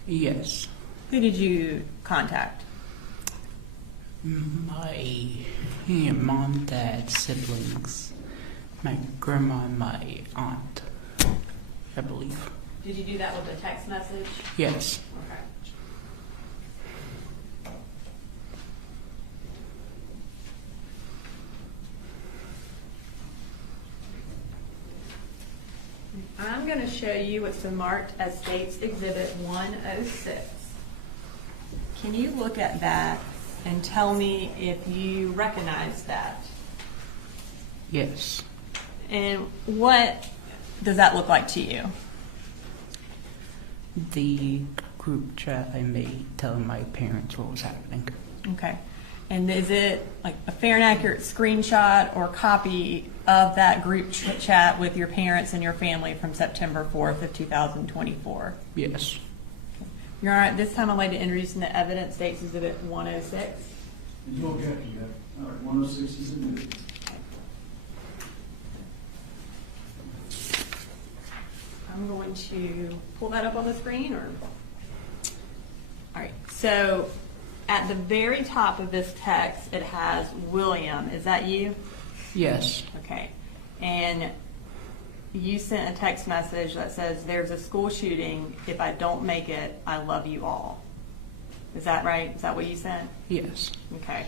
Yes. Who did you contact? My mom, dad, siblings, my grandma, and my aunt, I believe. Did you do that with a text message? Yes. Okay. I'm going to show you what's been marked as State's Exhibit 106. Can you look at that and tell me if you recognize that? Yes. And what does that look like to you? The group chat I made telling my parents what was happening. Okay. And is it like a fair and accurate screenshot or copy of that group chat with your parents and your family from September 4th of 2024? Yes. Your Honor, at this time I'd like to introduce into evidence State's Exhibit 106. You don't get that. All right, 106 is admitted. I'm going to pull that up on the screen, or? All right, so at the very top of this text, it has William. Is that you? Yes. Okay. And you sent a text message that says, "There's a school shooting. If I don't make it, I love you all." Is that right? Is that what you sent? Yes. Okay.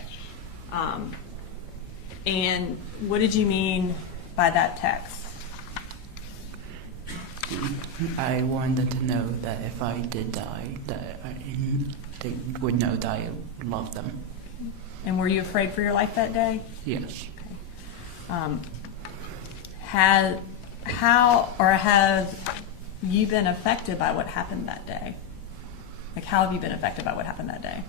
And what did you mean by that text? I wanted to know that if I did die, that they would know that I loved them. And were you afraid for your life that day? Yes. Have you been affected by what happened that day? Like, how have you been affected by what happened that day?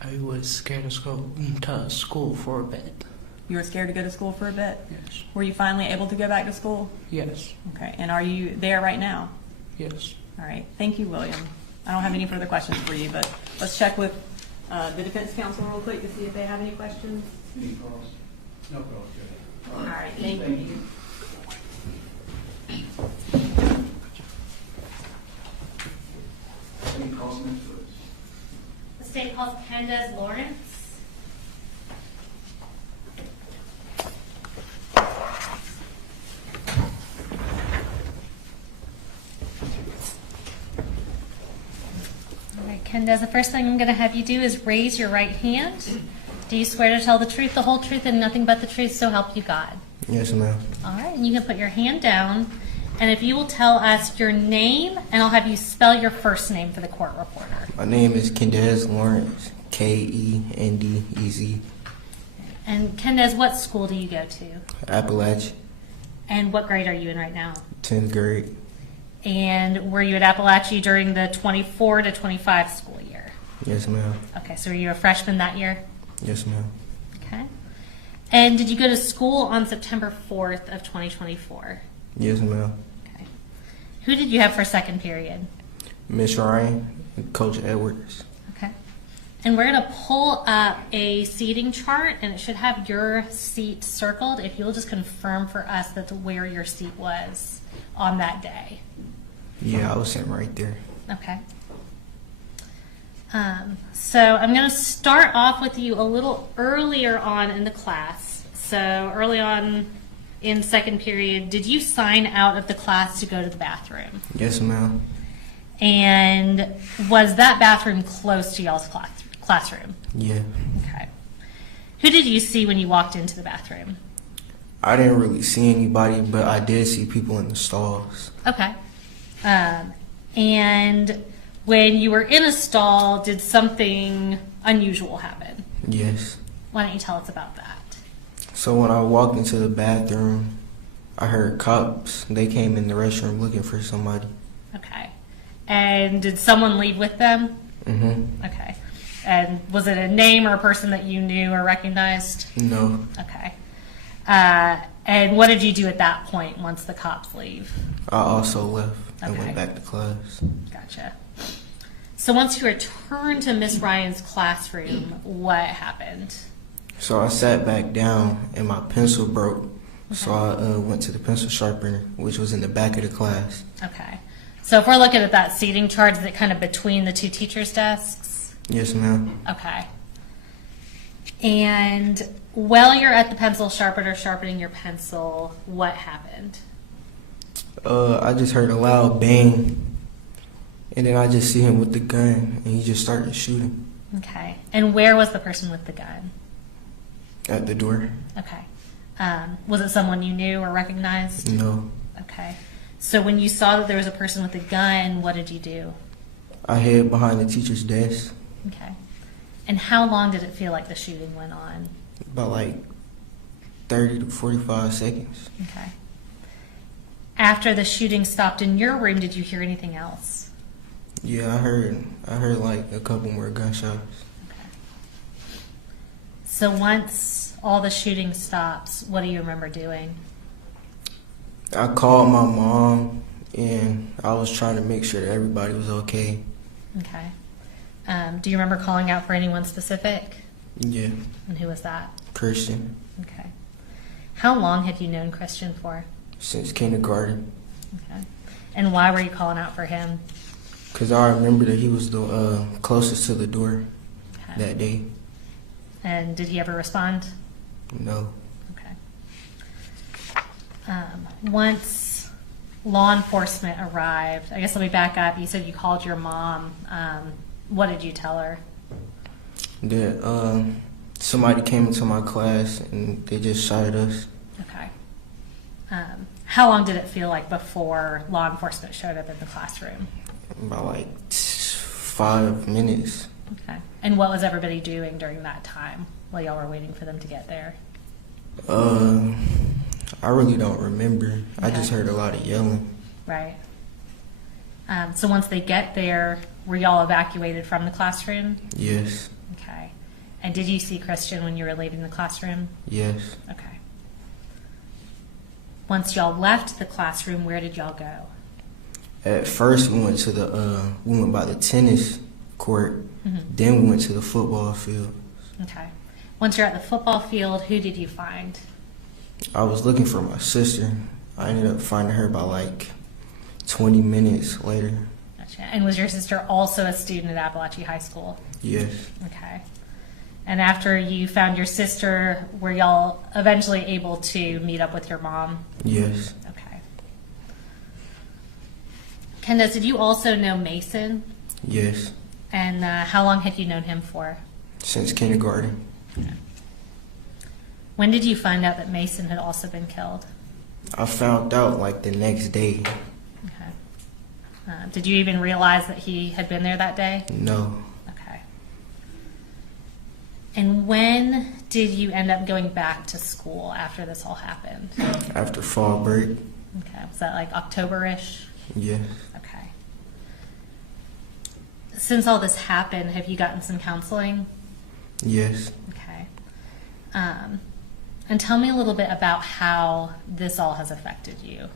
I was scared to go to school for a bit. You were scared to go to school for a bit? Yes. Were you finally able to go back to school? Yes. Okay. And are you there right now? Yes. All right. Thank you, William. I don't have any further questions for you, but let's check with the defense counsel real quick to see if they have any questions. Any calls? No calls, Judge. All right. Thank you. Any calls next to us? The state calls Candace Lawrence. All right, Candace, the first thing I'm going to have you do is raise your right hand. Do you swear to tell the truth, the whole truth, and nothing but the truth, so help you God? Yes, ma'am. All right, and you can put your hand down, and if you will tell us your name, and I'll have you spell your first name for the court reporter. My name is Kendez Lawrence, Kendez. And Kendez, what school do you go to? Apalachee, And what grade are you in right now? 10th grade. And were you at Apalachee during the 24 to 25 school year? Yes, ma'am. Okay, so were you a freshman that year? Yes, ma'am. Okay. And did you go to school on September 4th of 2024? Yes, ma'am. Okay. Who did you have for second period? Miss Ryan and Coach Edwards. Okay. And we're going to pull up a seating chart, and it should have your seat circled. If you'll just confirm for us that's where your seat was on that day. Yeah, I was sitting right there. Okay. So I'm going to start off with you a little earlier on in the class. So early on in second period, did you sign out of the class to go to the bathroom? Yes, ma'am. And was that bathroom close to y'all's classroom? Yeah. Okay. Who did you see when you walked into the bathroom? I didn't really see anybody, but I did see people in the stalls. Okay. And when you were in a stall, did something unusual happen? Yes. Why don't you tell us about that? So when I walked into the bathroom, I heard cops. They came in the restroom looking for somebody. Okay. And did someone leave with them? Mm-hmm. Okay. And was it a name or a person that you knew or recognized? No. Okay. And what did you do at that point once the cops leave? I also left and Okay. went back to class. Gotcha. So once you returned to Miss Ryan's classroom, what happened? So I sat back down and my pencil broke. So I went to the pencil sharpener, which was in the back of the class. Okay. So if we're looking at that seating chart, is it kind of between the two teachers' desks? Yes, ma'am. Okay. And while you're at the pencil sharpener sharpening your pencil, what happened? I just heard a loud bang, and then I just see him with the gun, and he just started shooting Okay. And where was the person with the gun? at the door. Okay. Was it someone you knew or recognized? No. Okay. So when you saw that there was a person with a gun, what did you do? I hid behind the teacher's desk. Okay. And how long did it feel like the shooting went on? About like 30 to 45 seconds. Okay. After the shooting stopped in your room, did you hear anything else? Yeah, I heard like a couple more gunshots. So once all the shooting stops, what do you remember doing? I called my mom, and I was trying to make sure that everybody was okay. Okay. Do you remember calling out for anyone specific? Yeah, And who was that? Christian, Okay. How long had you known Christian for? since kindergarten. Okay. And why were you calling out for him? Because I remember that he was the closest to the door Okay. that day. And did he ever respond? No. Okay. Once law enforcement arrived, I guess let me back up. You said you called your mom. What did you tell her? That somebody came into my class and they just shot at us. Okay. How long did it feel like before law enforcement showed up in the classroom? About like 5 minutes. Okay. And what was everybody doing during that time while y'all were waiting for them to get there? I really don't remember. I Okay. just heard a lot of yelling. Right. So once they get there, were y'all evacuated from the classroom? Yes. Okay. And did you see Christian when you were leaving the classroom? Yes. Okay. Once y'all left the classroom, where did y'all go? At first, we went to we went by the tennis court. Mhm. Then we went to the football field. Okay. Once you're at the football field, who did you find? I was looking for my sister. I ended up finding her by like 20 minutes later. Gotcha. And was your sister also a student at Apalachee High School? Yes. Okay. And after you found your sister, were y'all eventually able to meet up with your mom? Yes. Okay. Candace, did you also know Mason? Yes. And how long had you known him for? Since kindergarten. When did you find out that Mason had also been killed? I found out like the next day. Okay. Did you even realize that he had been there that day? No. Okay. And when did you end up going back to school after this all happened? After fall break. Okay. Was that like October-ish? Yes. Okay. Since all this happened, have you gotten some counseling? Yes. Okay. And tell me a little bit about how this all has affected you.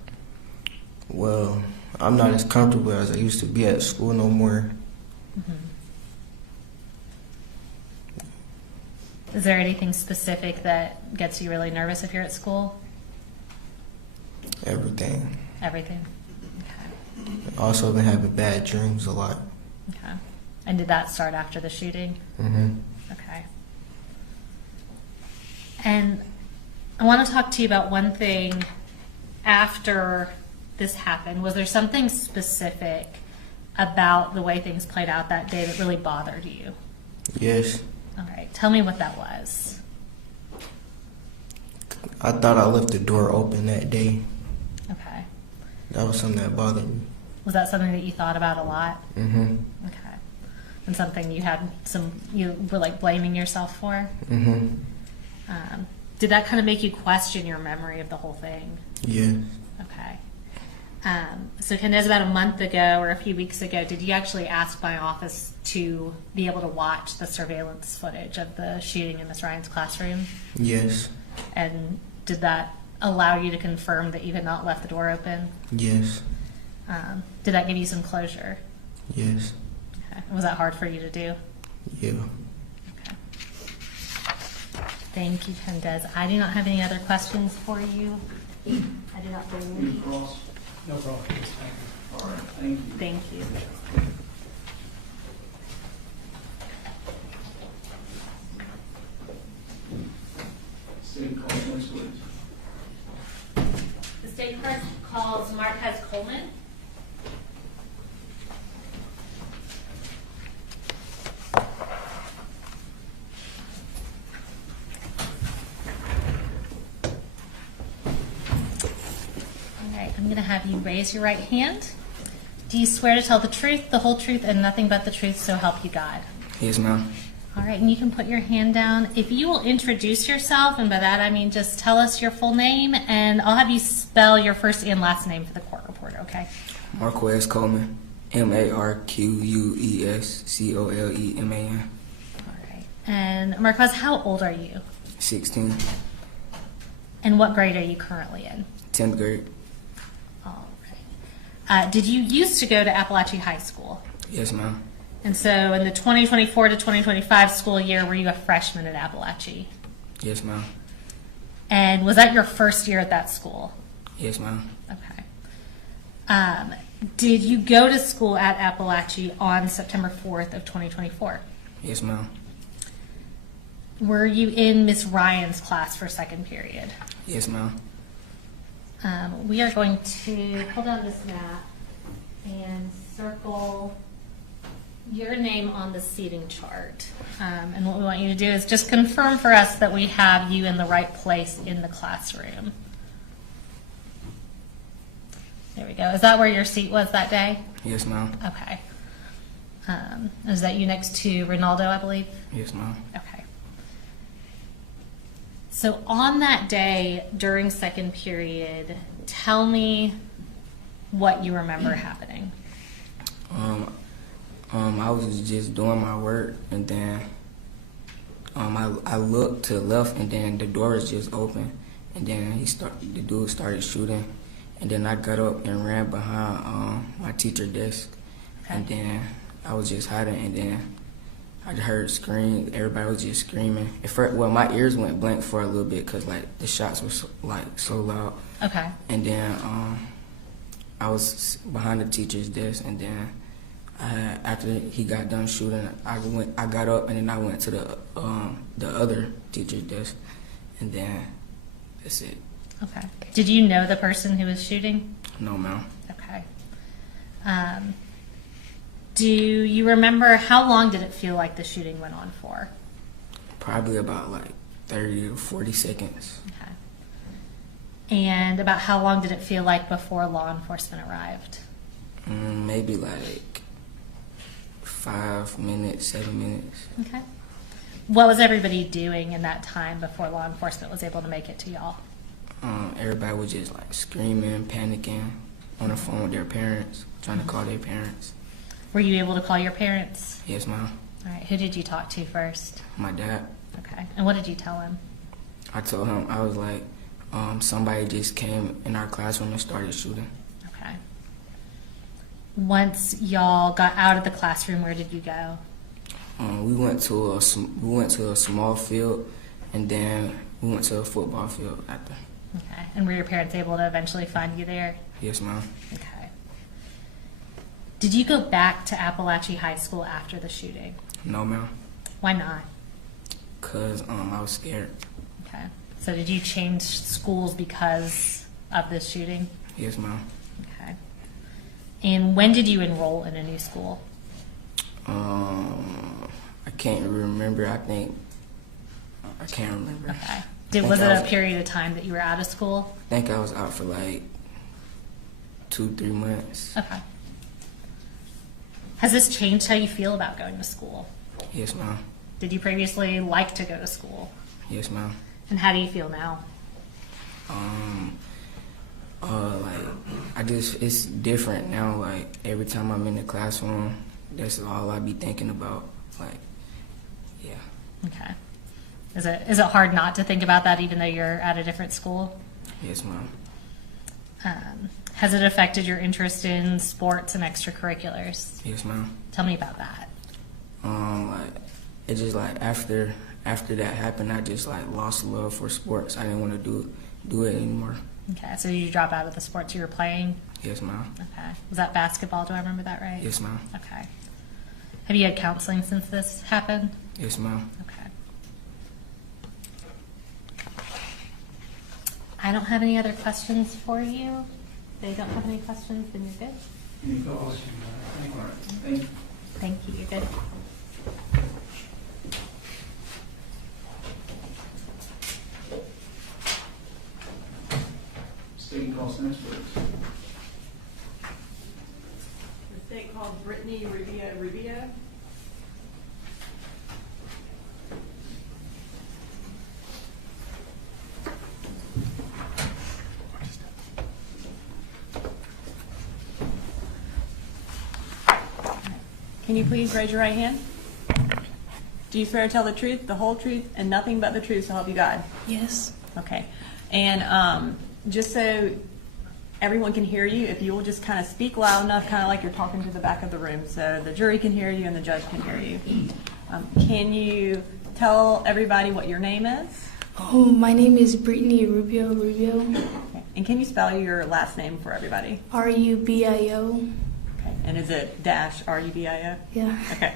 Well, I'm not as comfortable as I used to be at school no more. Mm-hmm. Is there anything specific that gets you really nervous if you're at school? Everything. Everything. Okay. I've also been having bad dreams a lot. Okay. And did that start after the shooting? Mm-hmm. Okay. And I want to talk to you about one thing after this happened. Was there something specific about the way things played out that day that really bothered you? Yes. All right. Tell me what that was. I thought I left the door open that day. Okay. That was something that bothered me. Was that something that you thought about a lot? Mm-hmm. Okay. And something you were like blaming yourself for? Mm-hmm. Did that kind of make you question your memory of the whole thing? Yes. Okay. So Candace, about a month ago or a few weeks ago, did you actually ask my office to be able to watch the surveillance footage of the shooting in Miss Ryan's classroom? Yes. And did that allow you to confirm that you had not left the door open? Yes. Did that give you some closure? Yes. Okay. Okay. Was that hard for you to do? Yeah. Thank you, Pendez. I do not have any other questions for you. I do not believe. No problem. All right, thank you. Thank you. State call next week. The state court calls Marquez Coleman. All right, I'm going to have you raise your right hand. Do you swear to tell the truth, the whole truth, and nothing but the truth, so help you God? Yes, ma'am. All right, and you can put your hand down. If you will introduce yourself, and by that I mean just tell us your full name, and I'll have you spell your first and last name for the court report, okay? Marquez Coleman, Marquescoleman. All right. And Marquez, how old are you? 16, And what grade are you currently in? 10th grade. All right. Did you used to go to Apalachee High School? Yes, ma'am. And so in the 2024 to 2025 school year, were you a freshman at Apalachee? Yes, ma'am. And was that your first year at that school? Yes, ma'am. Okay. Did you go to school at Apalachee on September 4th of 2024? Yes, ma'am. Were you in Miss Ryan's class for second period? Yes, ma'am. We are going to pull down this map and circle your name on the seating chart. And what we want you to do is just confirm for us that we have you in the right place in the classroom. There we go. Is that where your seat was that day? Yes, ma'am. Okay. Is that you next to Ronaldo, I believe? Yes, ma'am. Okay. So on that day during second period, tell me what you remember happening. I was just doing my work, and then I looked to the left, and then the door was just open, and then the dude started shooting, and then I got up and ran behind my teacher desk, and then I was just hiding, and then I heard scream. Everybody was just screaming. At first, well, my ears went blank for a little bit because like the shots were so loud. Okay. And then I was behind the teacher's desk, and then after he got done shooting, I got up, and then I went to the other teacher's desk, and then that's it. Okay. Did you know the person who was shooting? No, ma'am. Okay. Do you remember how long did it feel like the shooting went on for? Probably about like 30 or 40 seconds. Okay. And about how long did it feel like before law enforcement arrived? Maybe like 5 minutes, 7 minutes. Okay. What was everybody doing in that time before law enforcement was able to make it to y'all? Everybody was just like screaming, panicking, on the phone with their parents, trying to call their parents. Were you able to call your parents? Yes, ma'am. All right. Who did you talk to first? My dad. Okay. And what did you tell him? I told him, I was like, somebody just came in our classroom and started shooting. Okay. Once y'all got out of the classroom, where did you go? We went to a small field, and then we went to a football field after. Okay. And were your parents able to eventually find you there? Yes, ma'am. Okay. Did you go back to Apalachee High School after the shooting? No, ma'am. Why not? Because I was scared. Okay. So did you change schools because of this shooting? Yes, ma'am. Okay. And when did you enroll in a new school? I can't remember. I can't remember. Okay. Was it a period of time that you were out of school? I think I was out for like 2-3 months. Okay. Has this changed how you feel about going to school? Yes, ma'am. Did you previously like to go to school? Yes, ma'am. And how do you feel now? It's different now. Like every time I'm in the classroom, that's all I be thinking about. Like, yeah. Okay. Is it hard not to think about that even though you're at a different school? Yes, ma'am. Has it affected your interest in sports and extracurriculars? Yes, ma'am. Tell me about that. Like it just like after that happened, I just like lost love for sports. I didn't want to do it anymore. Okay, so you drop out of the sports you were playing? Yes, ma'am. Okay. Was that basketball? Do I remember that right? Yes, ma'am. Okay. Have you had counseling since this happened? Yes, ma'am. Okay. I don't have any other questions for you. They don't have any questions, then you're good. Any thoughts? All right. Thank you. Thank you. You're good. State calls next, please. The state called Brittany Rubio. Can you please raise your right hand? Do you swear to tell the truth, the whole truth, and nothing but the truth so help you God? Yes. Okay. And just so everyone can hear you, if you will just kind of speak loud enough, kind of like you're talking to the back of the room, so the jury can hear you and the judge can hear you. Can you tell everybody what your name is? Oh, my name is Brittany Rubio. Okay. And can you spell your last name for everybody? Rubio. Okay. And is it dash Rubio? Yeah. Okay.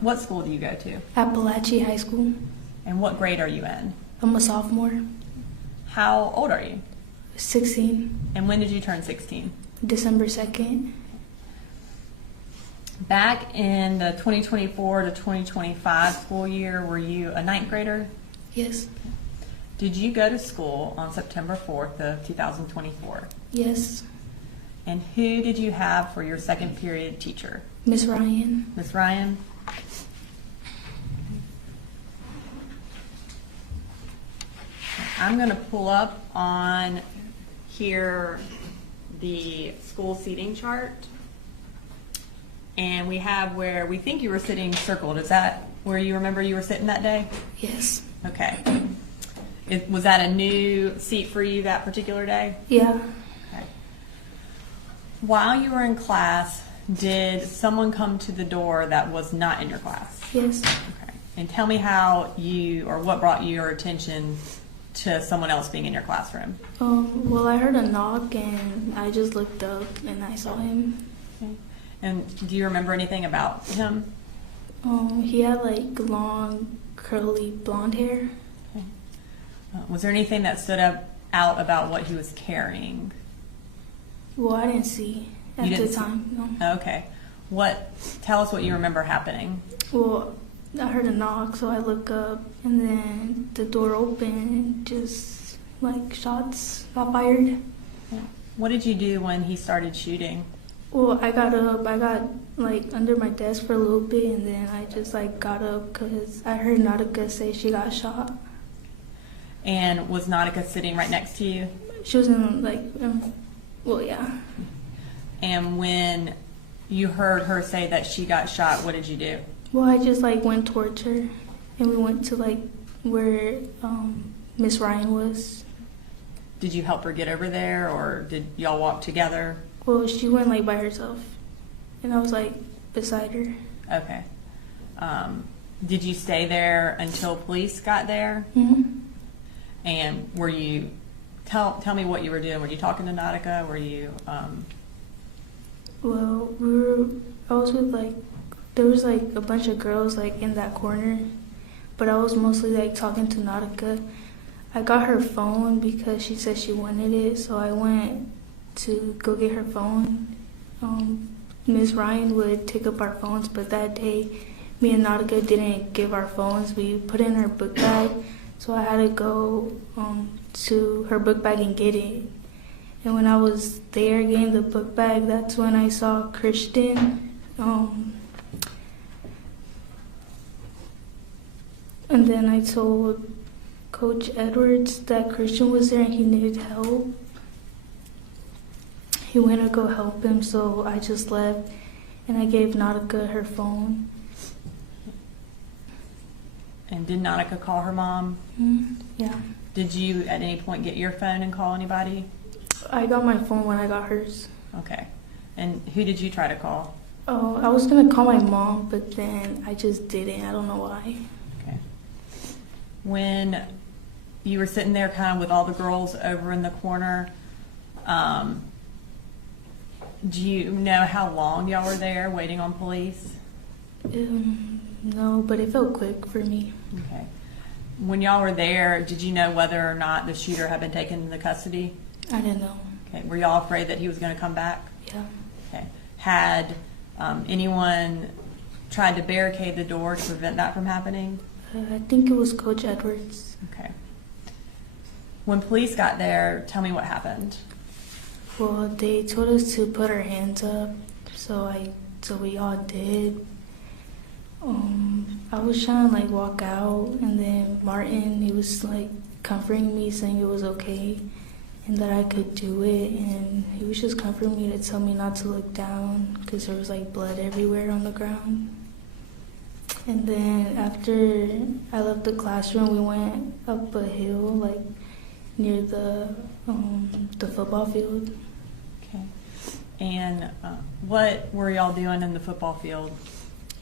What school do you go to? Apalachee High School. And what grade are you in? I'm a sophomore. How old are you? 16. And when did you turn 16? December 2nd. Back in the 2024 to 2025 school year, were you a ninth grader? Yes. Did you go to school on September 4th of 2024? Yes. And who did you have for your second period teacher? Miss Ryan. Miss Ryan? I'm going to pull up on here the school seating chart. And we have where we think you were sitting circled. Is that where you remember you were sitting that day? Yes. Okay. Was that a new seat for you that particular day? Yeah. Okay. While you were in class, did someone come to the door that was not in your class? Yes. Okay. And tell me how you, or what brought your attention to someone else being in your classroom? Well, I heard a knock and I just looked up and I saw him. Okay. And do you remember anything about him? He had like long, curly blonde hair. Okay. Was there anything that stood out about what he was carrying? Well, I didn't see at the time. No. Okay. Tell us what you remember happening. Well, I heard a knock, so I look up, and then the door opened, and just like shots got fired. What did you do when he started shooting? Well, I got up. I got like under my desk for a little bit, and then I just like got up because I heard Nautica say she got shot. And was Nautica sitting right next to you? She was in like, well, yeah. And when you heard her say that she got shot, what did you do? Well, I just like went towards her, and we went to like where Miss Ryan was. Did you help her get over there, or did y'all walk together? Well, she went like by herself, and I was like beside her. Okay. Did you stay there until police got there? Mm-hmm. And were you? Tell me what you were doing. Were you talking to Nautica? Were you? Well, I was with like. There was like a bunch of girls like in that corner, but I was mostly like talking to Nautica. I got her phone because she said she wanted it, so I went to go get her phone. Ms. Ryan would take up our phones, but that day me and Nautica didn't give our phones. We put it in her book bag, so I had to go to her book bag and get it. And when I was there getting the book bag, that's when I saw Christian. And then I told Coach Edwards that Christian was there and he needed help. He went to go help him, so I just left and I gave Nautica her phone. And did Nautica call her mom? Yeah. Did you at any point get your phone and call anybody? I got my phone when I got hers. Okay. And who did you try to call? Oh, I was gonna call my mom, but then I just didn't. I don't know why. Okay. When you were sitting there kind of with all the girls over in the corner, do you know how long y'all were there waiting on police? No, but it felt quick for me. Okay. When y'all were there, did you know whether or not the shooter had been taken into custody? I didn't know. Okay. Were y'all afraid that he was going to come back? Yeah. Okay. Had anyone tried to barricade the door to prevent that from happening? I think it was Coach Edwards. Okay. When police got there, tell me what happened. Well, they told us to put our hands up, so we all did. I was trying to like walk out, and then Martin, he was like comforting me, saying it was okay and that I could do it, and he was just comforting me to tell me not to look down because there was like blood everywhere on the ground. And then after I left the classroom, we went up a hill, like near the football field. Okay. And what were y'all doing in the football field?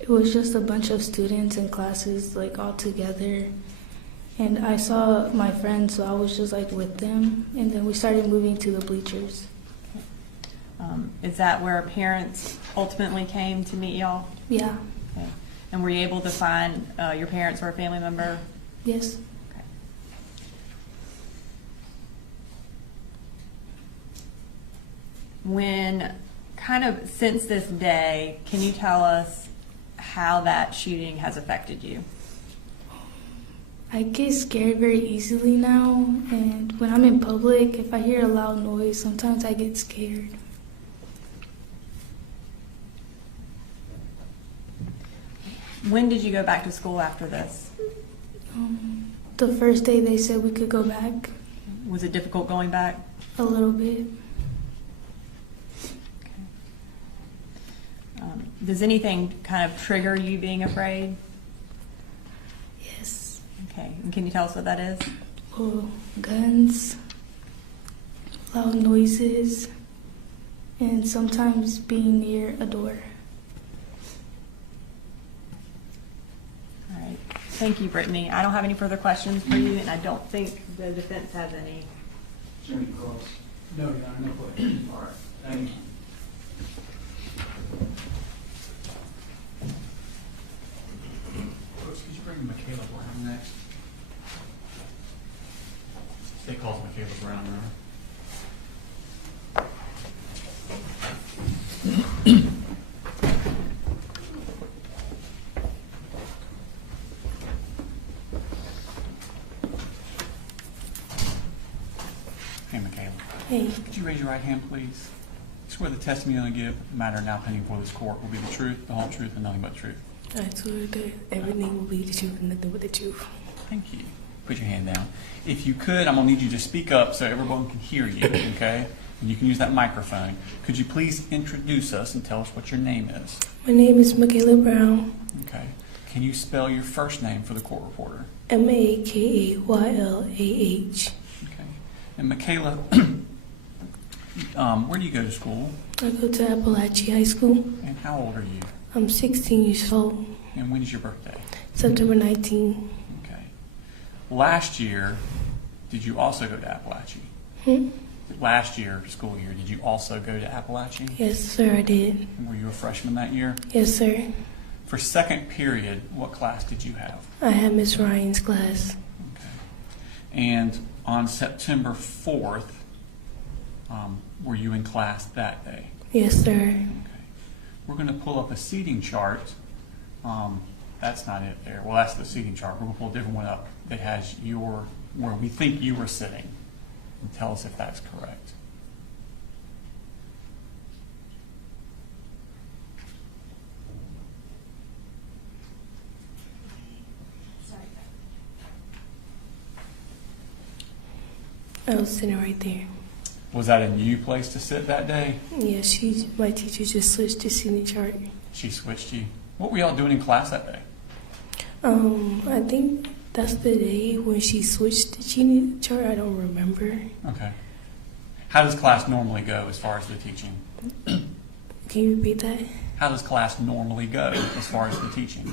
It was just a bunch of students and classes, like all together. And I saw my friends, so I was just like with them. And then we started moving to the bleachers. Is that where parents ultimately came to meet y'all? Yeah. Okay. And were you able to find your parents or a family member? Yes. Okay. When, kind of since this day, can you tell us how that shooting has affected you? I get scared very easily now, and when I'm in public, if I hear a loud noise, sometimes I get scared. When did you go back to school after this? The first day they said we could go back. Was it difficult going back? A little bit. Does anything kind of trigger you being afraid? Yes. Okay. And can you tell us what that is? Well, guns, loud noises, and sometimes being near a door. All right. Thank you, Brittany. I don't have any further questions for you, and I don't think the defense has any. Attorney Cross? No, Your Honor, no questions. All right, thank you. Coach, could you bring Michaela Brown next? State calls Michaela Brown, right? Hey, Michaela. Hey. Could you raise your right hand, please? Swear the testimony you're going to give, the matter now pending before this court, will be the truth, the whole truth, and nothing but the truth. I swear that everything will be the truth and nothing but the truth. Thank you. Put your hand down. If you could, I'm going to need you to speak up so everyone can hear you, okay? And you can use that microphone. Could you please introduce us and tell us what your name is? My name is Michaela Brown. Okay. Can you spell your first name for the court reporter? Makaylah. Okay. And Michaela, where do you go to school? I go to Apalachee High School. And how old are you? I'm 16 years old. And when is your birthday? September 19. Okay. Last year, did you also go to Apalachee? Last year, school year, did you also go to Apalachee? Yes, sir, I did. And were you a freshman that year? Yes, sir. For second period, what class did you have? I had Miss Ryan's class. Okay. And on September 4th, were you in class that day? Yes, sir. Okay. We're going to pull up a seating chart. That's not it there. Well, that's the seating chart. We're going to pull a different one up that has where we think you were sitting. And tell us if that's correct. I was sitting right there. Was that a new place to sit that day? Yeah, my teacher just switched the seating chart. She switched you. What were y'all doing in class that day? I think that's the day when she switched the seating chart. I don't remember. Okay. How does class normally go as far as the teaching? Can you repeat that? How does class normally go as far as the teaching?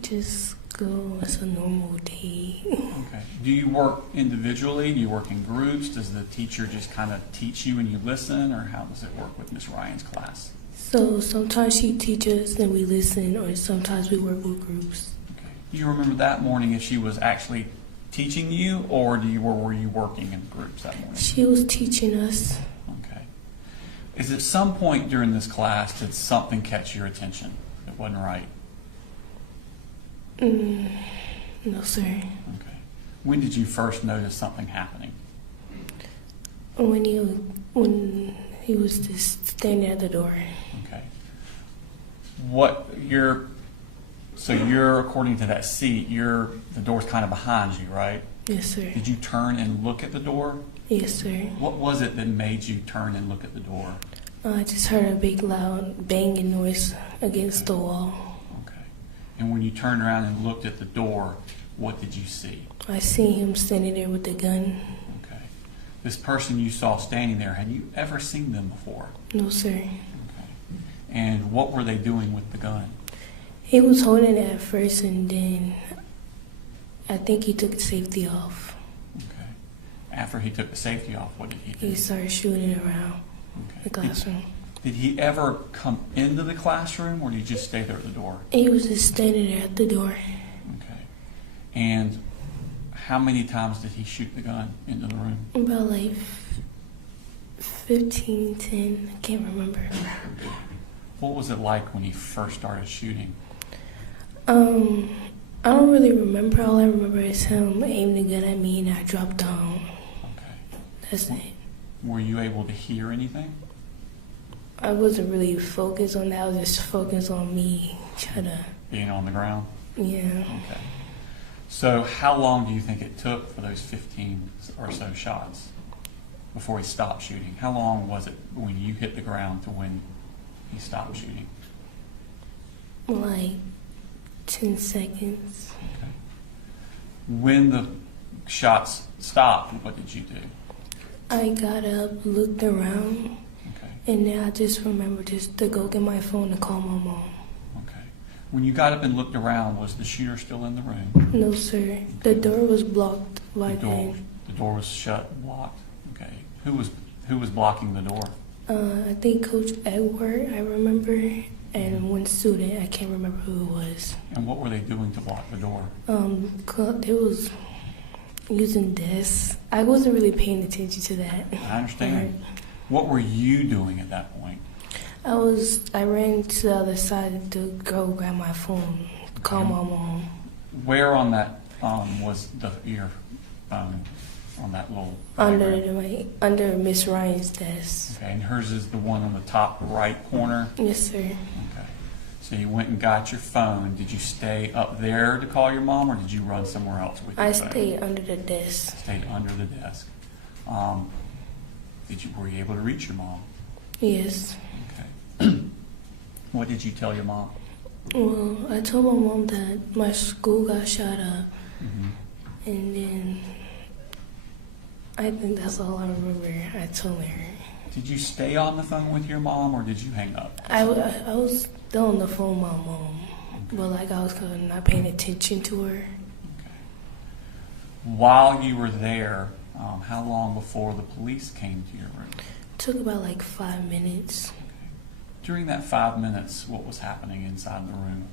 Just go as a normal day. Okay. Do you work individually? Do you work in groups? Does the teacher just kind of teach you and you listen, or how does it work with Miss Ryan's class? So sometimes she teaches and we listen, or sometimes we work with groups. Okay. Do you remember that morning if she was actually teaching you, or were you working in groups that morning? She was teaching us. Okay. Is at some point during this class did something catch your attention that wasn't right? No, sir. Okay. When did you first notice something happening? When he was just standing at the door. Okay. So you're according to that seat, the door's kind of behind you, right? Yes, sir. Did you turn and look at the door? Yes, sir. What was it that made you turn and look at the door? I just heard a big loud banging noise against the wall. Okay. And when you turned around and looked at the door, what did you see? I seen him standing there with the gun. Okay. This person you saw standing there, had you ever seen them before? No, sir. Okay. And what were they doing with the gun? He was holding it at first, and then I think he took the safety off. Okay. After he took the safety off, what did he do? He started shooting around the classroom. Did he ever come into the classroom, or did he just stay there at the door? He was just standing there at the door. Okay. And how many times did he shoot the gun into the room? About like 15, 10, I can't remember. What was it like when he first started shooting? I don't really remember. All I remember is him aiming the gun at me and I dropped down. Okay. That's it. Were you able to hear anything? I wasn't really focused on that. I was just focused on me trying to... Being on the ground? Yeah. Okay. So how long do you think it took for those 15 or so shots before he stopped shooting? How long was it when you hit the ground to when he stopped shooting? Like 10 seconds. Okay. When the shots stopped, what did you do? I got up, looked around, and then I just remember just to go get my phone and call my mom. Okay. When you got up and looked around, was the shooter still in the room? No, sir. The door was blocked by then. The door was shut and blocked? Okay. Who was blocking the door? I think Coach Edward, I remember, and one student, I can't remember who it was. And what were they doing to block the door? It was using desks. I wasn't really paying attention to that. I understand. What were you doing at that point? I ran to the other side to go grab my phone, call my mom. Where on that was your phone on that little under Miss Ryan's desk. Okay, and hers is the one on the top right corner? Yes, sir. Okay. So you went and got your phone. Did you stay up there to call your mom, or did you run somewhere else with your phone? I stayed under the desk. Stayed under the desk. Were you able to reach your mom? Yes. Okay. What did you tell your mom? Well, I told my mom that my school got shot up, and then I think that's all I remember. I told her. Did you stay on the phone with your mom, or did you hang up? I was still on the phone with my mom, but like I was kind of not paying attention to her. Okay. While you were there, how long before the police came to your room? It took about like 5 minutes. Okay. During that 5 minutes, what was happening inside the room?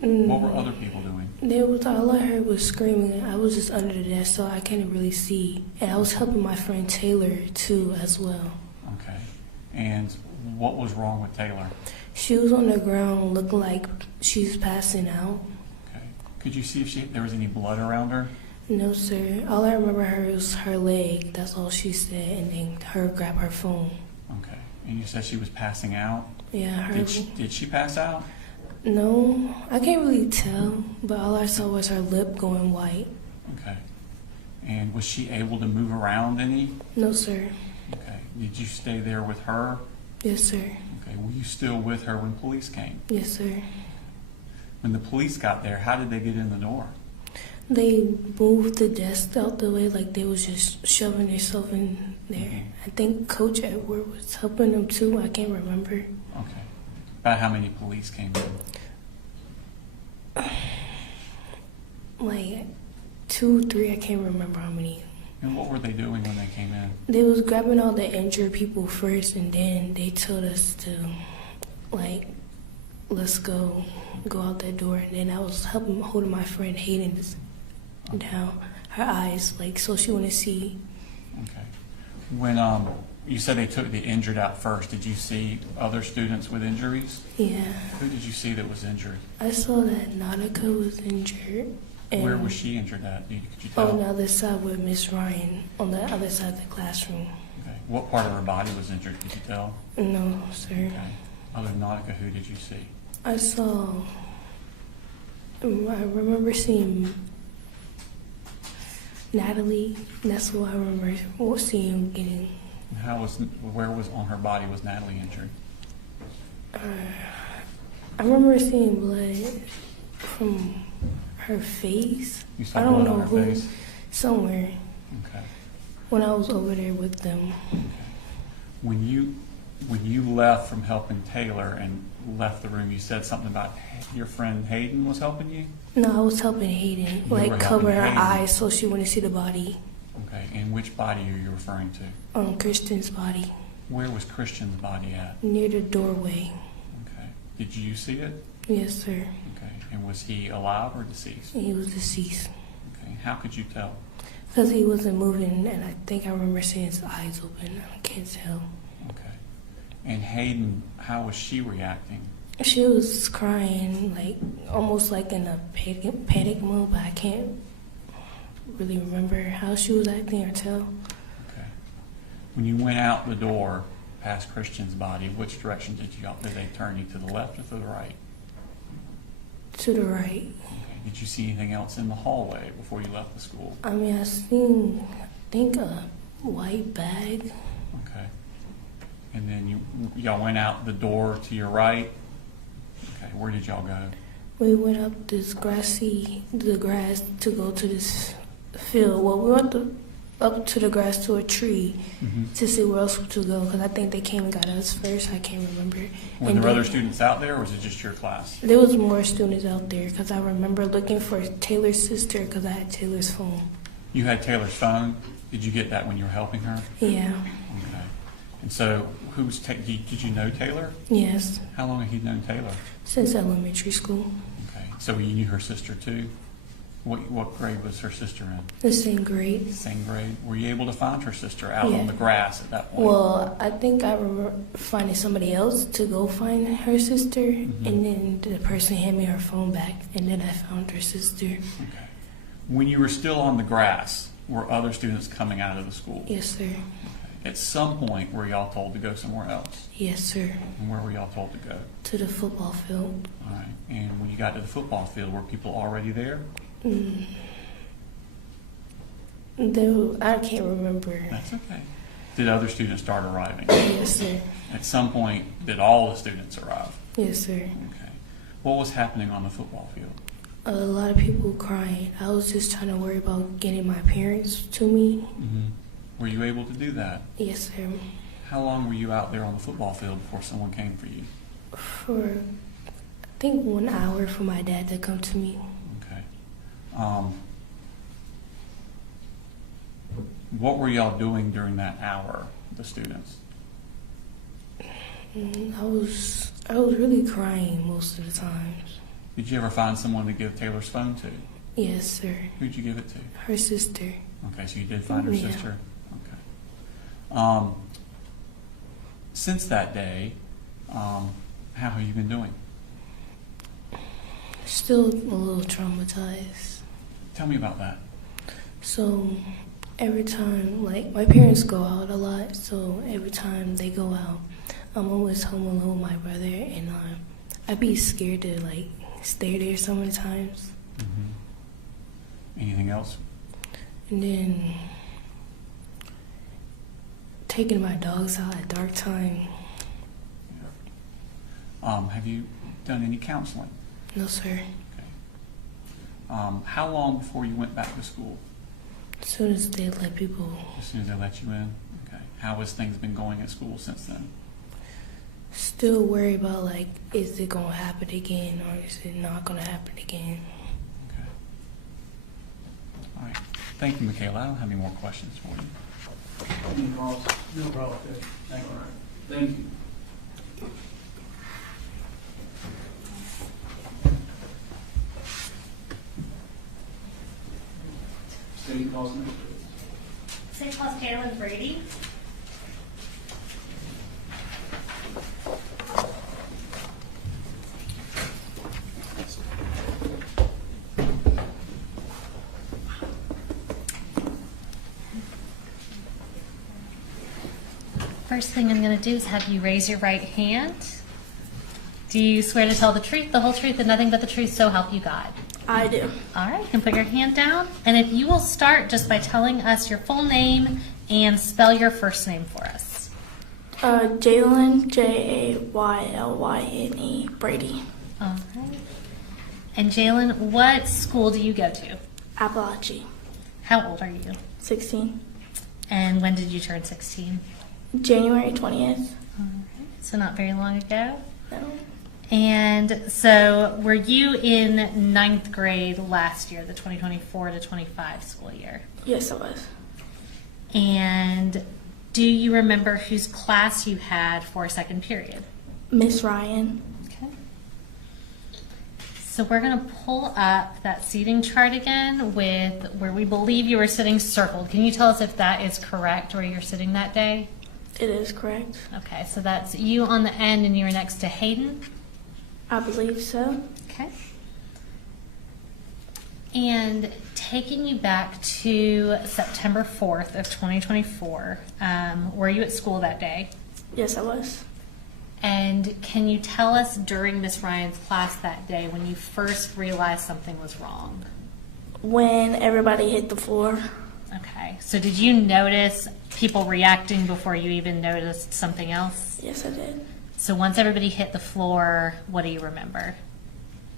What were other people doing? All I heard was screaming. I was just under the desk, so I couldn't really see. And I was helping my friend Taylor too, as well. Okay. And what was wrong with Taylor? She was on the ground, looking like she's passing out. Okay. Could you see if there was any blood around her? No, sir. All I remember her was her leg. That's all she said, and then her grab her phone. Okay. And you said she was passing out? Yeah. Did she pass out? No, I can't really tell, but all I saw was her lip going white. Okay. And was she able to move around any? No, sir. Okay. Did you stay there with her? Yes, sir. Okay. Were you still with her when police came? Yes, sir. When the police got there, how did they get in the door? They moved the desk out the way, like they was just shoving themselves in there. I think Coach Edward was helping them too. I can't remember. Okay. About how many police came in? Like 2, 3, I can't remember how many. And what were they doing when they came in? They was grabbing all the injured people first, and then they told us to, like, let's go out that door. And then I was holding my friend Hayden down, her eyes, like, so she wouldn't see. Okay. When you said they took the injured out first, did you see other students with injuries? Yeah. Who did you see that was injured? I saw that Nautica was injured. And Where was she injured at? Could you tell? on the other side with Miss Ryan, on the other side of the classroom. Okay. What part of her body was injured? Could you tell? No, sir. Okay. Other than Nautica, who did you see? I remember seeing Natalie. That's what I remember seeing getting. Where was on her body was Natalie injured? I remember seeing blood from her face. You saw I don't blood know on her who. face? Somewhere. Okay. When I was over there with them. Okay. When you left from helping Taylor and left the room, you said something about your friend Hayden was helping you? No, I was helping Hayden, You were like cover helping her Hayden. eyes so she wouldn't see the body. Okay. And which body are you referring to? Christian's body, Where was Christian's body at? near the doorway. Okay. Did you see it? Yes, sir. Okay. And was he alive or deceased? He was deceased. Okay. How could you tell? Because he wasn't moving, and I think I remember seeing his eyes open. I can't tell. Okay. And Hayden, how was she reacting? She was crying, like almost like in a panic mode, but I can't really remember how she was acting or tell. Okay. When you went out the door past Christian's body, which direction did they turn you, to the left or to the right? To the right. Okay. Did you see anything else in the hallway before you left the school? I mean, I think a white bag. Okay. And then y'all went out the door to your right? Okay. Where did y'all go? We went up the grass to go to this field. Well, we went up to the grass to a tree to see where else to go, because I think they came and got us first. I can't remember. Were there other students out there, or was it just your class? There was more students out there, because I remember looking for Taylor's sister, because I had Taylor's phone. You had Taylor's phone? Did you get that when you were helping her? Yeah. Okay. And so, did you know Taylor? Yes. How long have you known Taylor? Since elementary school. Okay. So you knew her sister too? What grade was her sister in? The same grade. Same grade. Were you able to find her sister out Yeah. on the grass at that point? Well, I think I remember finding somebody else to go find her sister, and then the person handed me her phone back, and then I found her sister. Okay. When you were still on the grass, were other students coming out of the school? Yes, sir. Okay. At some point, were y'all told to go somewhere else? Yes, sir. And where were y'all told to go? To the football field. All right. And when you got to the football field, were people already there? I can't remember. That's okay. Did other students start arriving? Yes, sir. At some point, did all the students arrive? Yes, sir. Okay. What was happening on the football field? A lot of people crying. I was just trying to worry about getting my parents to me. Were you able to do that? Yes, sir. How long were you out there on the football field before someone came for you? For, I think, 1 hour for my dad to come to me. Okay. What were y'all doing during that hour, the students? I was really crying most of the times. Did you ever find someone to give Taylor's phone to? Yes, sir. Who'd you give it to? Her sister. Okay, so you did find her Yeah. sister? Okay. Since that day, how have you been doing? Still a little traumatized. Tell me about that. So every time, like, my parents go out a lot, so every time they go out, I'm always home alone with my brother, and I'd be scared to, like, stay there so many times. Anything else? And then taking my dogs out at dark time. Have you done any counseling? No, sir. How long before you went back to school? As soon as they let people. As soon as they let you in? Okay. How has things been going at school since then? Still worry about, like, is it going to happen again or is it not going to happen again? Okay. All right. Thank you, Michaela. I don't have any more questions for you. No problem. Thank you. Thank you. City calls next. St. Paul's Carolyn Brady. First thing I'm going to do is have you raise your right hand. Do you swear to tell the truth, the whole truth, and nothing but the truth, so help you God? I do. All right, you can put your hand down. And if you will start just by telling us your full name and spell your first name for us. Jalen, Jaylyne, Brady. All right. And Jalen, what school do you go to? Apalachee. How old are you? 16. And when did you turn 16? January 20th. All right, so not very long ago. No. And so were you in ninth grade last year, the 2024 to 25 school year? Yes, I was. And do you remember whose class you had for second period? Miss Ryan. Okay. So we're going to pull up that seating chart again with where we believe you were sitting circled. Can you tell us if that is correct where you're sitting that day? It is correct. Okay, so that's you on the end and you were next to Hayden? I believe so. Okay. And taking you back to September 4th of 2024, were you at school that day? Yes, I was. And can you tell us during Miss Ryan's class that day when you first realized something was wrong? When everybody hit the floor. Okay, so did you notice people reacting before you even noticed something else? Yes, I did. So once everybody hit the floor, what do you remember?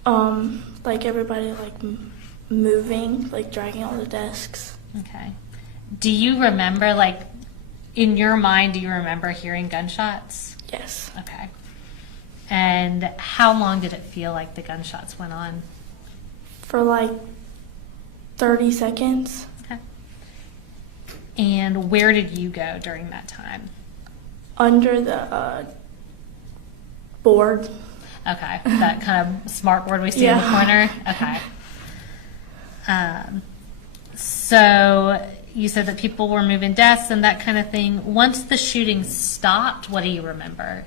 Like everybody moving, like dragging all the desks. Okay. Do you remember, like, in your mind, do you remember hearing gunshots? Yes. Okay. And how long did it feel like the gunshots went on? For like 30 seconds. Okay. And where did you go during that time? Under the board. Okay, that kind of smart board we see in the corner? Okay. So you said that people were moving desks and that kind of thing. Once the shooting stopped, what do you remember?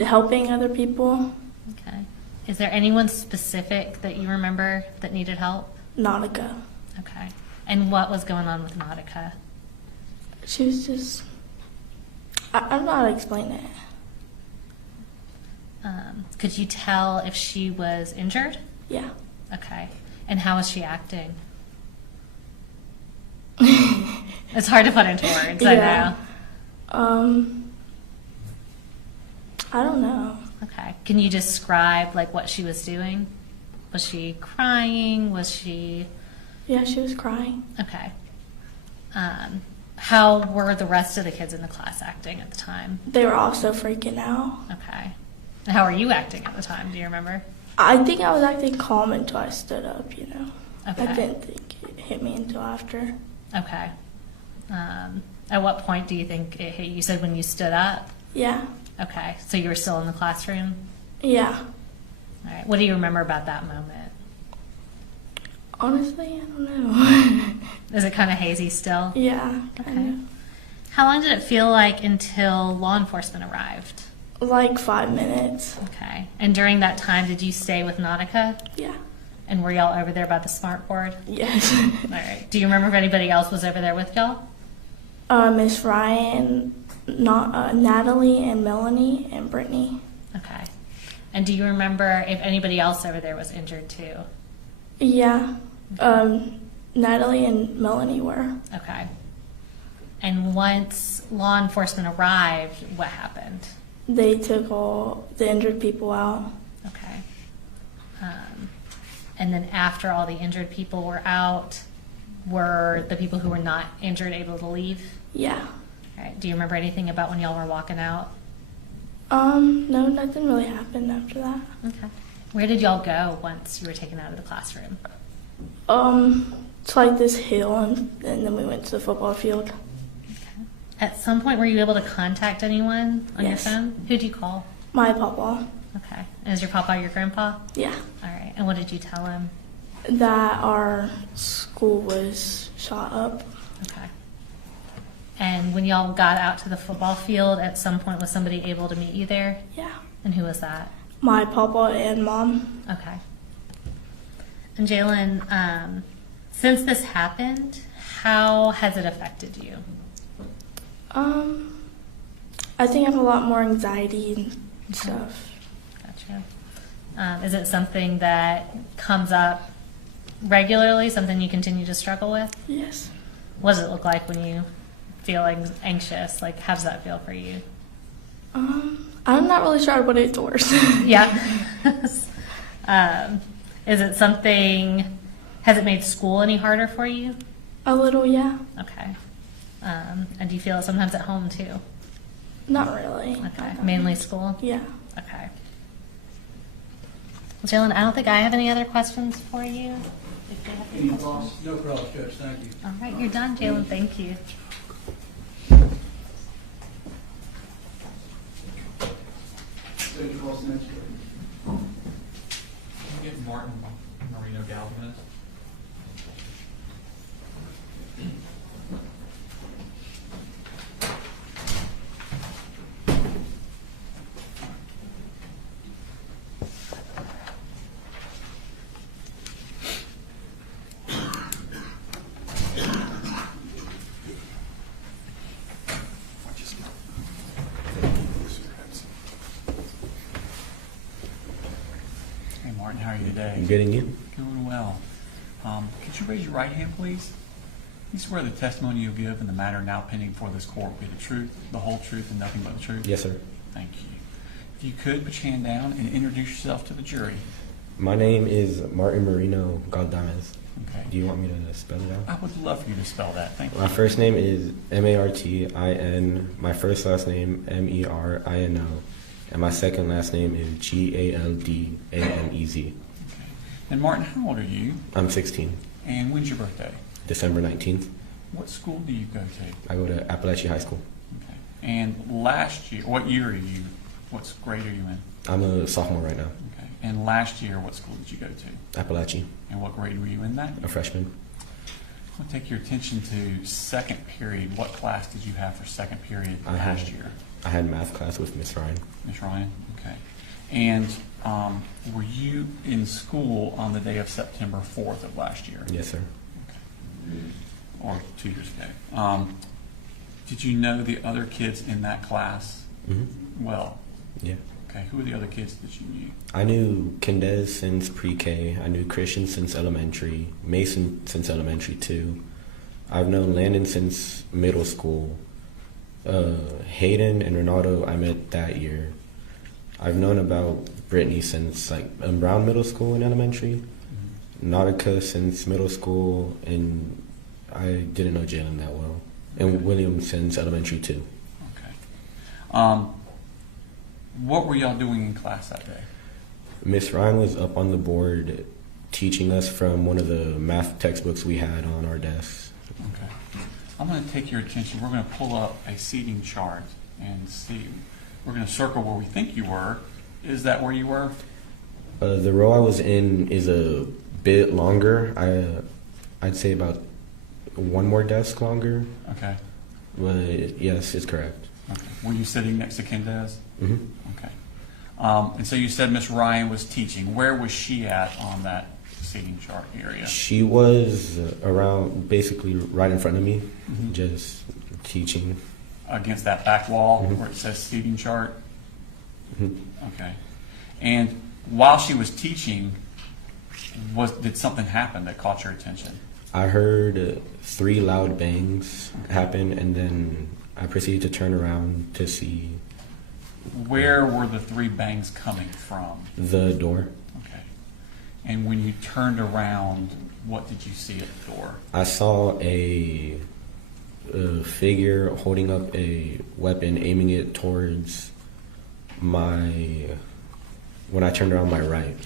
Helping other people. Okay. Is there anyone specific that you remember that needed help? Nautica. Okay. And what was going on with Nautica? She was just, I don't know how to explain it. Could you tell if she was injured? Yeah. Okay. And how was she acting? It's hard to put into words, I know. I don't know. Okay. Can you describe like what she was doing? Was she crying? Was she? Yeah, she was crying. Okay. How were the rest of the kids in the class acting at the time? They were also freaking out. Okay. And how were you acting at the time? Do you remember? I think I was acting calm until I stood up, you know. Okay. I didn't think it hit me until after. Okay. At what point do you think it hit you? You said when you stood up? Yeah. Okay. So you were still in the classroom? Yeah. All right. What do you remember about that moment? Honestly, I don't know. Is it kind of hazy still? Yeah. Okay. How long did it feel like until law enforcement arrived? Like 5 minutes. Okay. And during that time, did you stay with Nautica? Yeah. And were y'all over there by the smart board? Yes. All right. Do you remember if anybody else was over there with y'all? Miss Ryan, Natalie, and Melanie, and Brittany. Okay. And do you remember if anybody else over there was injured too? Yeah. Natalie and Melanie were. Okay. And once law enforcement arrived, what happened? They took all the injured people out. Okay. And then after all the injured people were out, were the people who were not injured able to leave? Yeah. All right. Do you remember anything about when y'all were walking out? No, nothing really happened after that. Okay. Where did y'all go once you were taken out of the classroom? To like this hill, and then we went to the football field. At some point, were you able to contact anyone on Yes. your phone? Who'd you call? My papa. Okay. And is your papa your grandpa? Yeah. All right. And what did you tell him? That our school was shot up. Okay. And when y'all got out to the football field, at some point, was somebody able to meet you there? Yeah. And who was that? My papa and mom. Okay. And Jalen, since this happened, how has it affected you? I think I have a lot more anxiety and stuff. Gotcha. Is it something that comes up regularly, something you continue to struggle with? Yes. What does it look like when you feel anxious? Like, how does that feel for you? I'm not really sure what it doors. Yeah. Is it something, has it made school any harder for you? A little, yeah. Okay. And do you feel it sometimes at home too? Not really. Okay. Mainly school? Yeah. Okay. Jalen, I don't think I have any other questions for you. Any thoughts? No problem, Judge. Thank you. All right, you're done, Jalen. Thank you. Judge, what's next? Can you get Martin Marino Galvez? Hey Martin, how are you today? I'm getting you. Doing well. Could you raise your right hand, please? You swear the testimony you'll give in the matter now pending before this court will be the truth, the whole truth, and nothing but the truth? Yes, sir. Thank you. If you could, put your hand down and introduce yourself to the jury. My name is Martin Marino Galdames. Okay. Do you want me to spell it out? I would love for you to spell that. Thank you. My first name is Martin. My first last name Merino. And my second last name is Galdamez. Okay. And Martin, how old are you? I'm 16. And when's your birthday? December 19th. What school do you go to? I go to Apalachee High School. Okay. And last year, what year are you? What grade are you in? I'm a sophomore right now. Okay. And last year, what school did you go to? Appalachee. And what grade were you in that? A freshman. I want to take your attention to second period. What class did you have for second period last year? I had math class with Miss Ryan. Miss Ryan? Okay. And were you in school on the day of September 4th of last year? Yes, sir. Okay. Or 2 years ago. Did you know the other kids in that class well? Yeah. Okay. Who were the other kids that you knew? I knew Kendez since pre-K. I knew Christian since elementary. Mason since elementary too. I've known Landon since middle school. Hayden and Ronaldo I met that year. I've known about Brittany since around middle school and elementary. Nautica since middle school, and I didn't know Jalen that well. And William since elementary too. Okay. What were y'all doing in class that day? Miss Ryan was up on the board teaching us from one of the math textbooks we had on our desks. Okay. I'm going to take your attention. We're going to pull up a seating chart and see. We're going to circle where we think you were. Is that where you were? The row I was in is a bit longer. I'd say about one more desk longer. Okay. But yes, it's correct. Okay. Were you sitting next to Kendez? Mm-hmm. Okay. And so you said Miss Ryan was teaching. Where was she at on that seating chart area? She was around, basically right in front of me, just teaching. Against that back wall where it says seating chart? Okay. And while she was teaching, did something happen that caught your attention? I heard 3 loud bangs happen, and then I proceeded to turn around to see. Where were the 3 bangs coming from? The door. Okay. And when you turned around, what did you see at the door? I saw a figure holding up a weapon, aiming it towards when I turned around my right.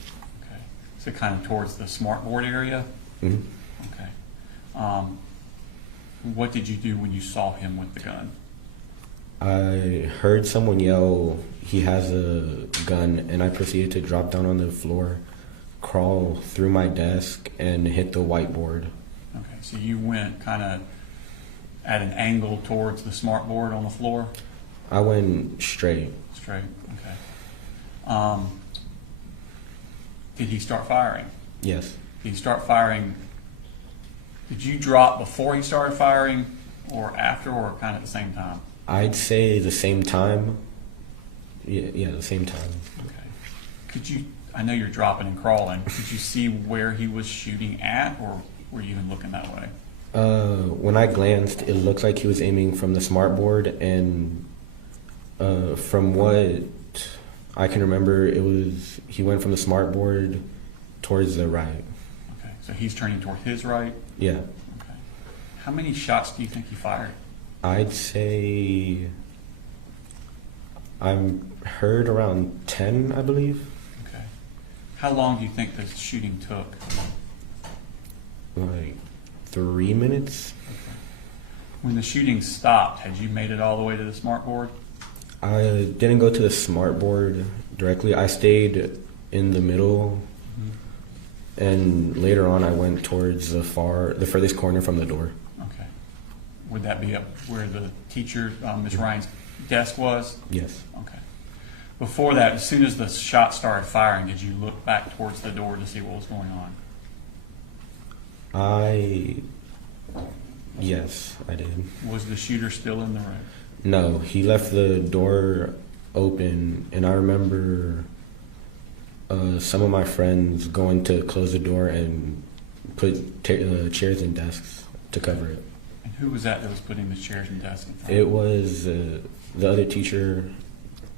Okay. So kind of towards the smartboard area? Mm-hmm. Okay. What did you do when you saw him with the gun? I heard someone yell, "He has a gun," and I proceeded to drop down on the floor, crawl through my desk, and hit the whiteboard. Okay, so you went kind of at an angle towards the smartboard on the floor? I went straight. Straight, okay. Did he start firing? Yes. Did he start firing? Did you drop before he started firing, or after, or kind of at the same time? I'd say the same time. Yeah, the same time. Okay. Could you, I know you're dropping and crawling, could you see where he was shooting at, or were you even looking that way? When I glanced, it looked like he was aiming from the smartboard, and from what I can remember, he went from the smartboard towards the right. Okay, so he's turning toward his right? Yeah. Okay. How many shots do you think he fired? I'd say I heard around 10, I believe. Okay. How long do you think the shooting took? Like 3 minutes. Okay. When the shooting stopped, had you made it all the way to the smartboard? I didn't go to the smartboard directly. I stayed in the middle, and later on I went towards the furthest corner from the door. Okay. Would that be up where the teacher, Ms. Ryan's desk was? Yes. Okay. Before that, as soon as the shot started firing, did you look back towards the door to see what was going on? Yes, I did. Was the shooter still in the room? No, he left the door open, and I remember some of my friends going to close the door and put chairs and desks to cover it. And who was that was putting the chairs and desks in front? It was the other teacher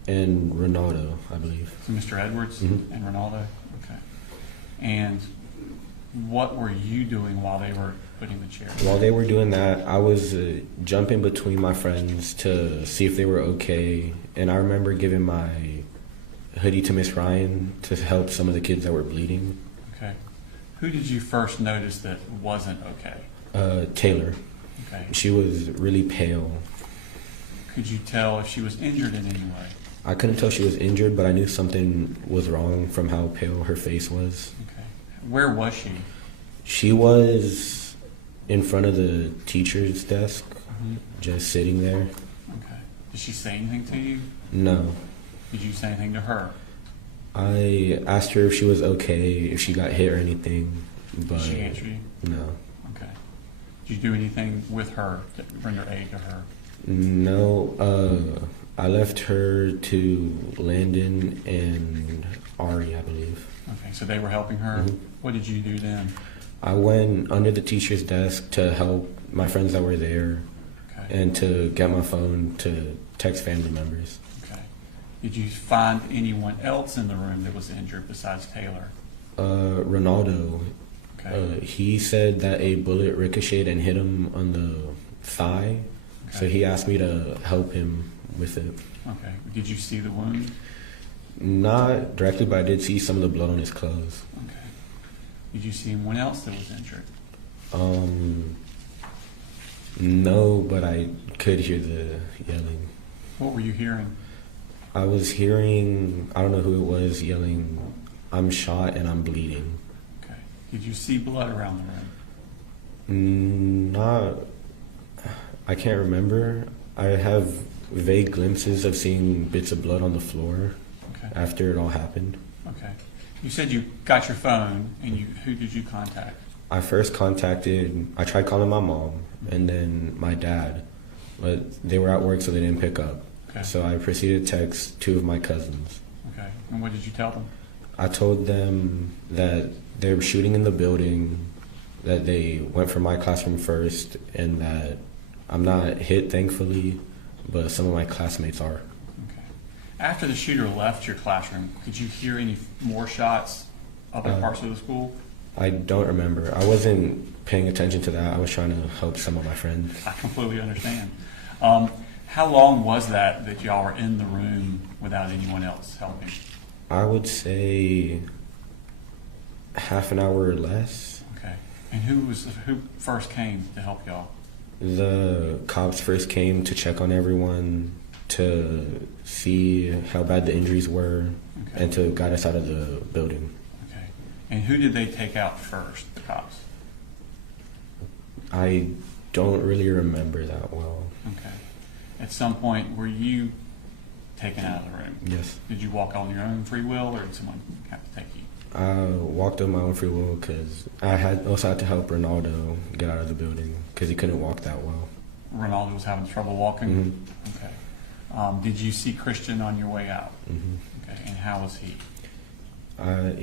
and Ronaldo, I believe. So Mr. Edwards Mhm. and Ronaldo? Okay. And what were you doing while they were putting the chairs? While they were doing that, I was jumping between my friends to see if they were okay. And I remember giving my hoodie to Miss Ryan to help some of the kids that were bleeding. Okay. Who did you first notice that wasn't okay? Taylor. Okay. She was really pale. Could you tell if she was injured in any way? I couldn't tell she was injured, but I knew something was wrong from how pale her face was. Okay. Where was she? She was in front of the teacher's desk, just sitting there. Okay. Did she say anything to you? No. Did you say anything to her? I asked her if she was okay, if she got hit or anything, but Did she answer you? no. Okay. Did you do anything with her to render aid to her? No. I left her to Landon and Ari, I believe. Okay, so they were helping her. Mhm. What did you do then? I went under the teacher's desk to help my friends that were there, Okay. and to get my phone to text family members. Okay. Did you find anyone else in the room that was injured besides Taylor? Ronaldo, Okay. he said that a bullet ricocheted and hit him on the thigh, so Okay. he asked me to help him with it. Okay. Did you see the wound? Not directly, but I did see some of the blood on his clothes. Okay. Did you see anyone else that was injured? No, but I could hear the yelling. What were you hearing? I was hearing, I don't know who it was, yelling, "I'm shot and I'm bleeding." Okay. Did you see blood around the room? I can't remember. I have vague glimpses of seeing bits of blood on the floor Okay. after it all happened. Okay. You said you got your phone, and who did you contact? I tried calling my mom and then my dad, but they were at work, so they didn't pick up. Okay. So I proceeded to text two of my cousins. Okay. And what did you tell them? I told them that they were shooting in the building, that they went for my classroom first, and that I'm not hit, thankfully, but some of my classmates are. Okay. After the shooter left your classroom, could you hear any more shots other parts of the school? I don't remember. I wasn't paying attention to that. I was trying to help some of my friends. I completely understand. How long was that y'all were in the room without anyone else helping? I would say half an hour or less. Okay. And who first came to help y'all? The cops first came to check on everyone, to see how bad the injuries were, Okay. and to guide us out of the building. Okay. And who did they take out first, the cops? I don't really remember that well. Okay. At some point, were you taken out of the room? Yes. Did you walk on your own free will, or did someone have to take you? I walked on my own free will because I also had to help Ronaldo get out of the building because he couldn't walk that well. Ronaldo was having trouble walking? Mm-hmm. Okay. Did you see Christian on your way out? Mm-hmm. Okay. And how was he?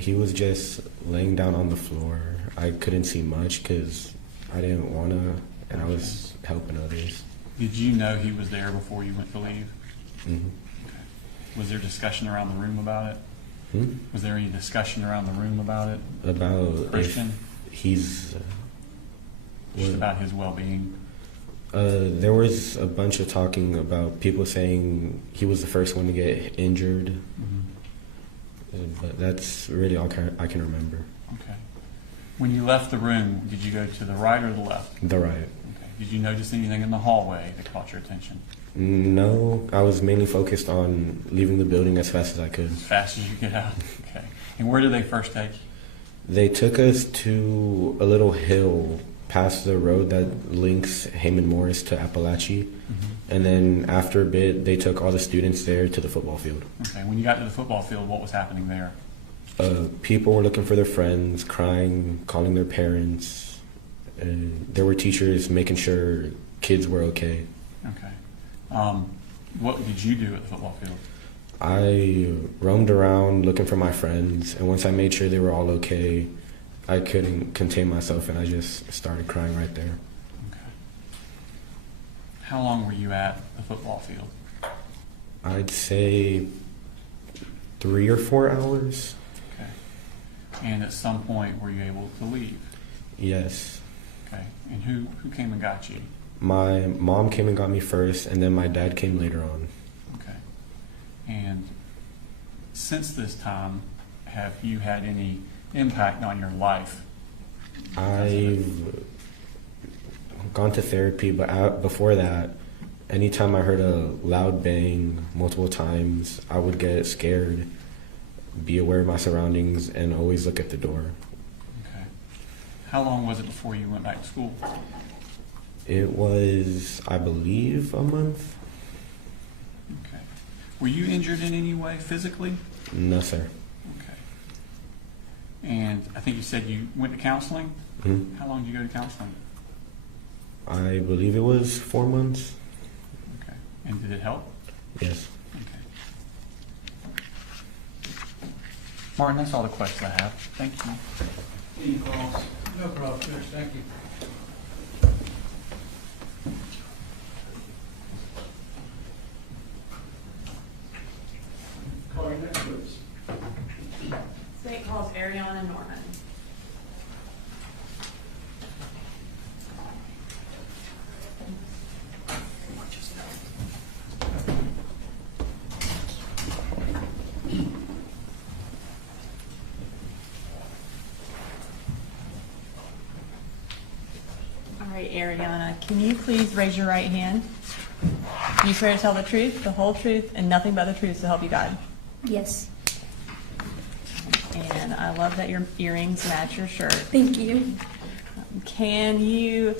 He was just laying down on the floor. I couldn't see much because I didn't want to, and I was helping others. Did you know he was there before you went to leave? Mm-hmm. Okay. Was there discussion around the room about it? Hmm? Was there any discussion around the room about it? About Christian? if he's Just about his well-being? there was a bunch of talking about people saying he was the first one to get injured. Mm-hmm. But that's really all I can remember. Okay. When you left the room, did you go to the right or the left? The right. Okay. Did you notice anything in the hallway that caught your attention? No, I was mainly focused on leaving the building as fast as I could. As fast as you get out? Okay. And where did they first take you? They took us to a little hill past the road that links Heyman Morris to Apalachee. Mm-hmm. And then after a bit, they took all the students there to the football field. Okay. When you got to the football field, what was happening there? People were looking for their friends, crying, calling their parents. There were teachers making sure kids were okay. Okay. What did you do at the football field? I roamed around looking for my friends, and once I made sure they were all okay, I couldn't contain myself, and I just started crying right there. Okay. How long were you at the football field? I'd say 3 or 4 hours. Okay. And at some point, were you able to leave? Yes. Okay. And who came and got you? My mom came and got me first, and then my dad came later on. Okay. And since this time, have you had any impact on your life? I've gone to therapy, but before that, anytime I heard a loud bang multiple times, I would get scared, be aware of my surroundings, and always look at the door. Okay. How long was it before you went back to school? It was, I believe, a month. Okay. Were you injured in any way physically? No, sir. Okay. And I think you said you went to counseling? Mm-hmm. How long did you go to counseling? I believe it was 4 months. Okay. And did it help? Yes. Okay. Martin, that's all the questions I have. Thank you. Any calls? No problem, Chris. Thank you. Call your next witness. State calls Ariana Norman. All right, Ariana, can you please raise your right hand? Do you swear to tell the truth, the whole truth, and nothing but the truth to help you God? Yes. And I love that your earrings match your shirt. Thank you. Can you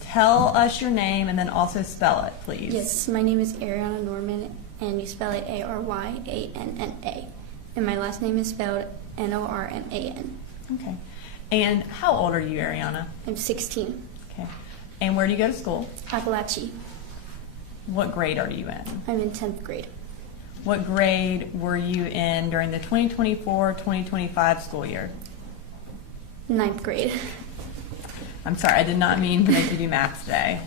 tell us your name and then also spell it, please? Yes, my name is Ariana Norman, and you spell it Aryanna. And my last name is spelled Norman. Okay. And how old are you, Ariana? I'm 16. Okay. And where do you go to school? Apalachee. What grade are you in? I'm in 10th grade. What grade were you in during the 2024-2025 school year? 9th grade. I'm sorry, I did not mean to make you do math today.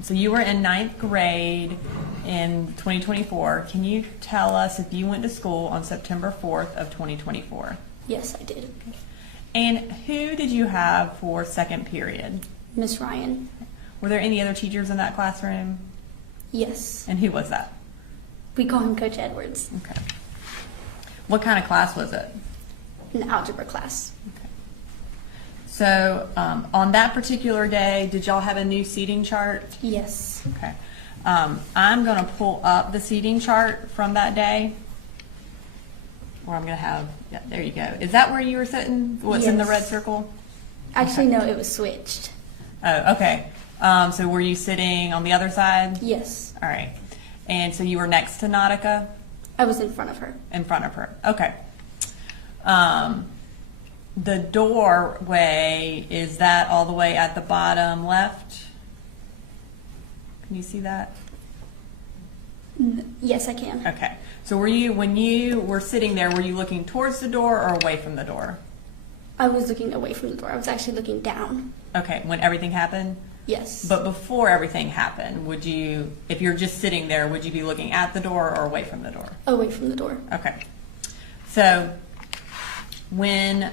So you were in 9th grade in 2024. Can you tell us if you went to school on September 4th of 2024? Yes, I did. And who did you have for second period? Miss Ryan. Were there any other teachers in that classroom? Yes. And who was that? We call him Coach Edwards. Okay. What kind of class was it? An algebra class. So on that particular day, did y'all have a new seating chart? Yes. Okay. I'm going to pull up the seating chart from that day. Or I'm going to have, yeah, there you go. Is that where you were sitting? What's in the red circle? Actually, no, it was switched. Oh, okay. So were you sitting on the other side? Yes. All right. And so you were next to Nautica? I was in front of her. In front of her. Okay. The doorway, is that all the way at the bottom left? Can you see that? Yes, I can. Okay. So were you, when you were sitting there, were you looking towards the door or away from the door? I was looking away from the door. I was actually looking down. Okay, when everything happened? Yes. But before everything happened, would you, if you're just sitting there, would you be looking at the door or away from the door? Away from the door. Okay. So when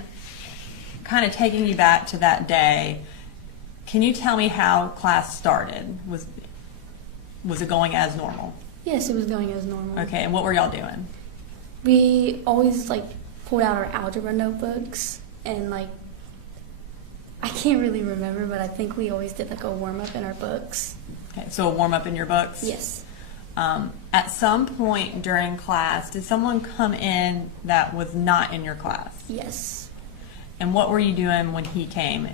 kind of taking you back to that day, can you tell me how class started? Was it going as normal? Yes, it was going as normal. Okay, and what were y'all doing? We always pulled out our algebra notebooks and I can't really remember, but I think we always did a warm up in our books. Okay, so a warm up in your books? Yes. At some point during class, did someone come in that was not in your class? Yes. And what were you doing when he came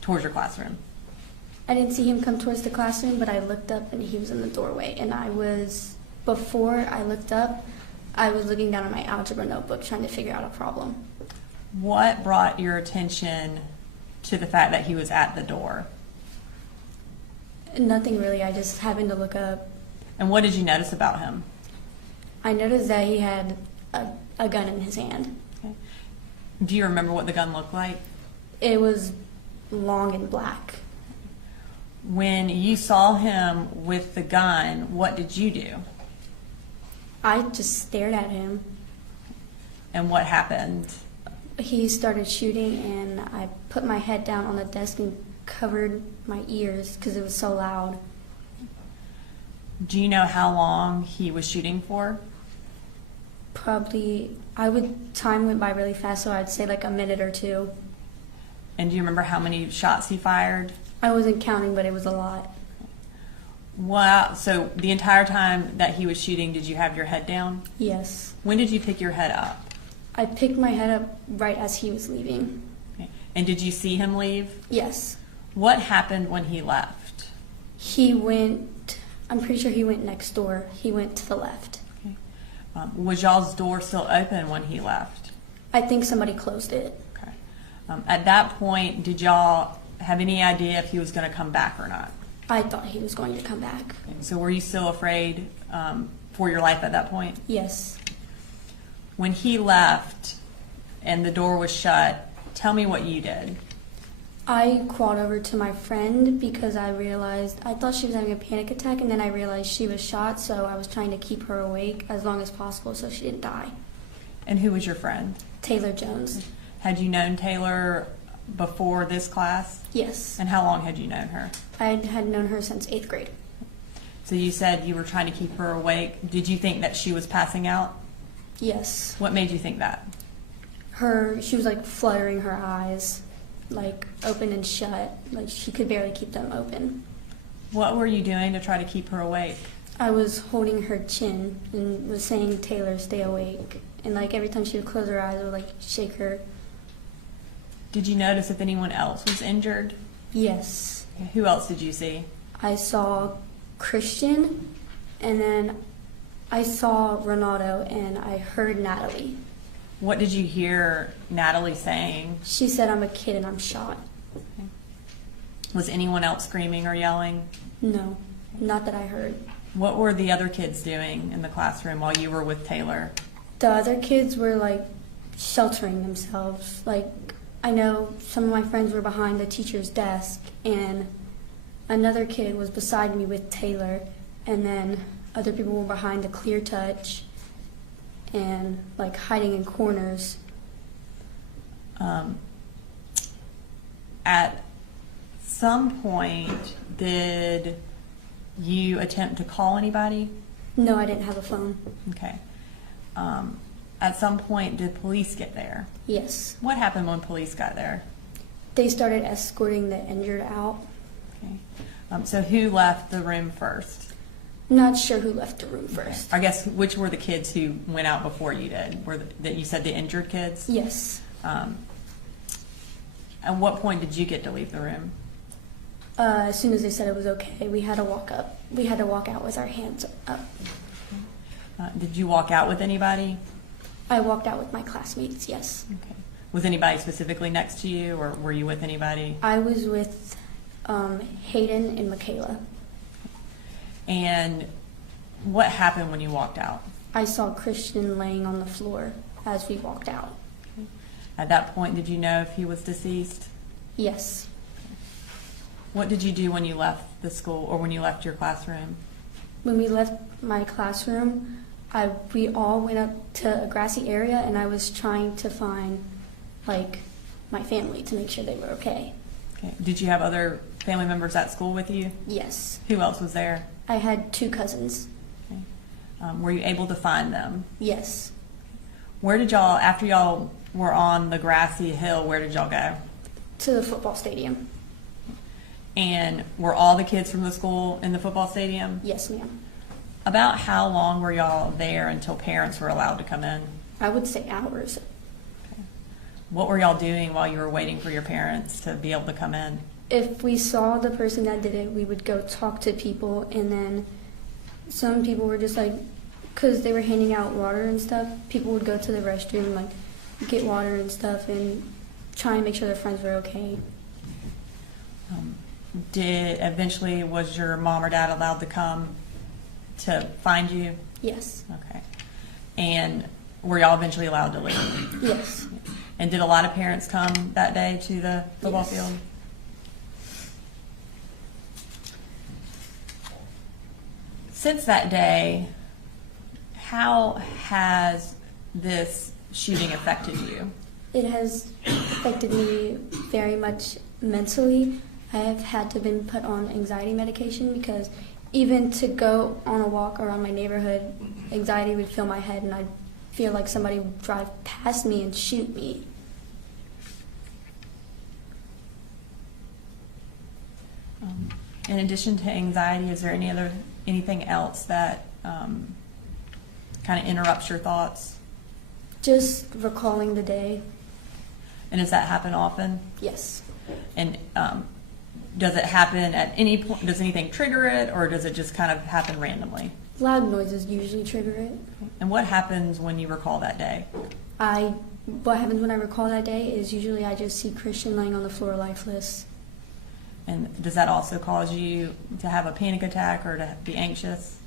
towards your classroom? I didn't see him come towards the classroom, but I looked up and he was in the doorway. And before I looked up, I was looking down at my algebra notebook trying to figure out a problem. What brought your attention to the fact that he was at the door? Nothing really. I just happened to look up. And what did you notice about him? I noticed that he had a gun in his hand. Okay. Do you remember what the gun looked like? It was long and black. When you saw him with the gun, what did you do? I just stared at him. And what happened? He started shooting, and I put my head down on the desk and covered my ears because it was so loud. Do you know how long he was shooting for? Probably, time went by really fast, so I'd say a minute or two. And do you remember how many shots he fired? I wasn't counting, but it was a lot. Wow. So the entire time that he was shooting, did you have your head down? Yes. When did you pick your head up? I picked my head up right as he was leaving. Okay. And did you see him leave? Yes. What happened when he left? I'm pretty sure he went next door. He went to the left. Okay. Was y'all's door still open when he left? I think somebody closed it. Okay. At that point, did y'all have any idea if he was going to come back or not? I thought he was going to come back. Okay. So were you still afraid for your life at that point? Yes. When he left and the door was shut, tell me what you did. I crawled over to my friend because I thought she was having a panic attack, and then I realized she was shot, so I was trying to keep her awake as long as possible so she didn't die. And who was your friend? Taylor Jones. Had you known Taylor before this class? Yes. And how long had you known her? I had known her since 8th grade. So you said you were trying to keep her awake. Did you think that she was passing out? Yes. What made you think that? She was fluttering her eyes, open and shut. She could barely keep them open. What were you doing to try to keep her awake? I was holding her chin and was saying, "Taylor, stay awake." And every time she would close her eyes, I would shake her. Did you notice if anyone else was injured? Yes. Okay. Who else did you see? I saw Christian, and then I saw Ronaldo, and I heard Natalie. What did you hear Natalie saying? She said, "I'm a kid and I'm shot." Okay. Was anyone else screaming or yelling? No, not that I heard. What were the other kids doing in the classroom while you were with Taylor? The other kids were sheltering themselves. I know some of my friends were behind the teacher's desk, and another kid was beside me with Taylor, and then other people were behind the clear touch and hiding in corners. At some point, did you attempt to call anybody? No, I didn't have a phone. Okay. At some point, did police get there? Yes. What happened when police got there? They started escorting the injured out. Okay. So who left the room first? Not sure who left the room first. I guess which were the kids who went out before you did? That you said the injured kids? Yes. At what point did you get to leave the room? As soon as they said it was okay, we had to walk up. We had to walk out with our hands up. Did you walk out with anybody? I walked out with my classmates, yes. Okay. Was anybody specifically next to you, or were you with anybody? I was with Hayden and Michaela. And what happened when you walked out? I saw Christian laying on the floor as we walked out. At that point, did you know if he was deceased? Yes. What did you do when you left the school, or when you left your classroom? When we left my classroom, we all went up to a grassy area, and I was trying to find, like, my family to make sure they were okay. Okay. Did you have other family members at school with you? Yes. Who else was there? I had 2 cousins. Okay. Were you able to find them? Yes. Where did y'all, after y'all were on the grassy hill, where did y'all go? To the football stadium. And were all the kids from the school in the football stadium? Yes, ma'am. About how long were y'all there until parents were allowed to come in? I would say hours. Okay. What were y'all doing while you were waiting for your parents to be able to come in? If we saw the person that did it, we would go talk to people, and then some people were just like, because they were handing out water and stuff, people would go to the restroom, like, get water and stuff, and try and make sure their friends were okay. Eventually, was your mom or dad allowed to come to find you? Yes. Okay. And were y'all eventually allowed to leave? Yes. And did a lot of parents come that day to the football Yes. field? Since that day, how has this shooting affected you? It has affected me very much mentally. I have had to been put on anxiety medication because even to go on a walk around my neighborhood, anxiety would fill my head and I'd feel like somebody would drive past me and shoot me. In addition to anxiety, is there anything else that kind of interrupts your thoughts? Just recalling the day. And does that happen often? Yes. And does it happen at any point? Does anything trigger it, or does it just kind of happen randomly? Loud noises usually trigger it. And what happens when you recall that day? What happens when I recall that day is usually I just see Christian laying on the floor lifeless. And does that also cause you to have a panic attack or to be anxious?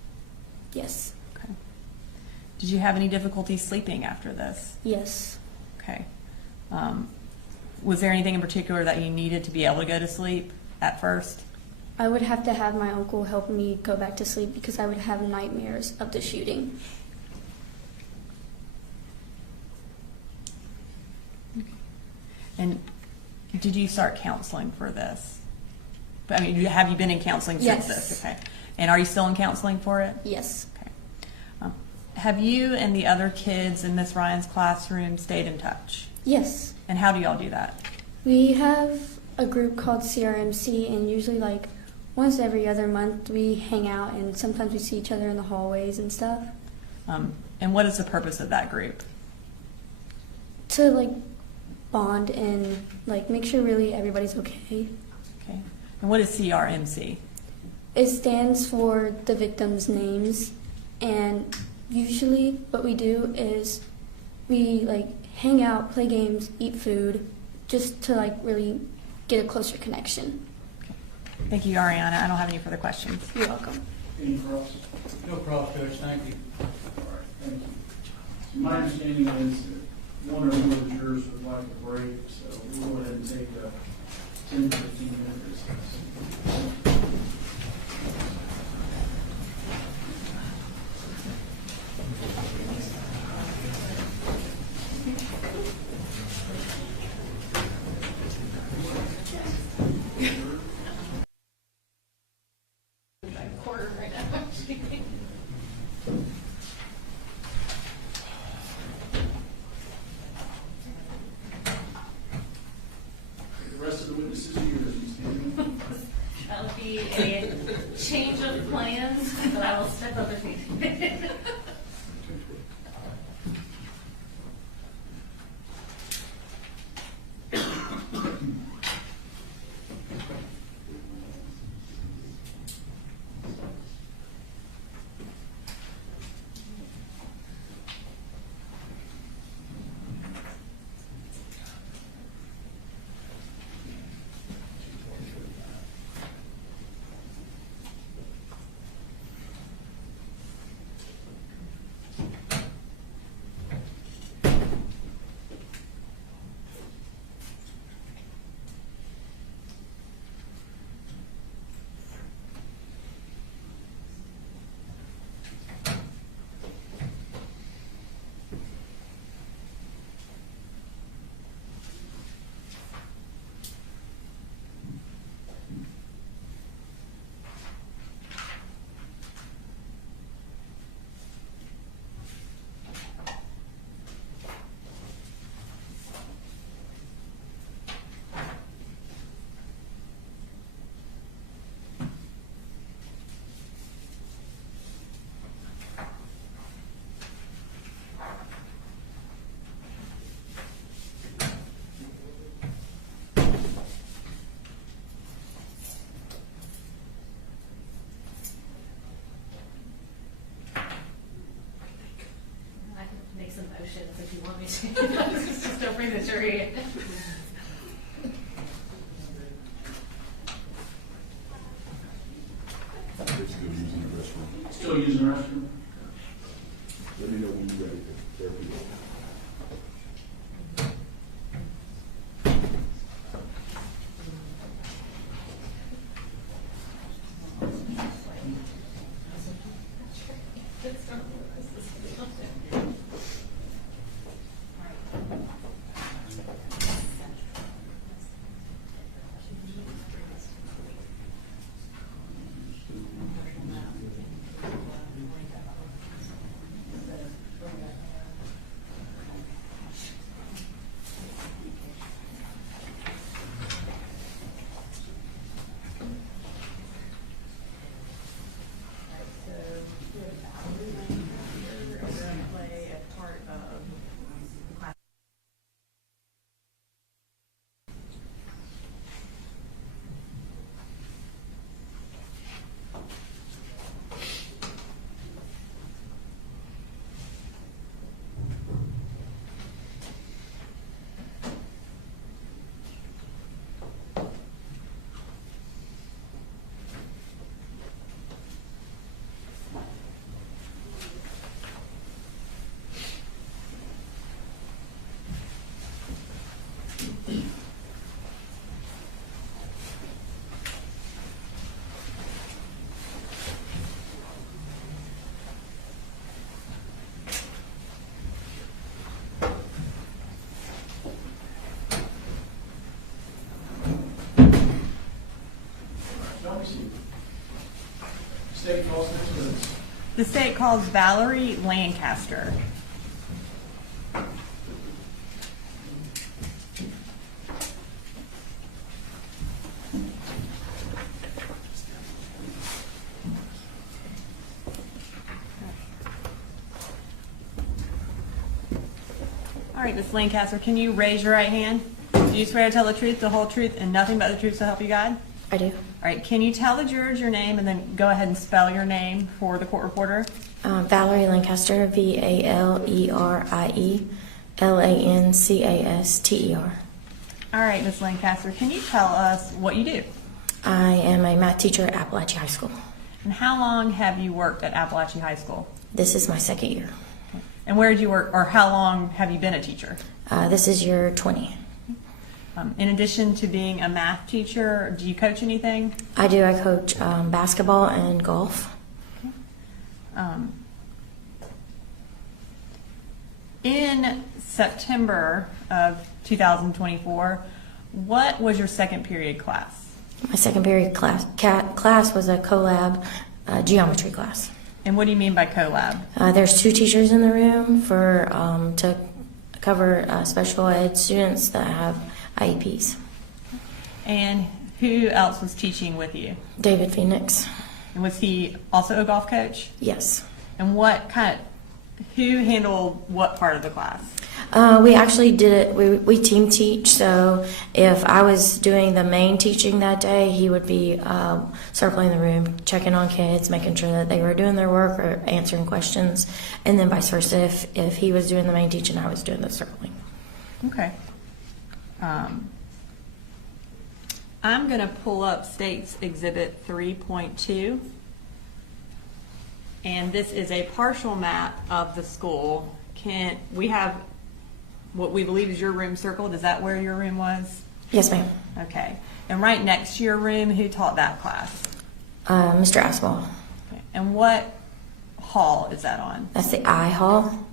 Yes. Okay. Did you have any difficulty sleeping after this? Yes. Okay. Was there anything in particular that you needed to be able to go to sleep at first? I would have to have my uncle help me go back to sleep because I would have nightmares of the shooting. And did you start counseling for this? I mean, have you been in counseling since Yes. this? Okay. And are you still in counseling for it? Yes. Okay. Have you and the other kids in Miss Ryan's classroom stayed in touch? Yes. And how do y'all do that? We have a group called CRMC, and usually like once every other month we hang out, and sometimes we see each other in the hallways and stuff. And what is the purpose of that group? To like bond and like make sure really everybody's okay. Okay. And what is CRMC? It stands for the victims' names, and usually what we do is we like hang out, play games, eat food, just to like really get a closer connection. Thank you, Ariana. I don't have any further questions. You're welcome. Any problems? No problem, Coach. Thank you. All right, thank you. My understanding is that one or more of the jurors would like a break, so we'll go ahead and take a 10 to 15-minute recess. That would be a change of plans, but I will step up if needed. If you want me to. Just don't bring the jury in. Still using the restroom? Let me know when you're ready. Therapy. State calls next witness. The state calls Valerie Lancaster. All right, Ms. Lancaster, can you raise your right hand? Do you swear to tell the truth, the whole truth, and nothing but the truth to help you God? I do. All right, can you tell the jurors your name and then go ahead and spell your name for the court reporter? Valerie Lancaster, Valerie Lancaster. All right, Ms. Lancaster, can you tell us what you do? I am a math teacher at Apalachee High School. And how long have you worked at Apalachee High School? This is my second year. And where did you work, or how long have you been a teacher? This is year 20. In addition to being a math teacher, do you coach anything? I do. I coach basketball and golf. In September of 2024, what was your second period class? My second period class was a collab geometry class. And what do you mean by collab? There's 2 teachers in the room for to cover special ed students that have IEPs. And Who else was teaching with you? David Phoenix. And was he also a golf coach? Yes. And who handled what part of the class? We actually did it, we team teach, so if I was doing the main teaching that day, he would be circling the room, checking on kids, making sure that they were doing their work or answering questions, and then vice versa. If he was doing the main teaching, I was doing the circling. Okay. I'm going to pull up State's Exhibit 3.2. And this is a partial map of the school. We have what we believe is your room circled. Is that where your room was? Yes, ma'am. Okay. And right next to your room, who taught that class? Mr. Aspel. Okay. And what hall is that on? That's the I hall.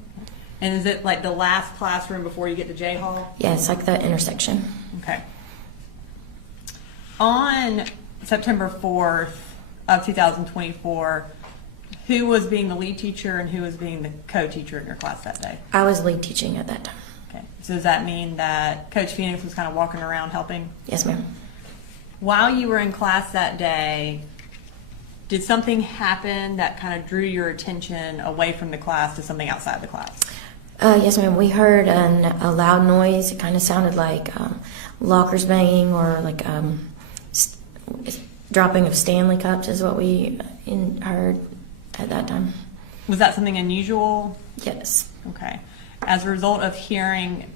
And is it like the last classroom before you get to J hall? Yeah, it's like the intersection. Okay. On September 4th of 2024, who was being the lead teacher and who was being the co-teacher in your class that day? I was lead teaching at that time. Okay. So does that mean that Coach Phoenix was kind of walking around helping? Yes, ma'am. While you were in class that day, did something happen that kind of drew your attention away from the class to something outside the class? Yes, ma'am. We heard a loud noise. It kind of sounded like lockers banging or like dropping of Stanley cups is what we heard at that time. Was that something unusual? Yes. Okay. As a result of hearing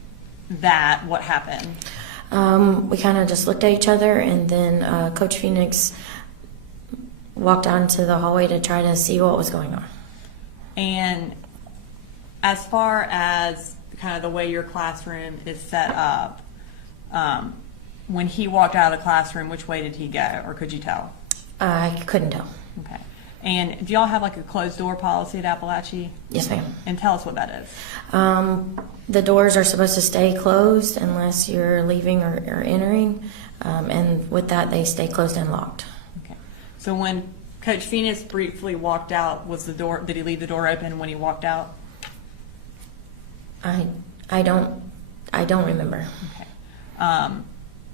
that, what happened? We kind of just looked at each other, and then Coach Phoenix walked out into the hallway to try to see what was going on. And as far as kind of the way your classroom is set up, when he walked out of the classroom, which way did he go, or could you tell? I couldn't tell. Okay. And do y'all have like a closed door policy at Apalachee? Yes, ma'am. And tell us what that is. The doors are supposed to stay closed unless you're leaving or entering, and with that, they stay closed and locked. Okay. So when Coach Phoenix briefly walked out, did he leave the door open when he walked out? I don't remember. Okay.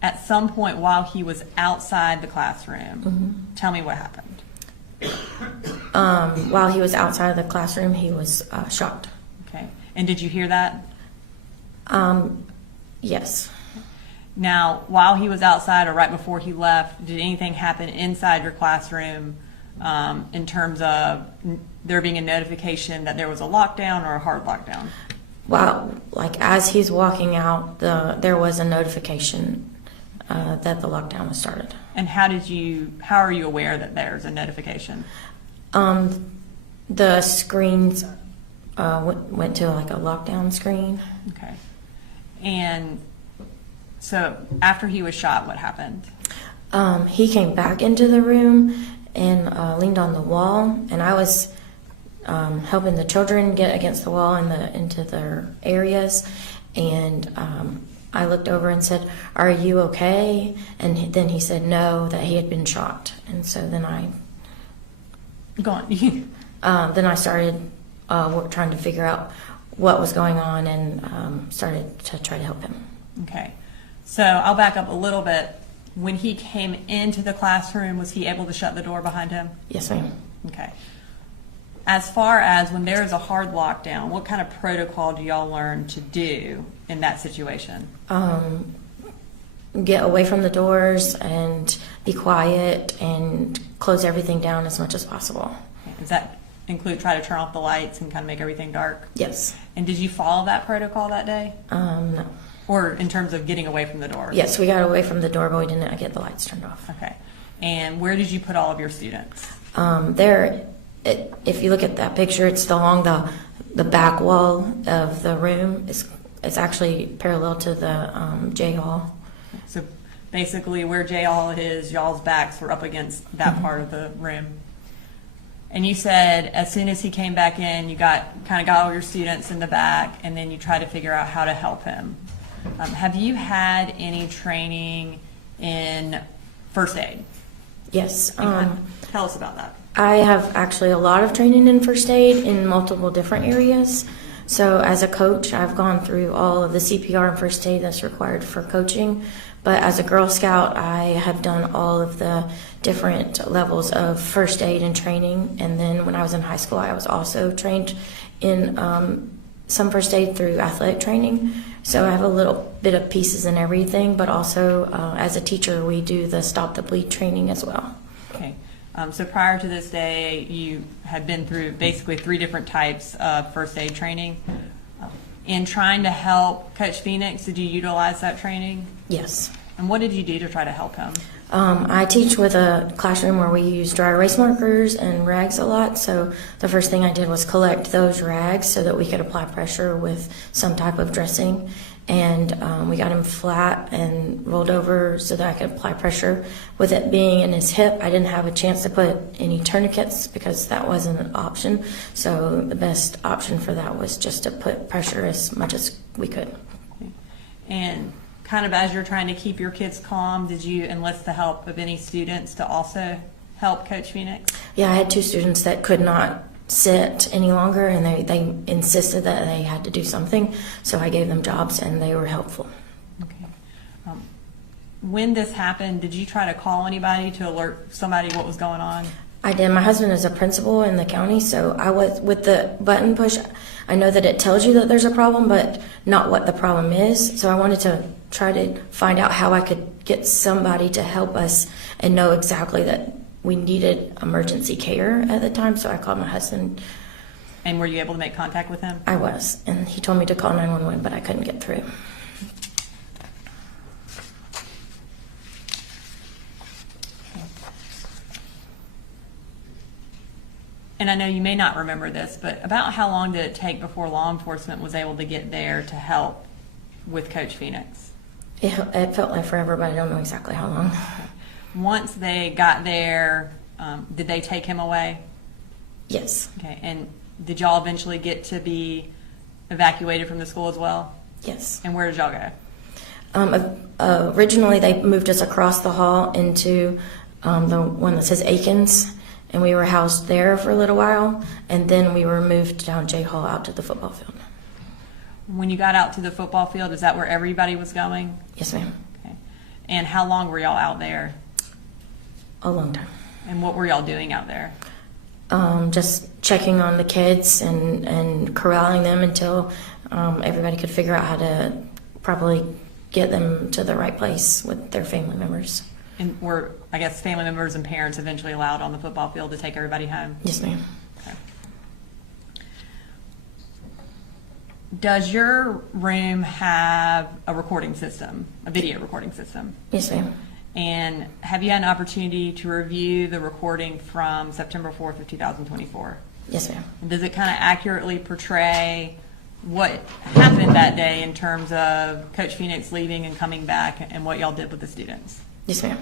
At some point while he was outside the classroom, tell me what happened. While he was outside of the classroom, he was shot. Okay. And did you hear that? Yes. Now, while he was outside or right before he left, did anything happen inside your classroom in terms of there being a notification that there was a lockdown or a hard lockdown? Well, like as he's walking out, there was a notification that the lockdown was started. And how are you aware that there's a notification? The screens went to like a lockdown screen. Okay. And so after he was shot, what happened? He came back into the room and leaned on the wall, and I was helping the children get against the wall into their areas, and I looked over and said, "Are you okay?" And then he said no, that he had been shot. And so then I started trying to figure out what was going on and started to try to help him. Okay. So I'll back up a little bit. When he came into the classroom, was he able to shut the door behind him? Yes, ma'am. Okay. As far as when there is a hard lockdown, what kind of protocol do y'all learn to do in that situation? Get away from the doors and be quiet and close everything down as much as possible. Does that include try to turn off the lights and kind of make everything dark? Yes. And did you follow that protocol that day? No. Or in terms of getting away from the door? Yes, we got away from the door, but we didn't get the lights turned off. Okay. And where did you put all of your students? If you look at that picture, it's along the back wall of the room. It's actually parallel to the J hall. So basically where J hall is, y'all's backs were up against that part of the room. And you said as soon as he came back in, you got all your students in the back, and then you tried to figure out how to help him. Have you had any training in first aid? Yes. Tell us about that. I have actually a lot of training in first aid in multiple different areas. So as a coach, I've gone through all of the CPR and first aid that's required for coaching. But as a Girl Scout, I have done all of the different levels of first aid and training. And then when I was in high school, I was also trained in some first aid through athletic training. So I have a little bit of pieces in everything, but also as a teacher, we do the Stop the Bleed training as well. Okay. So prior to this day, you had been through basically 3 different types of first aid training. In trying to help Coach Phoenix, did you utilize that training? Yes. And what did you do to try to help him? I teach with a classroom where we use dry erase markers and rags a lot. So the first thing I did was collect those rags so that we could apply pressure with some type of dressing. And we got him flat and rolled over so that I could apply pressure. With it being in his hip, I didn't have a chance to put any tourniquets because that wasn't an option. So the best option for that was just to put pressure as much as we could. And kind of as you're trying to keep your kids calm, did you enlist the help of any students to also help Coach Phoenix? Yeah, I had 2 students that could not sit any longer, and they insisted that they had to do something, so I gave them jobs and they were helpful. Okay. When this happened, did you try to call anybody to alert somebody what was going on? I did. My husband is a principal in the county, so I was with the button push. I know that it tells you that there's a problem, but not what the problem is. So I wanted to try to find out how I could get somebody to help us and know exactly that we needed emergency care at the time. So I called my husband. And were you able to make contact with him? I was, and he told me to call 911, but I couldn't get through. And I know you may not remember this, but about how long did it take before law enforcement was able to get there to help with Coach Phoenix? It felt like forever, but I don't know exactly how long. Once they got there, did they take him away? Yes. Okay, and did y'all eventually get to be evacuated from the school as well? Yes. And where did y'all go? Originally, they moved us across the hall into the one that says Aikens, and we were housed there for a little while, and then we were moved down J Hall out to the football field. When you got out to the football field, is that where everybody was going? Yes, ma'am. Okay. And how long were y'all out there? A long time. And what were y'all doing out there? Just checking on the kids and corralling them until everybody could figure out how to properly get them to the right place with their family members. And were, I guess, family members and parents eventually allowed on the football field to take everybody home? Yes, ma'am. Okay. Does your room have a recording system, a video recording system? Yes, ma'am. And have you had an opportunity to review the recording from September 4th of 2024? Yes, ma'am. And does it kind of accurately portray what happened that day in terms of Coach Phoenix leaving and coming back and what y'all did with the students? Yes, ma'am.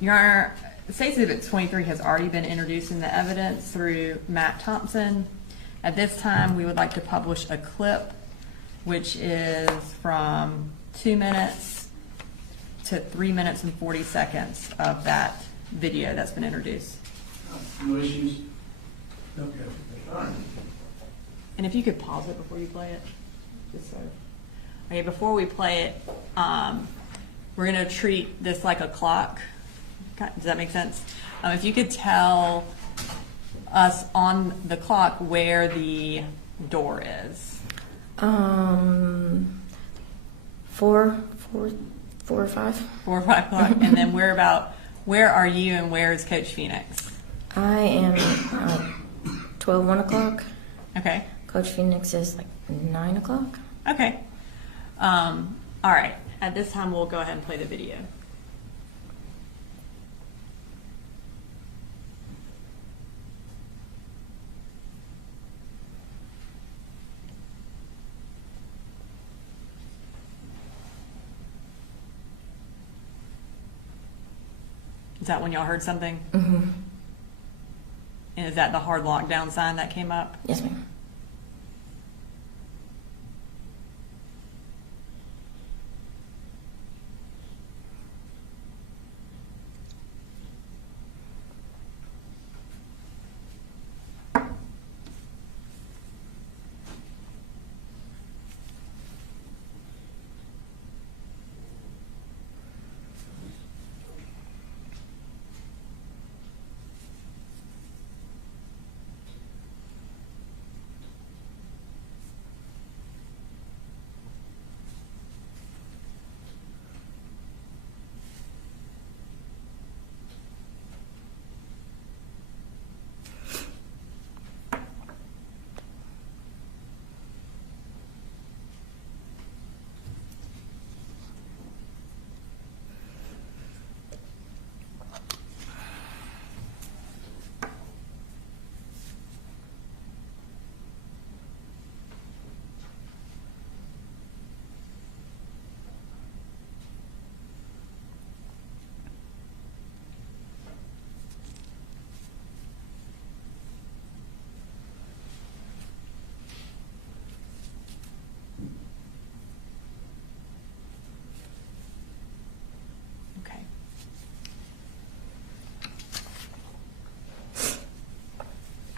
Your Honor, State Exhibit 23 has already been introduced in the evidence through Matt Thompson. At this time, we would like to publish a clip, which is from 2 minutes to 3 minutes and 40 seconds of that video that's been introduced. No issues? Okay. And if you could pause it before you play it, just so. Okay, before we play it, we're going to treat this like a clock. Does that make sense? If you could tell us on the clock where the door is. 4 or 5. 4 or 5 o'clock. And then where are you and where is Coach Phoenix? I am 12, 1 o'clock. Okay. Coach Phoenix is like 9 o'clock. Okay. All right. At this time, we'll go ahead and play the video. Is that when y'all heard something? Mm-hmm. And is that the hard lockdown sign that came up? Yes, ma'am.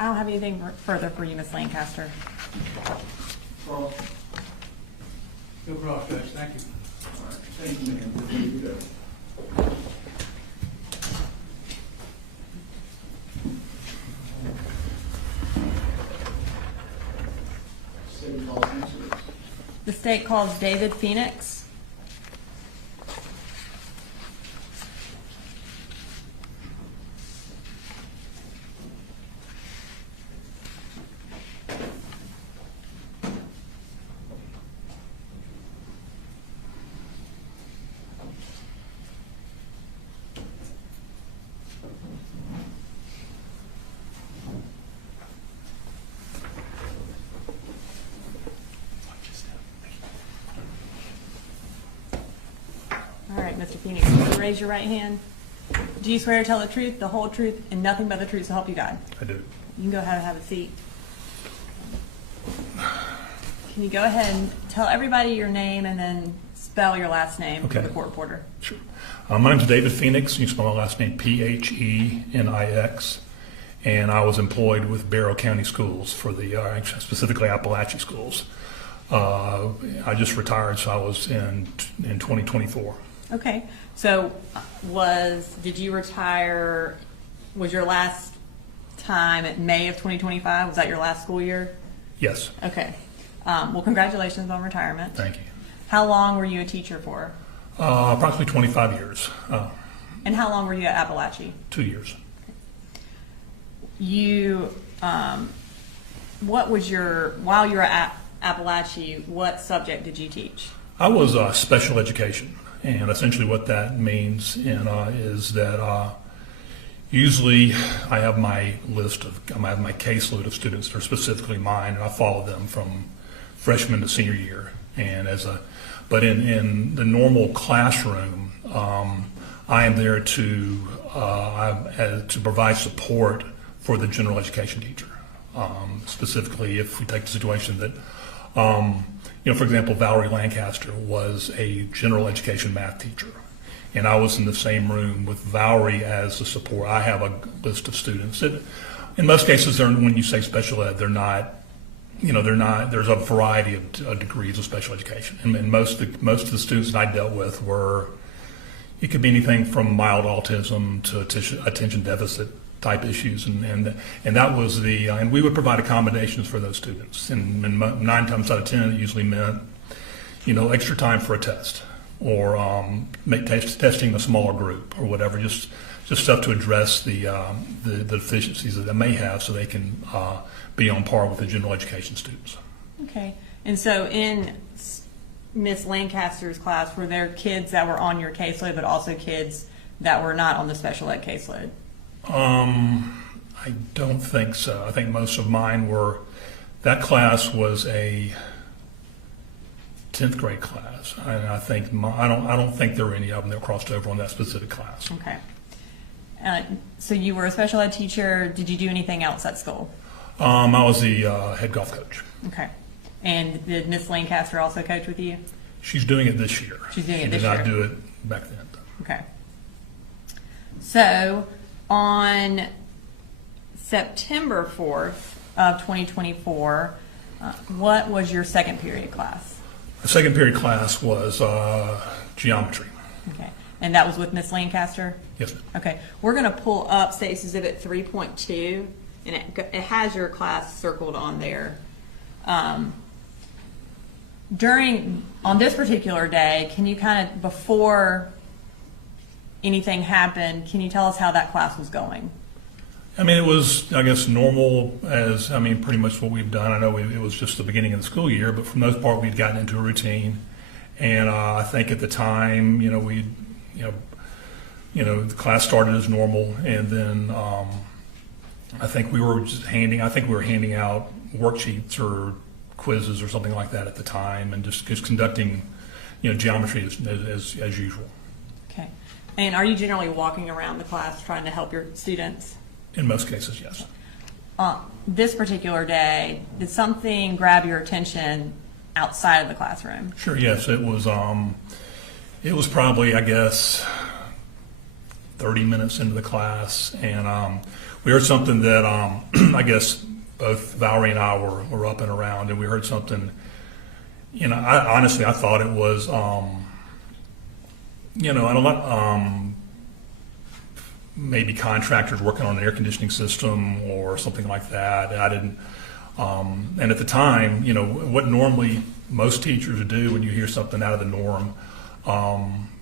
I don't have anything further for you, Ms. Lancaster. Carl? No cross, Judge, thank you. All right, thank you, ma'am. Here you go. State calls answers. The state calls David Phoenix. All right, Mr. Phoenix, will you raise your right hand? Do you swear to tell the truth, the whole truth, and nothing but the truth so help you God? I do. You can go ahead and have a seat. Can you go ahead and tell everybody your name and then spell your last name for the court reporter? Sure. My name's David Phoenix. You spell my last name Phenix, and I was employed with Barrow County Schools for the specifically Apalachee schools. I just retired, so I was in 2024. Okay, so did you retire, was your last time at May of 2025? Was that your last school year? Yes. Okay. Well, congratulations on retirement. Thank you. How long were you a teacher for? Approximately 25 years. And how long were you at Apalachee? 2 years. You, while you were at Apalachee, what subject did you teach? I was special education, and essentially what that means is that usually I have my caseload of students that are specifically mine, and I follow them from freshman to senior year. And but in the normal classroom, I am there to provide support for the general education teacher. Specifically, if we take the situation that, for example, Valerie Lancaster was a general education math teacher, and I was in the same room with Valerie as the support. I have a list of students that, in most cases, when you say special ed, they're not. There's a variety of degrees of special education, and most of the students that I dealt with it could be anything from mild autism to attention deficit type issues, and that was and we would provide accommodations for those students, and 9 times out of 10 it usually meant extra time for a test, or testing a smaller group or whatever, just stuff to address the deficiencies that they may have, so they can be on par with the general education students. Okay, and so in Miss Lancaster's class, were there kids that were on your caseload, but also kids that were not on the special ed caseload? I don't think so. I think most of mine were. That class was a 10th grade class, and I don't think there were any of them that crossed over on that specific class. Okay. So you were a special ed teacher. Did you do anything else at school? I was the head golf coach. Okay. And did Miss Lancaster also coach with you? She's doing it this year. She's doing it this year. She did not do it back then. Okay. So on September 4th of 2024, what was your second period class? The second period class was geometry. Okay. And that was with Miss Lancaster? Yes, ma'am. Okay. We're going to pull up State's Exhibit 3.2, and it has your class circled on there. On this particular day, can you before anything happened, can you tell us how that class was going? I mean, it was, I guess, normal pretty much what we've done. I know it was just the beginning of the school year, but for the most part, we'd gotten into a routine. And I think at the time, the class started as normal, and then I think we were handing out worksheets or quizzes or something like that at the time, and just conducting, geometry as usual. Okay. And are you generally walking around the class trying to help your students? In most cases, yes. This particular day, did something grab your attention outside of the classroom? Sure. Yes, it was. It was probably, I guess, 30 minutes into the class, and we heard something that I guess both Valerie and I were up and around, and we heard something. You know, I thought it was, you know, and a lot, maybe contractors working on an air conditioning system or something like that. I didn't, and at the time, you know, what normally most teachers would do when you hear something out of the norm,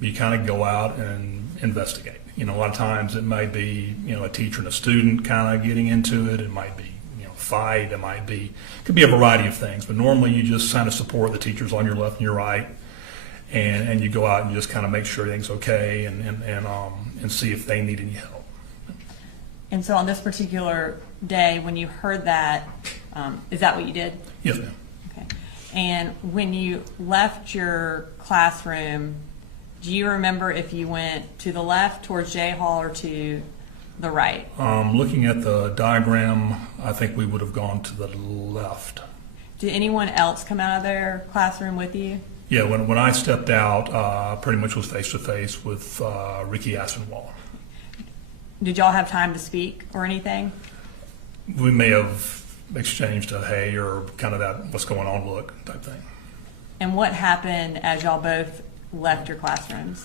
you kind of go out and investigate. You know, a lot of times it might be, you know, a teacher and a student kind of getting into it. It might be, you know, fight. It could be a variety of things. But normally you just kind of support the teachers on your left and your right, and you go out and just kind of make sure everything's okay and see if they need any help. And so on this particular day, when you heard that, is that what you did? Yes, ma'am. Okay. And when you left your classroom, do you remember if you went to the left towards J Hall or to the right? Looking at the diagram, I think we would have gone to the left. Did anyone else come out of their classroom with you? Yeah, when I stepped out, pretty much was face to face with Ricky Asenwall. Did y'all have time to speak or anything? We may have exchanged a hey or kind of that what's going on look type thing. And what happened as y'all both left your classrooms?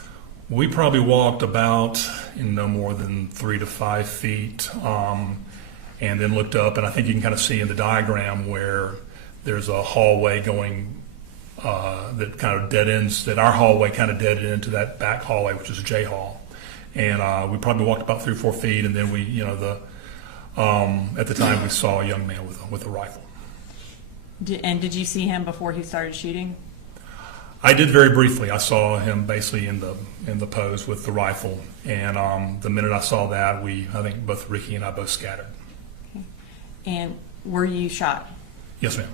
We probably walked about in no more than 3 to 5 feet, and then looked up, and I think you can kind of see in the diagram where there's a hallway going that kind of dead ends, that our hallway kind of dead into that back hallway, which is a J Hall. And we probably walked about 3 or 4 feet, and then we, you know, at the time we saw a young man with a rifle. Did you see him before he started shooting? I did very briefly. I saw him basically in the pose with the rifle, and the minute I saw that, I think both Ricky and I both scattered. Okay. And were you shot? Yes, ma'am.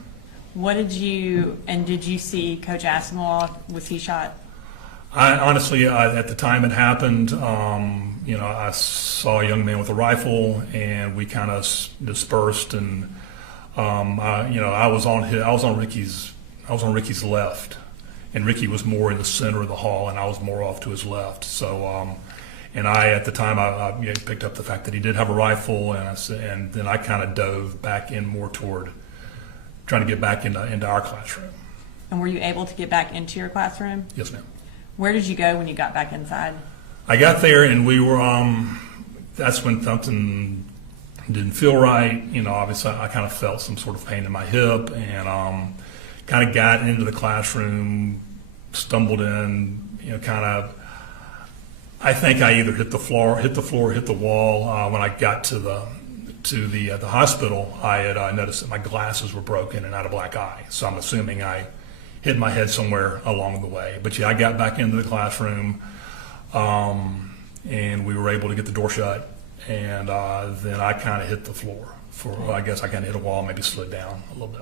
Did you see Coach Asenwall? Was he shot? I honestly, at the time it happened, you know, I saw a young man with a rifle, and we kind of dispersed, and I was on Ricky's left, and Ricky was more in the center of the hall, and I was more off to his left. So, and at the time, I picked up the fact that he did have a rifle, and then I kind of dove back in more toward trying to get back into our classroom. And were you able to get back into your classroom? Yes, ma'am. Where did you go when you got back inside? I got there, and we were, that's when something didn't feel right. You know, obviously I kind of felt some sort of pain in my hip, and kind of got into the classroom, stumbled in, you know, kind of, I think I either hit the floor, hit the wall. When I got to the hospital, I had noticed that my glasses were broken and I had a black eye. So I'm assuming I hit my head somewhere along the way. But yeah, I got back into the classroom, and we were able to get the door shut, and then I kind of hit the floor. I guess I kind of hit a wall, maybe slid down a little bit.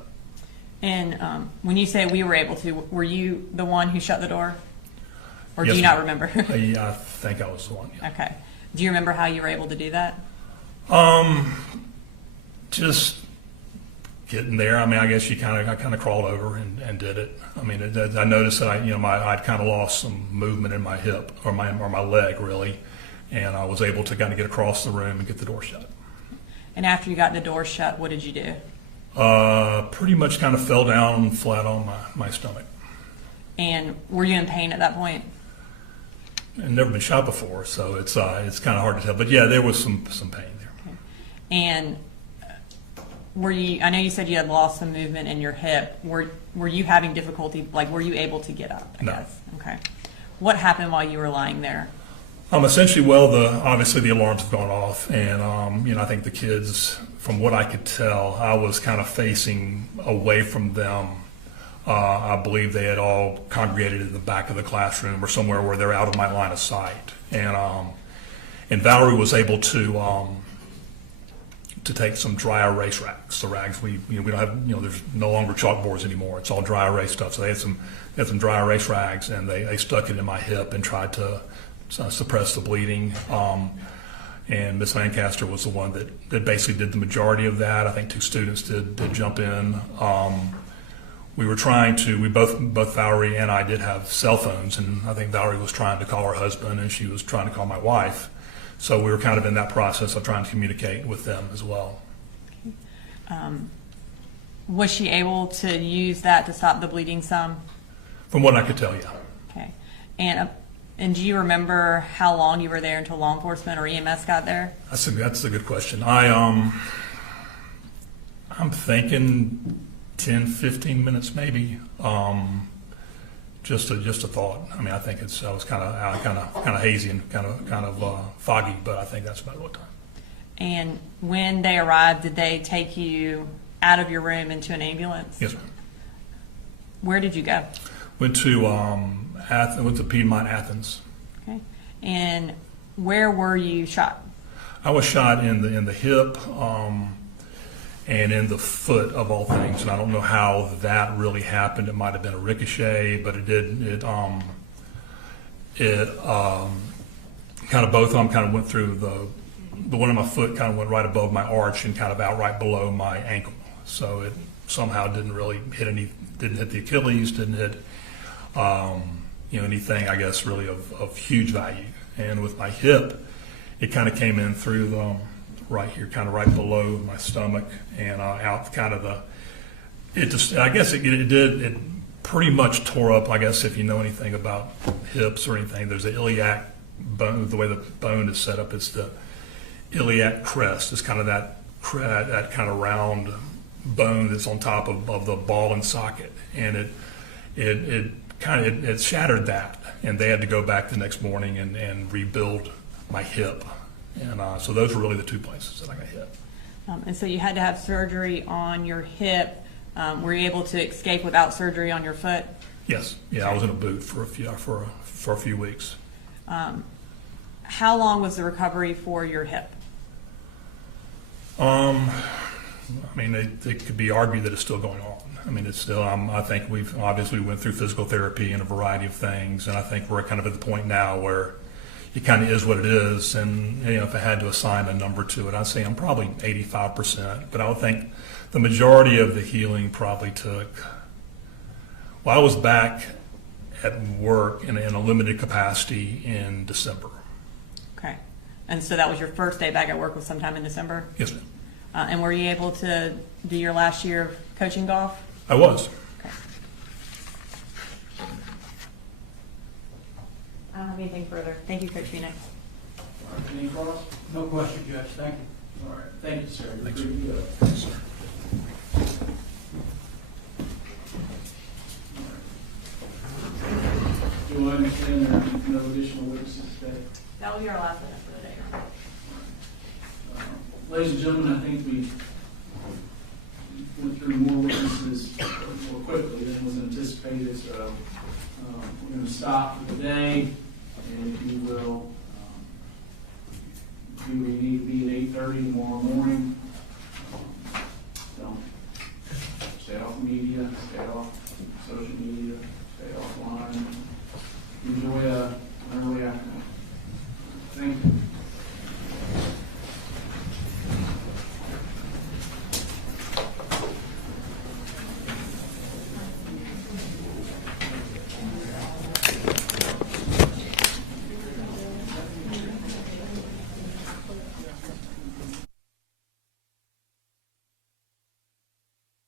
And when you say we were able to, were you the one who shut the door? Or Yes, do you not ma'am. remember? Yeah, I think I was the one. Yeah. Okay. Do you remember how you were able to do that? Just getting there. I mean, I guess I kind of crawled over and did it. I mean, I noticed that I'd kind of lost some movement in my hip or my leg really, and I was able to kind of get across the room and get the door shut. And after you got the door shut, what did you do? Pretty much kind of fell down flat on my stomach. And were you in pain at that point? I've never been shot before, so it's kind of hard to tell. But yeah, there was some pain there. Okay. And I know you said you had lost some movement in your hip. Were you having difficulty, like were you able to get up, I guess? Okay. What happened while you were lying there? Essentially, obviously the alarms have gone off, and I think the kids, from what I could tell, I was kind of facing away from them. I believe they had all congregated in the back of the classroom or somewhere where they're out of my line of sight, and Valerie was able to take some dry erase rags. The rags we don't have, there's no longer chalkboards anymore. It's all dry erase stuff. So they had some dry erase rags, and they stuck it in my hip and tried to suppress the bleeding. And Miss Lancaster was the one that basically did the majority of that. I think 2 students did jump in. We were trying to, both Valerie and I did have cell phones, and I think Valerie was trying to call her husband and she was trying to call my wife. So we were kind of in that process of trying to communicate with them as well. Was she able to use that to stop the bleeding some? From what I could tell, yeah. Okay. And do you remember how long you were there until law enforcement or EMS got there? That's a good question. I'm thinking 10, 15 minutes maybe. Just a thought. I mean, I think I was kind of hazy and kind of foggy, but I think that's about what time. And when they arrived, did they take you out of your room into an ambulance? Yes, ma'am. Where did you go? Went to Piedmont, Athens. Okay. And where were you shot? I was shot in the hip and in the foot, of all things. And I don't know how that really happened. It might have been a ricochet, but it did. It kind of both of them kind of went through the one of my foot kind of went right above my arch and kind of out right below my ankle. So it somehow didn't really didn't hit the Achilles, didn't hit anything, I guess, really of huge value. And with my hip, it kind of came in through right here, kind of right below my stomach and out kind of it pretty much tore up, I guess, if you know anything about hips or anything. There's the iliac bone, the way the bone is set up, it's the iliac crest. It's kind of that kind of round bone that's on top of the ball and socket, and it shattered that, and they had to go back the next morning and rebuild my hip, and so those were really the two places that I got hit. And so you had to have surgery on your hip. Were you able to escape without surgery on your foot? Yes. Yeah, I was in a boot for a few weeks. How long was the recovery for your hip? I mean, it could be argued that it's still going on. I mean, it's still, I think we've obviously went through physical therapy and a variety of things, and I think we're kind of at the point now where it kind of is what it is. And if I had to assign a number to it, I'd say I'm probably 85%, but I would think the majority of the healing probably took, I was back at work in a limited capacity in December. Okay. And so that was your first day back at work was sometime in December? Yes, ma'am. And were you able to do your last year of coaching golf? I was. Okay. I don't have anything further. Thank you, Coach Phoenix. All right, any cross? No question, Judge. Thank you. All right, thank you, sir. Thanks, Pretty good. Thanks, sir. Do I understand there are no additional witnesses today? That will be our last witness for the day. Ladies and gentlemen, I think we went through more witnesses more quickly than was anticipated, so we're going to stop for the day, and if you will, we need to be at 8:30 tomorrow morning. Don't stay off the media.